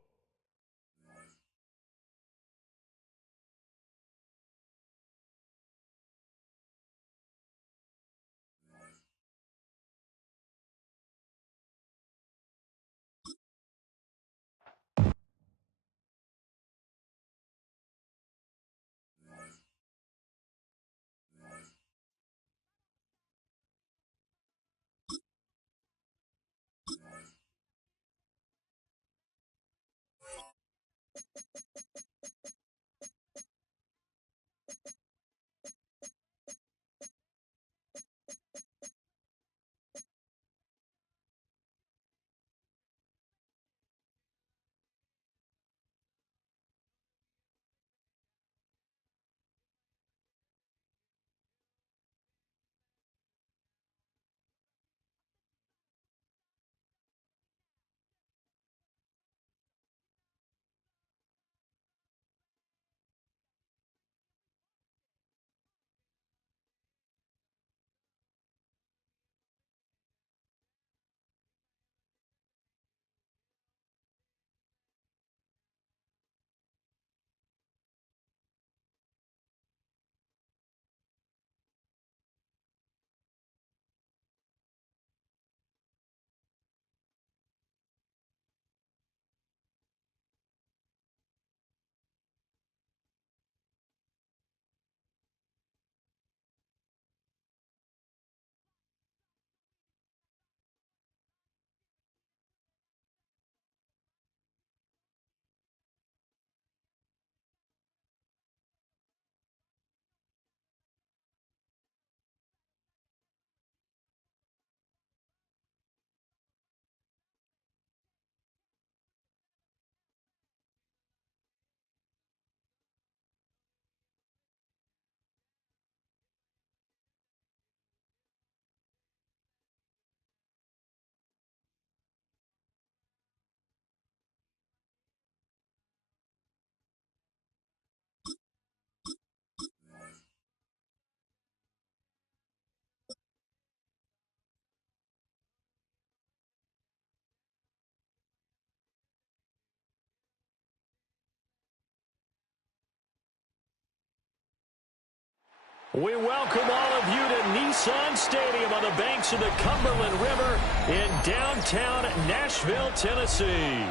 We welcome all of you to Nissan Stadium on the banks of the Cumberland River in downtown Nashville, Tennessee.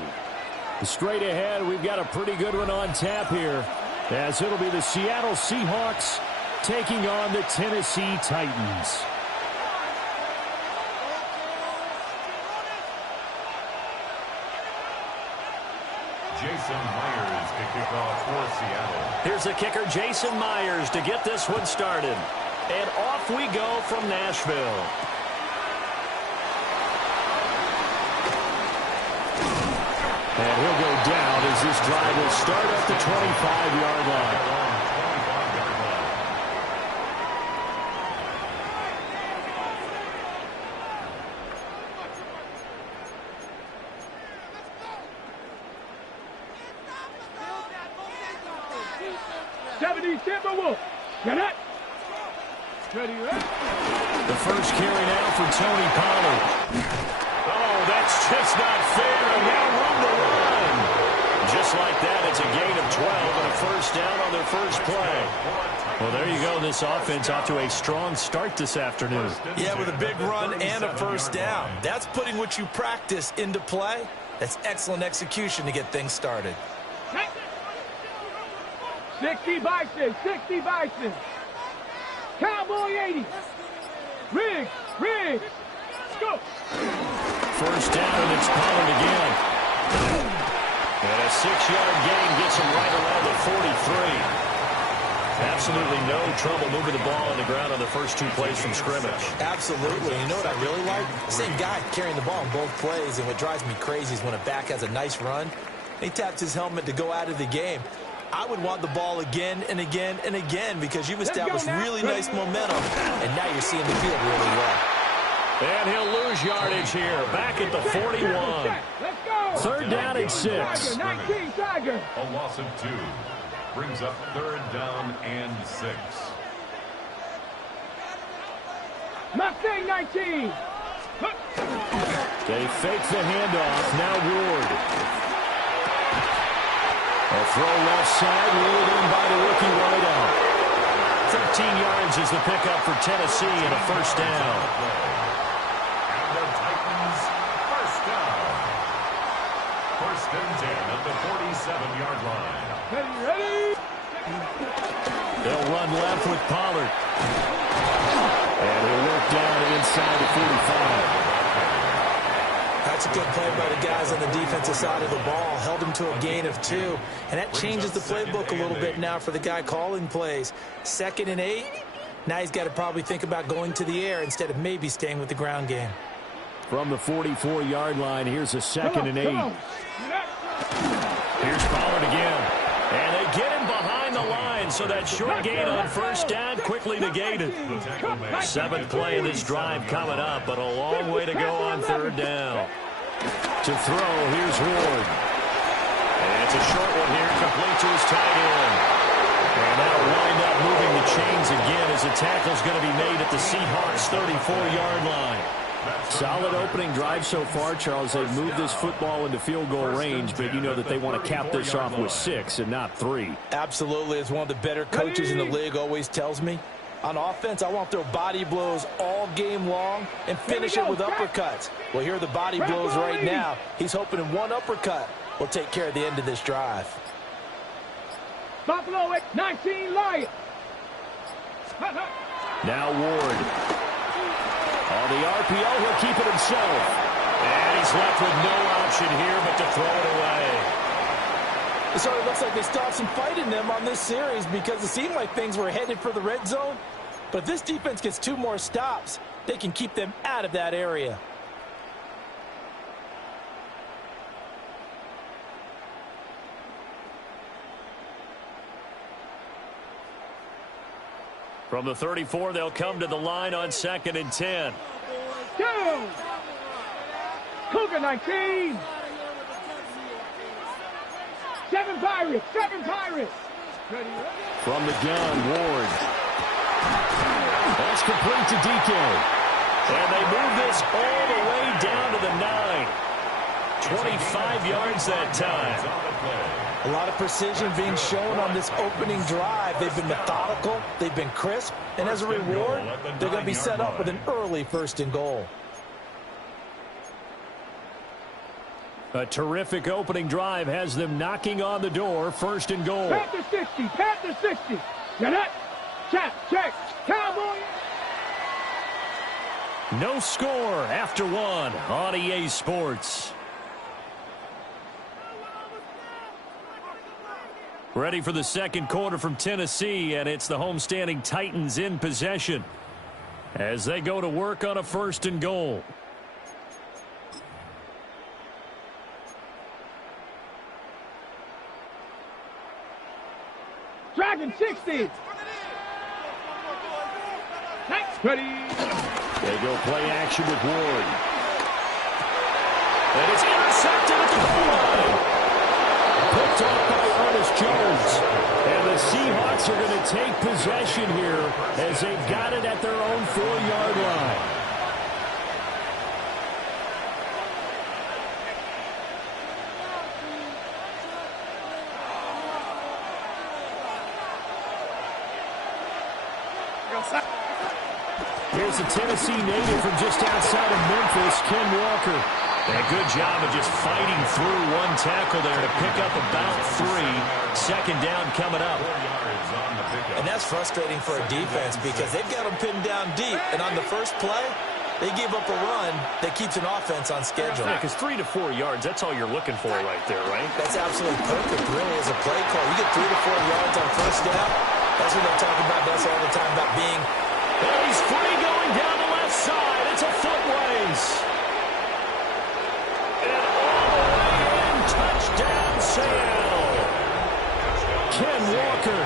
Straight ahead, we've got a pretty good one on tap here, as it'll be the Seattle Seahawks taking on the Tennessee Titans. Jason Myers to kick off for Seattle. Here's the kicker, Jason Myers, to get this one started. And off we go from Nashville. And he'll go down as this drive will start at the 25-yard line. The first carry now for Tony Pollard. Oh, that's just not fair, and now room to run. Just like that, it's a gain of 12 and a first down on their first play. Well, there you go. This offense off to a strong start this afternoon. Yeah, with a big run and a first down. That's putting what you practice into play. That's excellent execution to get things started. 60 Bison, 60 Bison. Cowboy 80. Riggs, Riggs. Go. First down, and it's Pollard again. And a 6-yard gain gets him right around the 43. Absolutely no trouble moving the ball on the ground on the first two plays from scrimmage. Absolutely. You know what I really like? Same guy carrying the ball on both plays, and what drives me crazy is when a back has a nice run, he taps his helmet to go out of the game. I would want the ball again and again and again because you've established really nice momentum, and now you're seeing the field really well. And he'll lose yardage here, back at the 41. Third down and 6. 19, Tiger. A loss of 2. Brings up third down and 6. Mustang 19. They fake the handoff. Now Ward. A throw left side, ruled in by the rookie wideout. 13 yards is the pickup for Tennessee and a first down. And the Titans first down. First and 10 at the 47-yard line. Ready? They'll run left with Pollard. And he'll work down inside the 45. That's a good play by the guys on the defensive side of the ball. Held him to a gain of 2. And that changes the playbook a little bit now for the guy calling plays. 2nd and 8. Now he's got to probably think about going to the air instead of maybe staying with the ground game. From the 44-yard line, here's a 2nd and 8. Here's Pollard again. And they get him behind the line, so that short gain on first down quickly negated. 7th play of this drive coming up, but a long way to go on third down. To throw, here's Ward. And it's a short one here, complete to his tight end. And that'll wind up moving the chains again as the tackle's going to be made at the Seahawks' 34-yard line. Solid opening drive so far, Charles. They've moved this football into field goal range, but you know that they want to cap this off with 6 and not 3. Absolutely. As one of the better coaches in the league always tells me, on offense, I want their body blows all game long and finish it with uppercuts. Well, here are the body blows right now. He's hoping in one uppercut will take care of the end of this drive. Buffalo at 19, Lions. Now Ward. On the RPO, he'll keep it himself. And he's left with no option here but to throw it away. It already looks like they stopped some fight in them on this series because it seemed like things were headed for the red zone. But if this defense gets 2 more stops, they can keep them out of that area. From the 34, they'll come to the line on 2nd and 10. Down. Cougar 19. 7 Pirates, 7 Pirates. From the gun, Ward. That's complete to DK. And they move this all the way down to the 9. 25 yards that time. A lot of precision being shown on this opening drive. They've been methodical, they've been crisp, and as a reward, they're going to be set up with an early 1st and goal. A terrific opening drive has them knocking on the door. 1st and goal. Panther 60, Panther 60. Get it? Check. Cowboy. No score after 1 on EA Sports. Ready for the 2nd quarter from Tennessee, and it's the homestanding Titans in possession as they go to work on a 1st and goal. Dragon 60. Next, ready. They go play action with Ward. And it's intercepted at the goal line. Picked off by Ernest Jones. And the Seahawks are going to take possession here as they've got it at their own 4-yard line. Here's a Tennessee native from just outside of Memphis, Ken Walker. And a good job of just fighting through one tackle there to pick up about 3. 2nd down coming up. And that's frustrating for a defense because they've got them pinned down deep. And on the first play, they give up a run that keeps an offense on schedule. Yeah, because 3 to 4 yards, that's all you're looking for right there, right? That's absolutely perfect, really, as a play call. You get 3 to 4 yards on 1st down. That's what they're talking about us all the time, about being... Well, he's free going down the left side. It's a foot race. And all the way in, touchdown, Seattle. Ken Walker,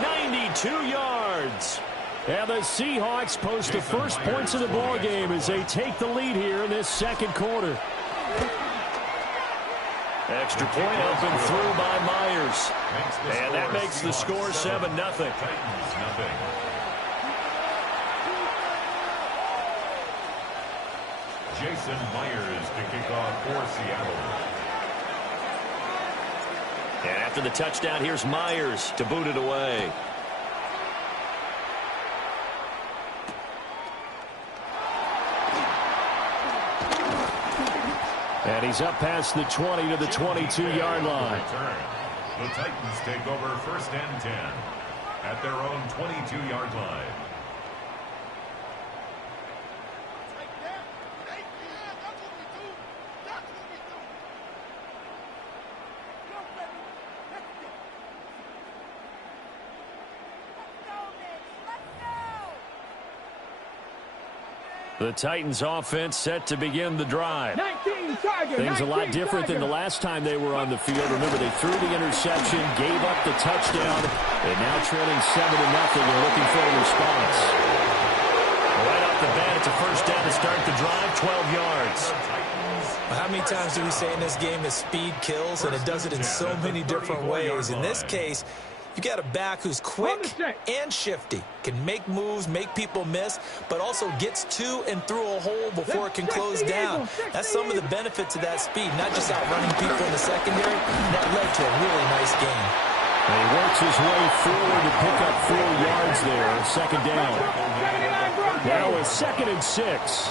92 yards. And the Seahawks post the first points of the ball game as they take the lead here in this 2nd quarter. Extra point up and through by Myers. And that makes the score 7-0. Jason Myers to kick off for Seattle. And after the touchdown, here's Myers to boot it away. And he's up past the 20 to the 22-yard line. The Titans take over 1st and 10 at their own 22-yard line. The Titans offense set to begin the drive. 19 Tiger. Things a lot different than the last time they were on the field. Remember, they threw the interception, gave up the touchdown, and now trailing 7-0 and looking for a response. Right off the bat, it's a 1st down to start the drive, 12 yards. How many times do we say in this game that speed kills, and it does it in so many different ways? In this case, you got a back who's quick and shifty, can make moves, make people miss, but also gets to and through a hole before it can close down. That's some of the benefits of that speed, not just outrunning people in the secondary. That led to a really nice game. And he works his way forward to pick up 4 yards there, 2nd down. Now a 2nd and 6.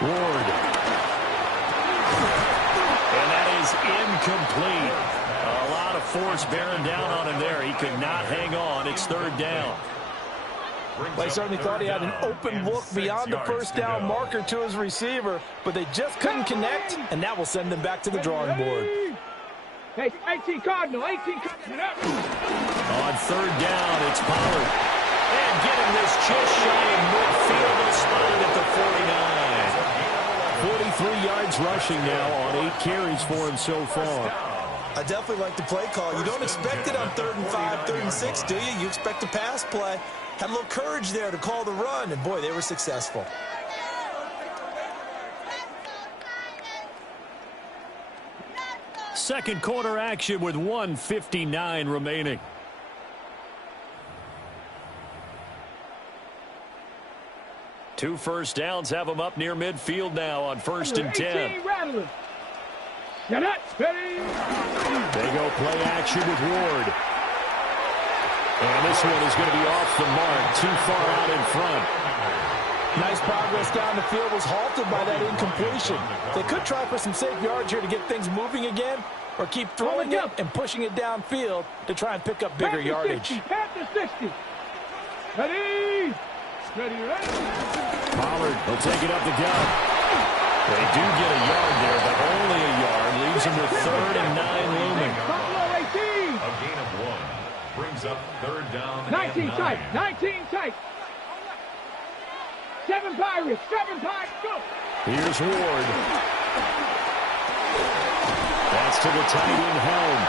Ward. And that is incomplete. A lot of force bearing down on him there. He could not hang on. It's 3rd down. Well, I certainly thought he had an open look beyond the 1st down marker to his receiver, but they just couldn't connect, and that will send them back to the drawing board. Hey, 18 Cardinal, 18 Cardinal. On 3rd down, it's Pollard. And getting this just shy of midfield, they'll spot it at the 49. 43 yards rushing now on 8 carries for him so far. I definitely like the play call. You don't expect it on 3rd and 5, 3rd and 6, do you? You expect a pass play. Had a little courage there to call the run, and boy, they were successful. Second quarter action with 1:59 remaining. 2 first downs have them up near midfield now on 1st and 10. They go play action with Ward. And this one is going to be off the mark, too far out in front. Nice progress down the field, was halted by that incompletion. They could try for some safe yards here to get things moving again, or keep throwing it and pushing it downfield to try and pick up bigger yardage. 60. Ready? Pollard will take it up the gut. They do get a yard there, but only a yard. Leaves them with 3rd and 9 looming. A gain of 1 brings up 3rd down 19 and 9. tight. 19 tight. 7 Pirates. Go. Here's Ward. That's to the tight end Helm.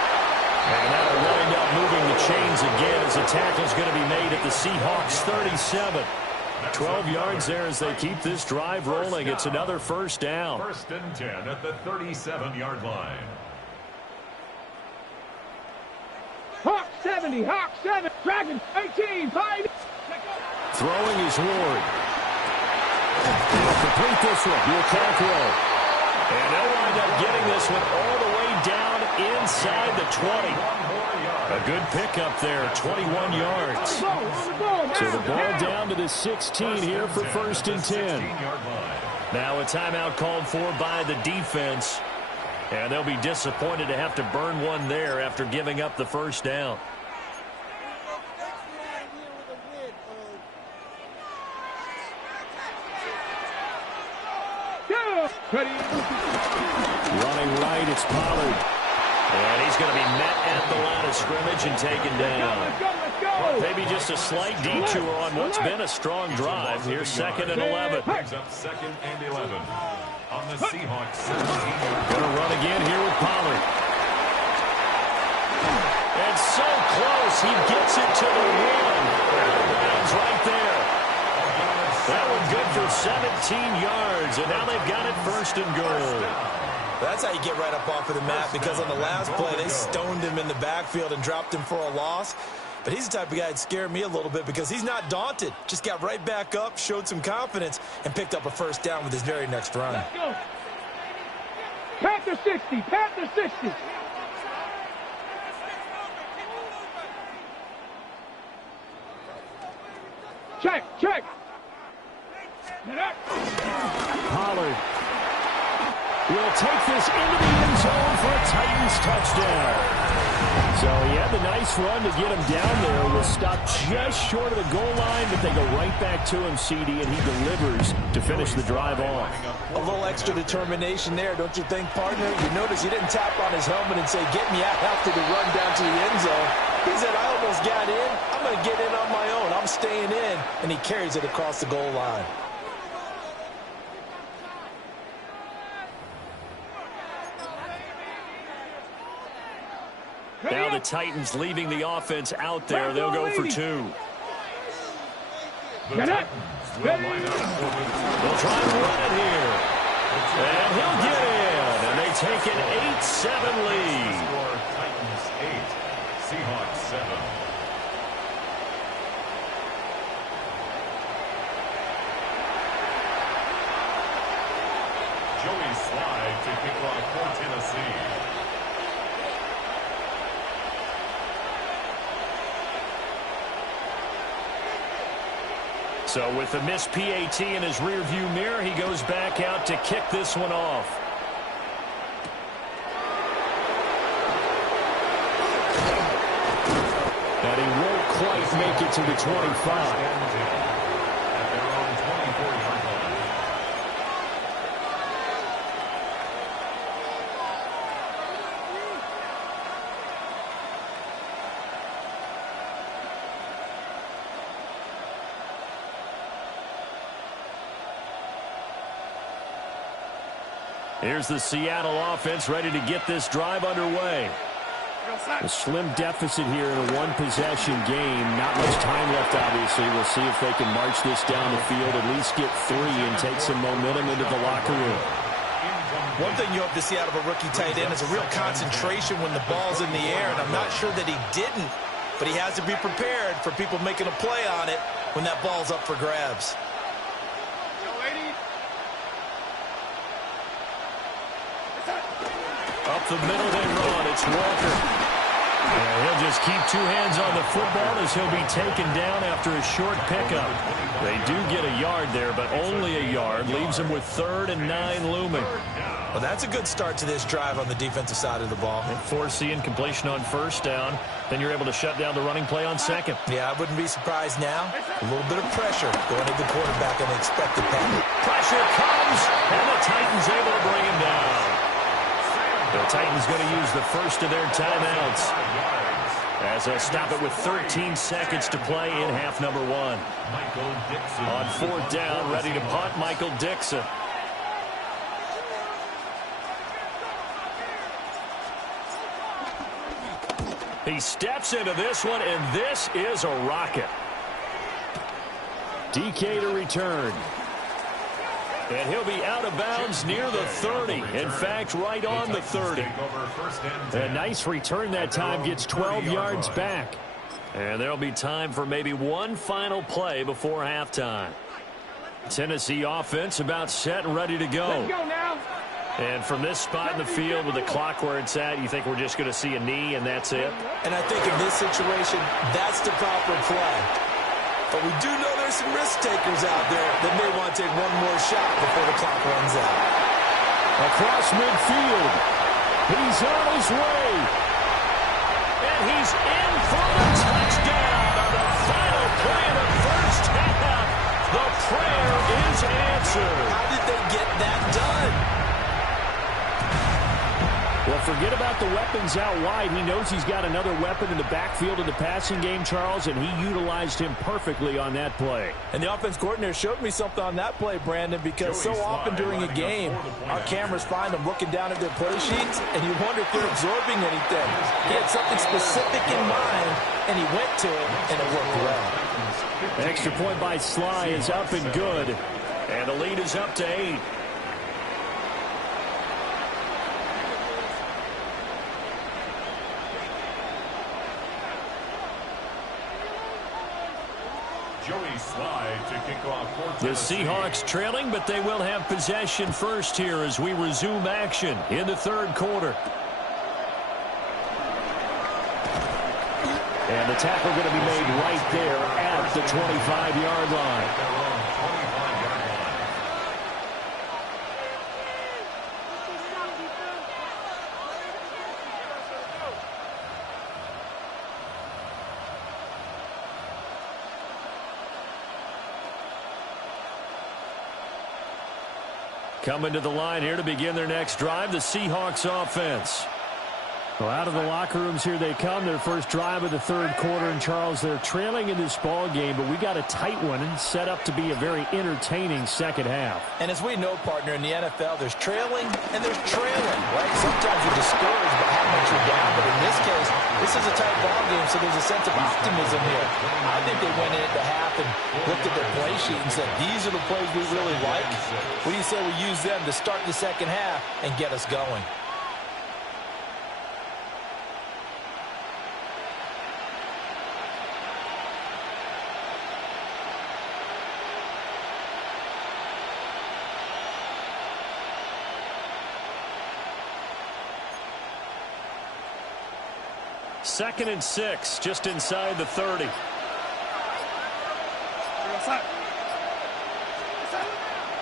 And that'll wind up moving the chains again as the tackle's going to be made at the Seahawks 37. 12 yards there as they keep this drive rolling. It's another 1st down. 1st and 10 at the 37-yard line. Hawk 70. Dragon 18. Throwing is Ward. He'll complete this one. Bucalcro. And they'll wind up getting this one all the way down inside the 20. A good pickup there, 21 yards. So the ball down to the 16 here for 1st and 10. Now a timeout called for by the defense. And they'll be disappointed to have to burn one there after giving up the 1st down. Running right, it's Pollard. And he's going to be met at the line of scrimmage and taken down. Maybe just a slight detour on what's been a strong drive. Here's 2nd and 11. Brings up 2nd and 11 on the Seahawks 17. Going to run again here with Pollard. And so close, he gets it to the 1. Out of bounds right there. That one good for 17 yards, and now they've got it 1st and goal. That's how you get right up off of the mat, because on the last play, they stoned him in the backfield and dropped him for a loss. But he's the type of guy that scared me a little bit because he's not daunted. Just got right back up, showed some confidence, and picked up a 1st down with his very next run. Let's go. Panther 60. Check. Pollard will take this into the end zone for a Titans touchdown. So he had the nice run to get him down there. Was stopped just short of the goal line, but they go right back to him, CD, and he delivers to finish the drive off. A little extra determination there, don't you think, partner? You notice he didn't tap on his helmet and say, get me out after the run down to the end zone. He said, I almost got in. I'm going to get in on my own. I'm staying in. And he carries it across the goal line. Now the Titans leaving the offense out there. They'll go for 2. They'll try and run it here. And he'll get in. And they take an 8-7 lead. Titans 8, Seahawks 7. Joey Slide to kick off for Tennessee. So with the missed PAT in his rearview mirror, he goes back out to kick this one off. And he won't quite make it to the 25. Here's the Seattle offense ready to get this drive underway. A slim deficit here in a one-possession game. Not much time left, obviously. We'll see if they can march this down the field, at least get 3 and take some momentum into the locker room. One thing you hope to see out of a rookie tight end is a real concentration when the ball's in the air, and I'm not sure that he didn't, but he has to be prepared for people making a play on it when that ball's up for grabs. Up the middle they run. It's Walker. And he'll just keep two hands on the football as he'll be taken down after a short pickup. They do get a yard there, but only a yard. Leaves them with 3rd and 9 looming. Well, that's a good start to this drive on the defensive side of the ball. And foreseeing completion on 1st down. Then you're able to shut down the running play on 2nd. Yeah, I wouldn't be surprised now. A little bit of pressure going at the quarterback on the expected pass. Pressure comes, and the Titans able to bring him down. The Titans going to use the first of their timeouts as they'll stop it with 13 seconds to play in half number 1. On 4th down, ready to punt, Michael Dixon. He steps into this one, and this is a rocket. DK to return. And he'll be out of bounds near the 30. In fact, right on the 30. A nice return that time, gets 12 yards back. And there'll be time for maybe one final play before halftime. Tennessee offense about set and ready to go. Let's go now. And from this spot in the field with the clock where it's at, you think we're just going to see a knee and that's it? And I think in this situation, that's the proper play. But we do know there's some risk takers out there that may want to take one more shot before the clock runs out. Across midfield. He's on his way. And he's in for the touchdown on the final play of the first half. The prayer is answered. How did they get that done? Well, forget about the weapons out wide. He knows he's got another weapon in the backfield of the passing game, Charles, and he utilized him perfectly on that play. And the offense coordinator showed me something on that play, Brandon, because so often during a game, our cameras find them looking down at their play sheets, and you wonder if they're absorbing anything. He had something specific in mind, and he went to it, and it worked well. Extra point by Sly is up and good, and the lead is up to 8. The Seahawks trailing, but they will have possession first here as we resume action in the 3rd quarter. And the tackle going to be made right there at the 25-yard line. Coming to the line here to begin their next drive, the Seahawks offense. Well, out of the locker rooms here they come, their first drive of the 3rd quarter. And, Charles, they're trailing in this ball game, but we got a tight one and set up to be a very entertaining second half. And as we know, partner, in the NFL, there's trailing and there's trailing, right? Sometimes you're discouraged by how much you're down, but in this case, this is a tight ball game, so there's a sense of optimism here. I think they went into half and looked at their play sheet and said, these are the plays we really like. What do you say we use them to start the second half and get us going? Second and 6, just inside the 30.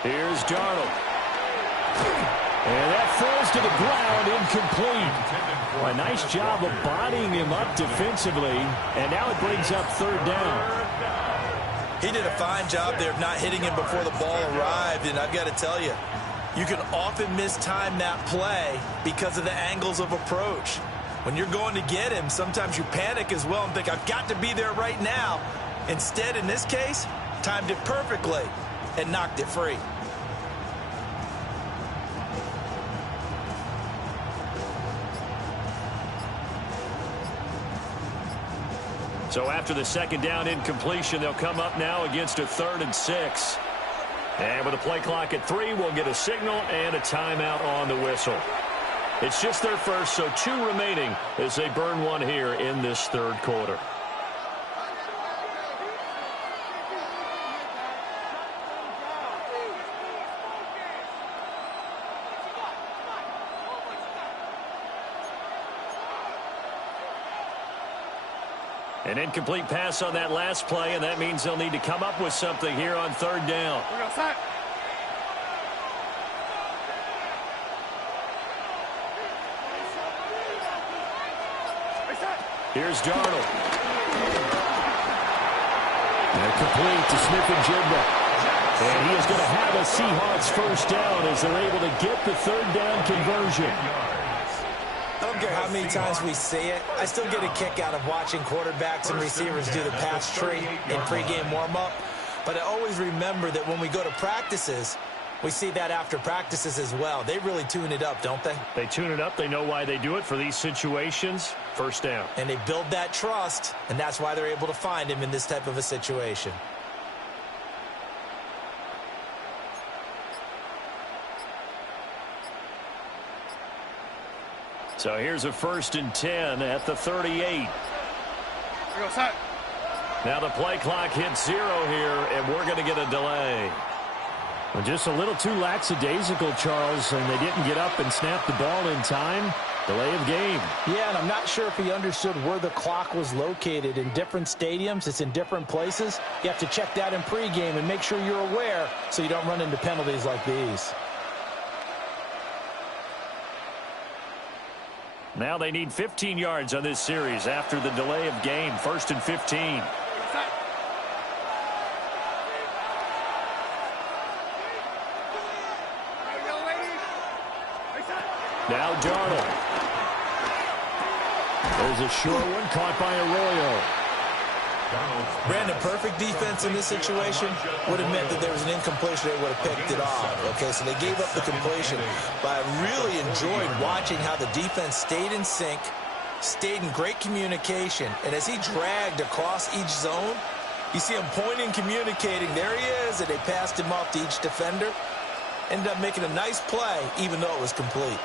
Here's Darnold. And that falls to the ground, incomplete. A nice job of bodying him up defensively, and now it brings up 3rd down. He did a fine job there of not hitting him before the ball arrived, and I've got to tell you, you can often mistime that play because of the angles of approach. When you're going to get him, sometimes you panic as well and think, I've got to be there right now. Instead, in this case, timed it perfectly and knocked it free. So after the second down incompletion, they'll come up now against a 3rd and 6. And with a play clock at 3, we'll get a signal and a timeout on the whistle. It's just their first, so 2 remaining as they burn one here in this 3rd quarter. An incomplete pass on that last play, and that means they'll need to come up with something here on third down. We go set. Here's Darnold. And complete to Smith-Njigba. And he is going to have a Seahawks first down as they're able to get the third down conversion. I don't care how many times we see it. I still get a kick out of watching quarterbacks and receivers do the pass tree in pregame warm-up. But I always remember that when we go to practices, we see that after practices as well. They really tune it up, don't they? They tune it up. They know why they do it for these situations. First down. And they build that trust, and that's why they're able to find him in this type of a situation. So here's a 1st and 10 at the 38. We go set. Now the play clock hits 0 here, and we're going to get a delay. Well, just a little too lackadaisical, Charles, and they didn't get up and snap the ball in time. Delay of game. Yeah, and I'm not sure if he understood where the clock was located. In different stadiums, it's in different places. You have to check that in pregame and make sure you're aware so you don't run into penalties like these. Now they need 15 yards on this series after the delay of game. 1st and 15. Now Darnold. There's a short one caught by Arroyo. Brandon, perfect defense in this situation would have meant that there was an incompletion. They would have picked it off. Okay, so they gave up the completion. But I really enjoyed watching how the defense stayed in sync, stayed in great communication. And as he dragged across each zone, you see him pointing, communicating. There he is, and they passed him off to each defender. Ended up making a nice play, even though it was complete.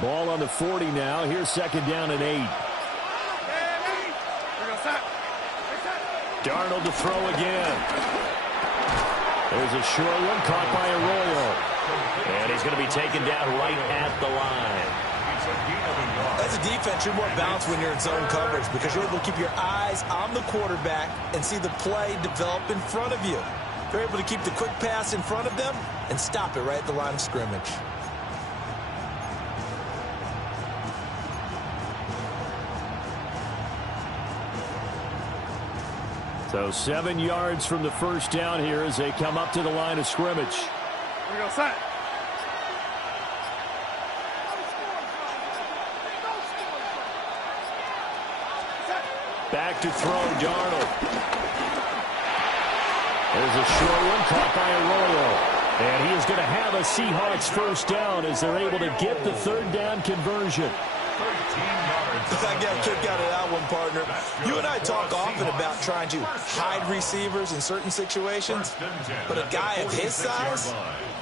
Ball on the 40 now. Here's 2nd down and 8. Darnold to throw again. There's a short one caught by Arroyo. And he's going to be taken down right at the line. As a defense, you're more balanced when you're in zone coverage because you're able to keep your eyes on the quarterback and see the play develop in front of you. You're able to keep the quick pass in front of them and stop it right at the line of scrimmage. So 7 yards from the first down here as they come up to the line of scrimmage. We go set. Back to throw, Darnold. There's a short one caught by Arroyo. And he is going to have a Seahawks first down as they're able to get the third down conversion. 13 yards. I got a kick out of that one, partner. You and I talk often about trying to hide receivers in certain situations, but a guy of his size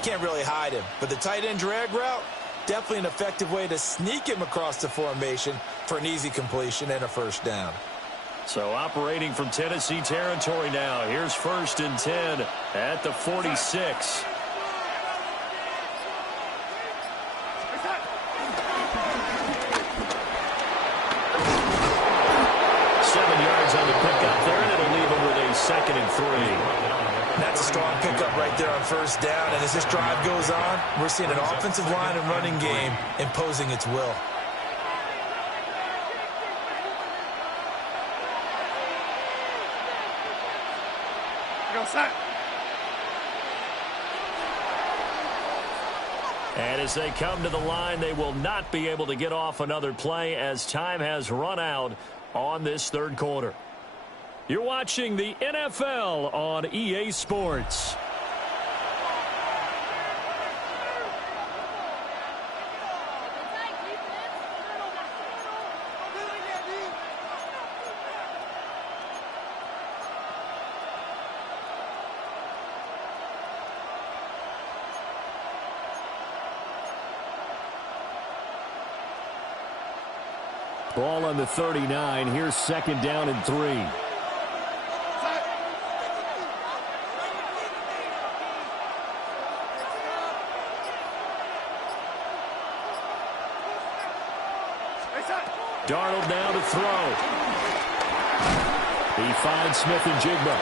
can't really hide him. But the tight end drag route, definitely an effective way to sneak him across the formation for an easy completion and a first down. So operating from Tennessee territory now. Here's 1st and 10 at the 46. On the pickup there, and it'll leave him with a 2nd and 3. That's a strong pickup right there on first down, and as this drive goes on, we're seeing an offensive line and running game imposing its will. Go set. And as they come to the line, they will not be able to get off another play as time has run out on this third quarter. You're watching the NFL on EA Sports. Ball on the 39. Here's 2nd down and 3. Darnold now to throw. He finds Smith and Jigba.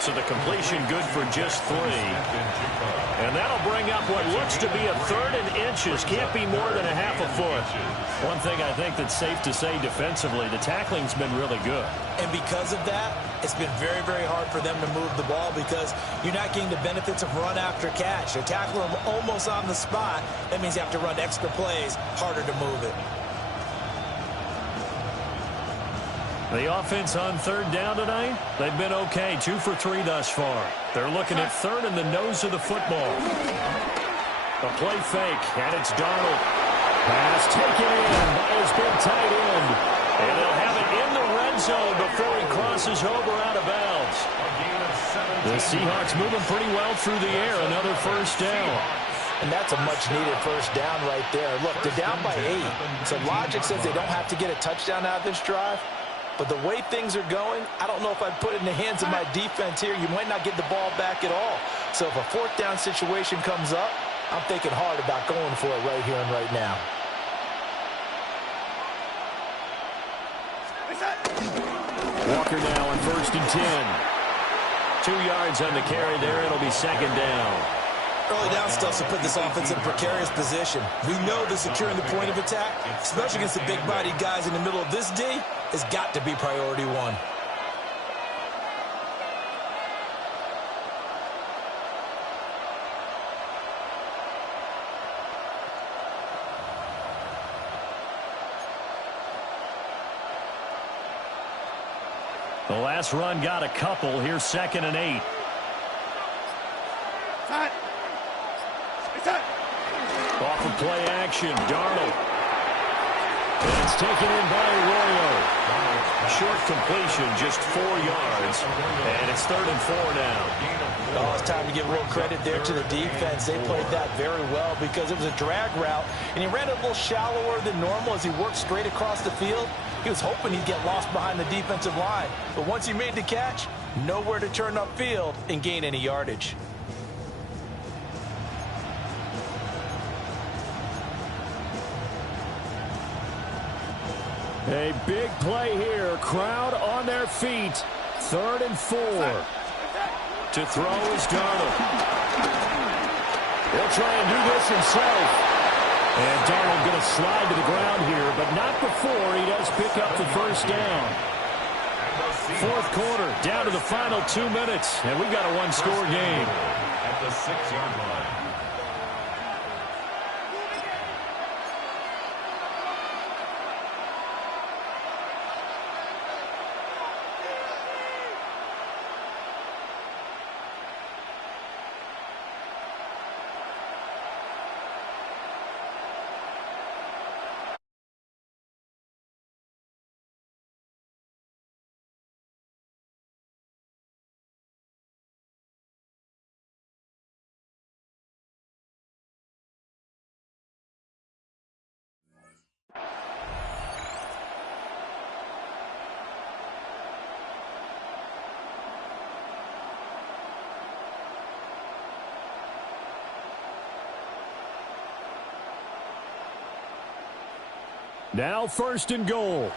So the completion good for just 3. And that'll bring up what looks to be a 3rd and inches. Can't be more than a half a foot. One thing I think that's safe to say defensively, the tackling's been really good. And because of that, it's been very, very hard for them to move the ball because you're not getting the benefits of run after catch. They're tackling them almost on the spot. That means you have to run extra plays, harder to move it. The offense on 3rd down tonight, they've been okay. 2 for 3 thus far. They're looking at 3rd in the nose of the football. A play fake, and it's Darnold. Pass taken in by his big tight end. And they'll have it in the red zone before he crosses over out of bounds. The Seahawks moving pretty well through the air. Another 1st down. And that's a much-needed 1st down right there. Look, they're down by 8. So logic says they don't have to get a touchdown out of this drive. But the way things are going, I don't know if I'd put it in the hands of my defense here. You might not get the ball back at all. So if a 4th down situation comes up, I'm thinking hard about going for it right here and right now. Walker now on 1st and 10. 2 yards on the carry there. It'll be 2nd down. Early down stuff to put this offense in a precarious position. We know that securing the point of attack, especially against the big-bodied guys in the middle of this D, has got to be priority 1. The last run got a couple. Here's 2nd and 8. Off of play action, Darnold. And it's taken in by Arroyo. Short completion, just 4 yards. And it's 3rd and 4 now. Oh, it's time to give a little credit there to the defense. They played that very well because it was a drag route, and he ran it a little shallower than normal as he worked straight across the field. He was hoping he'd get lost behind the defensive line. But once he made the catch, nowhere to turn upfield and gain any yardage. A big play here. Crowd on their feet. 3rd and 4. To throw is Darnold. He'll try and do this himself. And Darnold going to slide to the ground here, but not before he does pick up the 1st down. 4th quarter, down to the final 2 minutes, and we've got a 1-score game. At the 6-yard line. Now 1st and goal.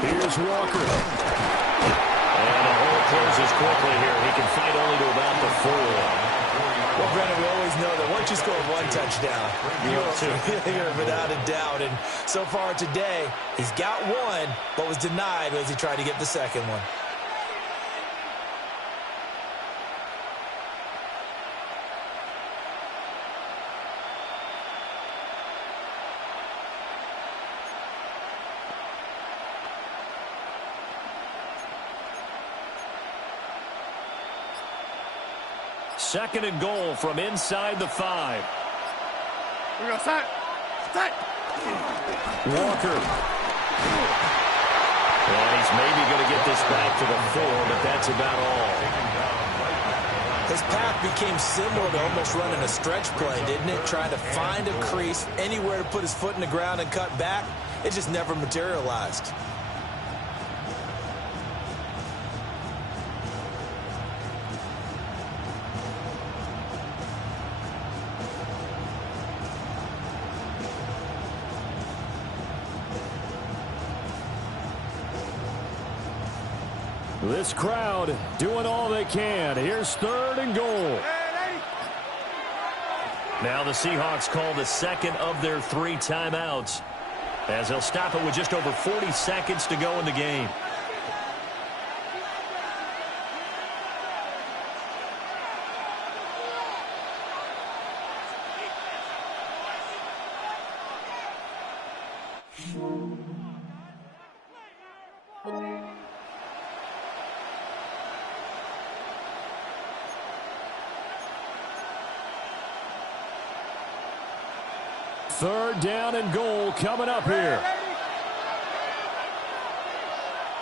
Here's Walker. And the hole closes quickly here. He can fight only to about the 4. Well, Brennan, we always know that once you score 1 touchdown, you're without a doubt. And so far today, he's got 1, but was denied as he tried to get the 2nd one. Second and goal from inside the 5. We go set. Walker. And he's maybe going to get this back to the 4, but that's about all. His path became similar to almost running a stretch play, didn't it? Trying to find a crease, anywhere to put his foot in the ground and cut back. It just never materialized. This crowd doing all they can. Here's 3rd and goal. Now the Seahawks call the second of their 3 timeouts, as they'll stop it with just over 40 seconds to go in the game. Third down and goal coming up here.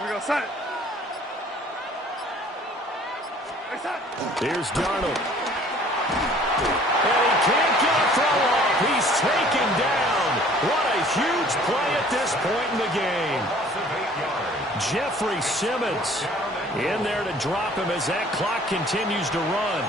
We go, set it. Here's Darnold. And he can't get a throw off. He's taken down. What a huge play at this point in the game. Jeffrey Simmons in there to drop him as that clock continues to run.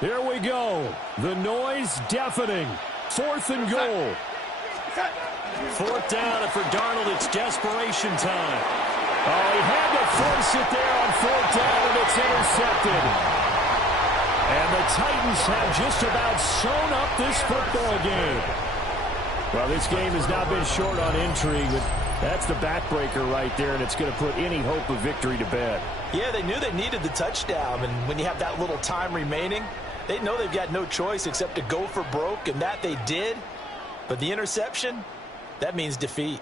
Here we go. The noise deafening. 4th and goal. 4th down, and for Darnold, it's desperation time. Oh, he had to force it there on 4th down, and it's intercepted. And the Titans have just about sewn up this football game. Well, this game has not been short on intrigue, but that's the backbreaker right there, and it's going to put any hope of victory to bed. Yeah, they knew they needed the touchdown, and when you have that little time remaining, they know they've got no choice except to go for broke, and that they did. But the interception, that means defeat.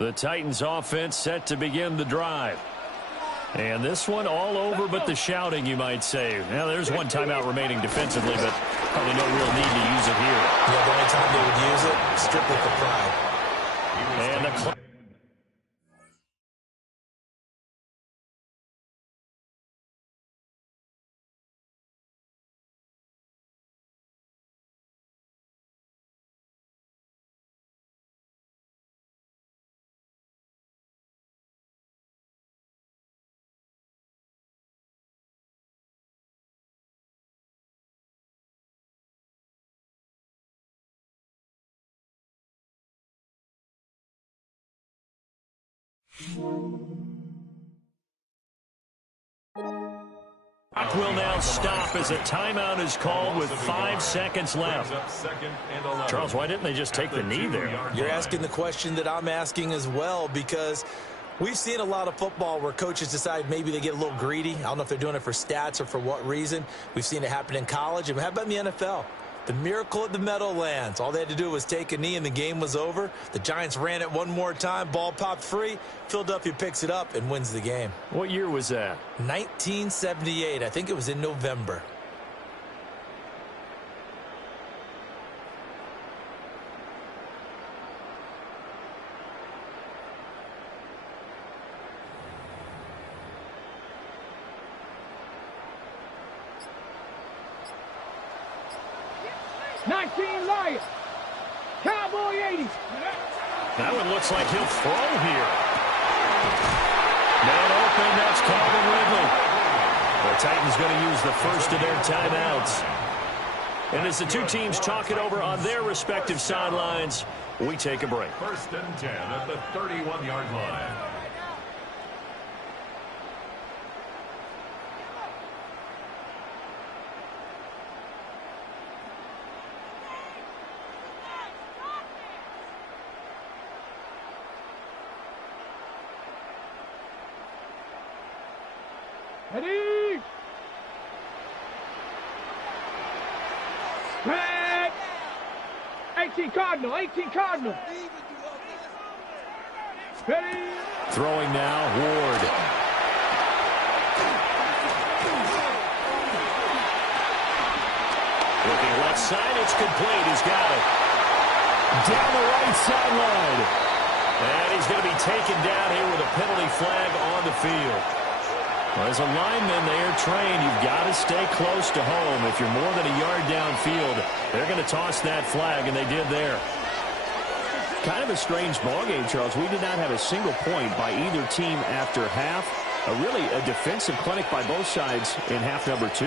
The Titans offense set to begin the drive. And this one all over but the shouting, you might say. Now, there's one timeout remaining defensively, but probably no real need to use it here. Yeah, the only time they would use it, strictly for pride. And the clock. Will now stop as a timeout is called with 5 seconds left. Charles, why didn't they just take the knee there? You're asking the question that I'm asking as well, because we've seen a lot of football where coaches decide maybe they get a little greedy. I don't know if they're doing it for stats or for what reason. We've seen it happen in college. And how about in the NFL? The miracle at the Meadowlands. All they had to do was take a knee and the game was over. The Giants ran it one more time. Ball popped free. Philadelphia picks it up and wins the game. What year was that? 1978. I think it was in November. Cowboy 80. That one looks like he'll throw here. Man open, that's Calvin Ridley. The Titans going to use the first of their timeouts. And as the two teams talk it over on their respective sidelines, we take a break. 1st and 10 at the 31-yard line. Ready? Back. 18 Cardinal, 18 Cardinal. Ready? Throwing now, Ward. Looking left side, it's complete. He's got it. Down the right sideline. And he's going to be taken down here with a penalty flag on the field. Well, as a lineman, they are trained. You've got to stay close to home. If you're more than a yard downfield, they're going to toss that flag, and they did there. Kind of a strange ballgame, Charles. We did not have a single point by either team after half. Really a defensive clinic by both sides in half number 2.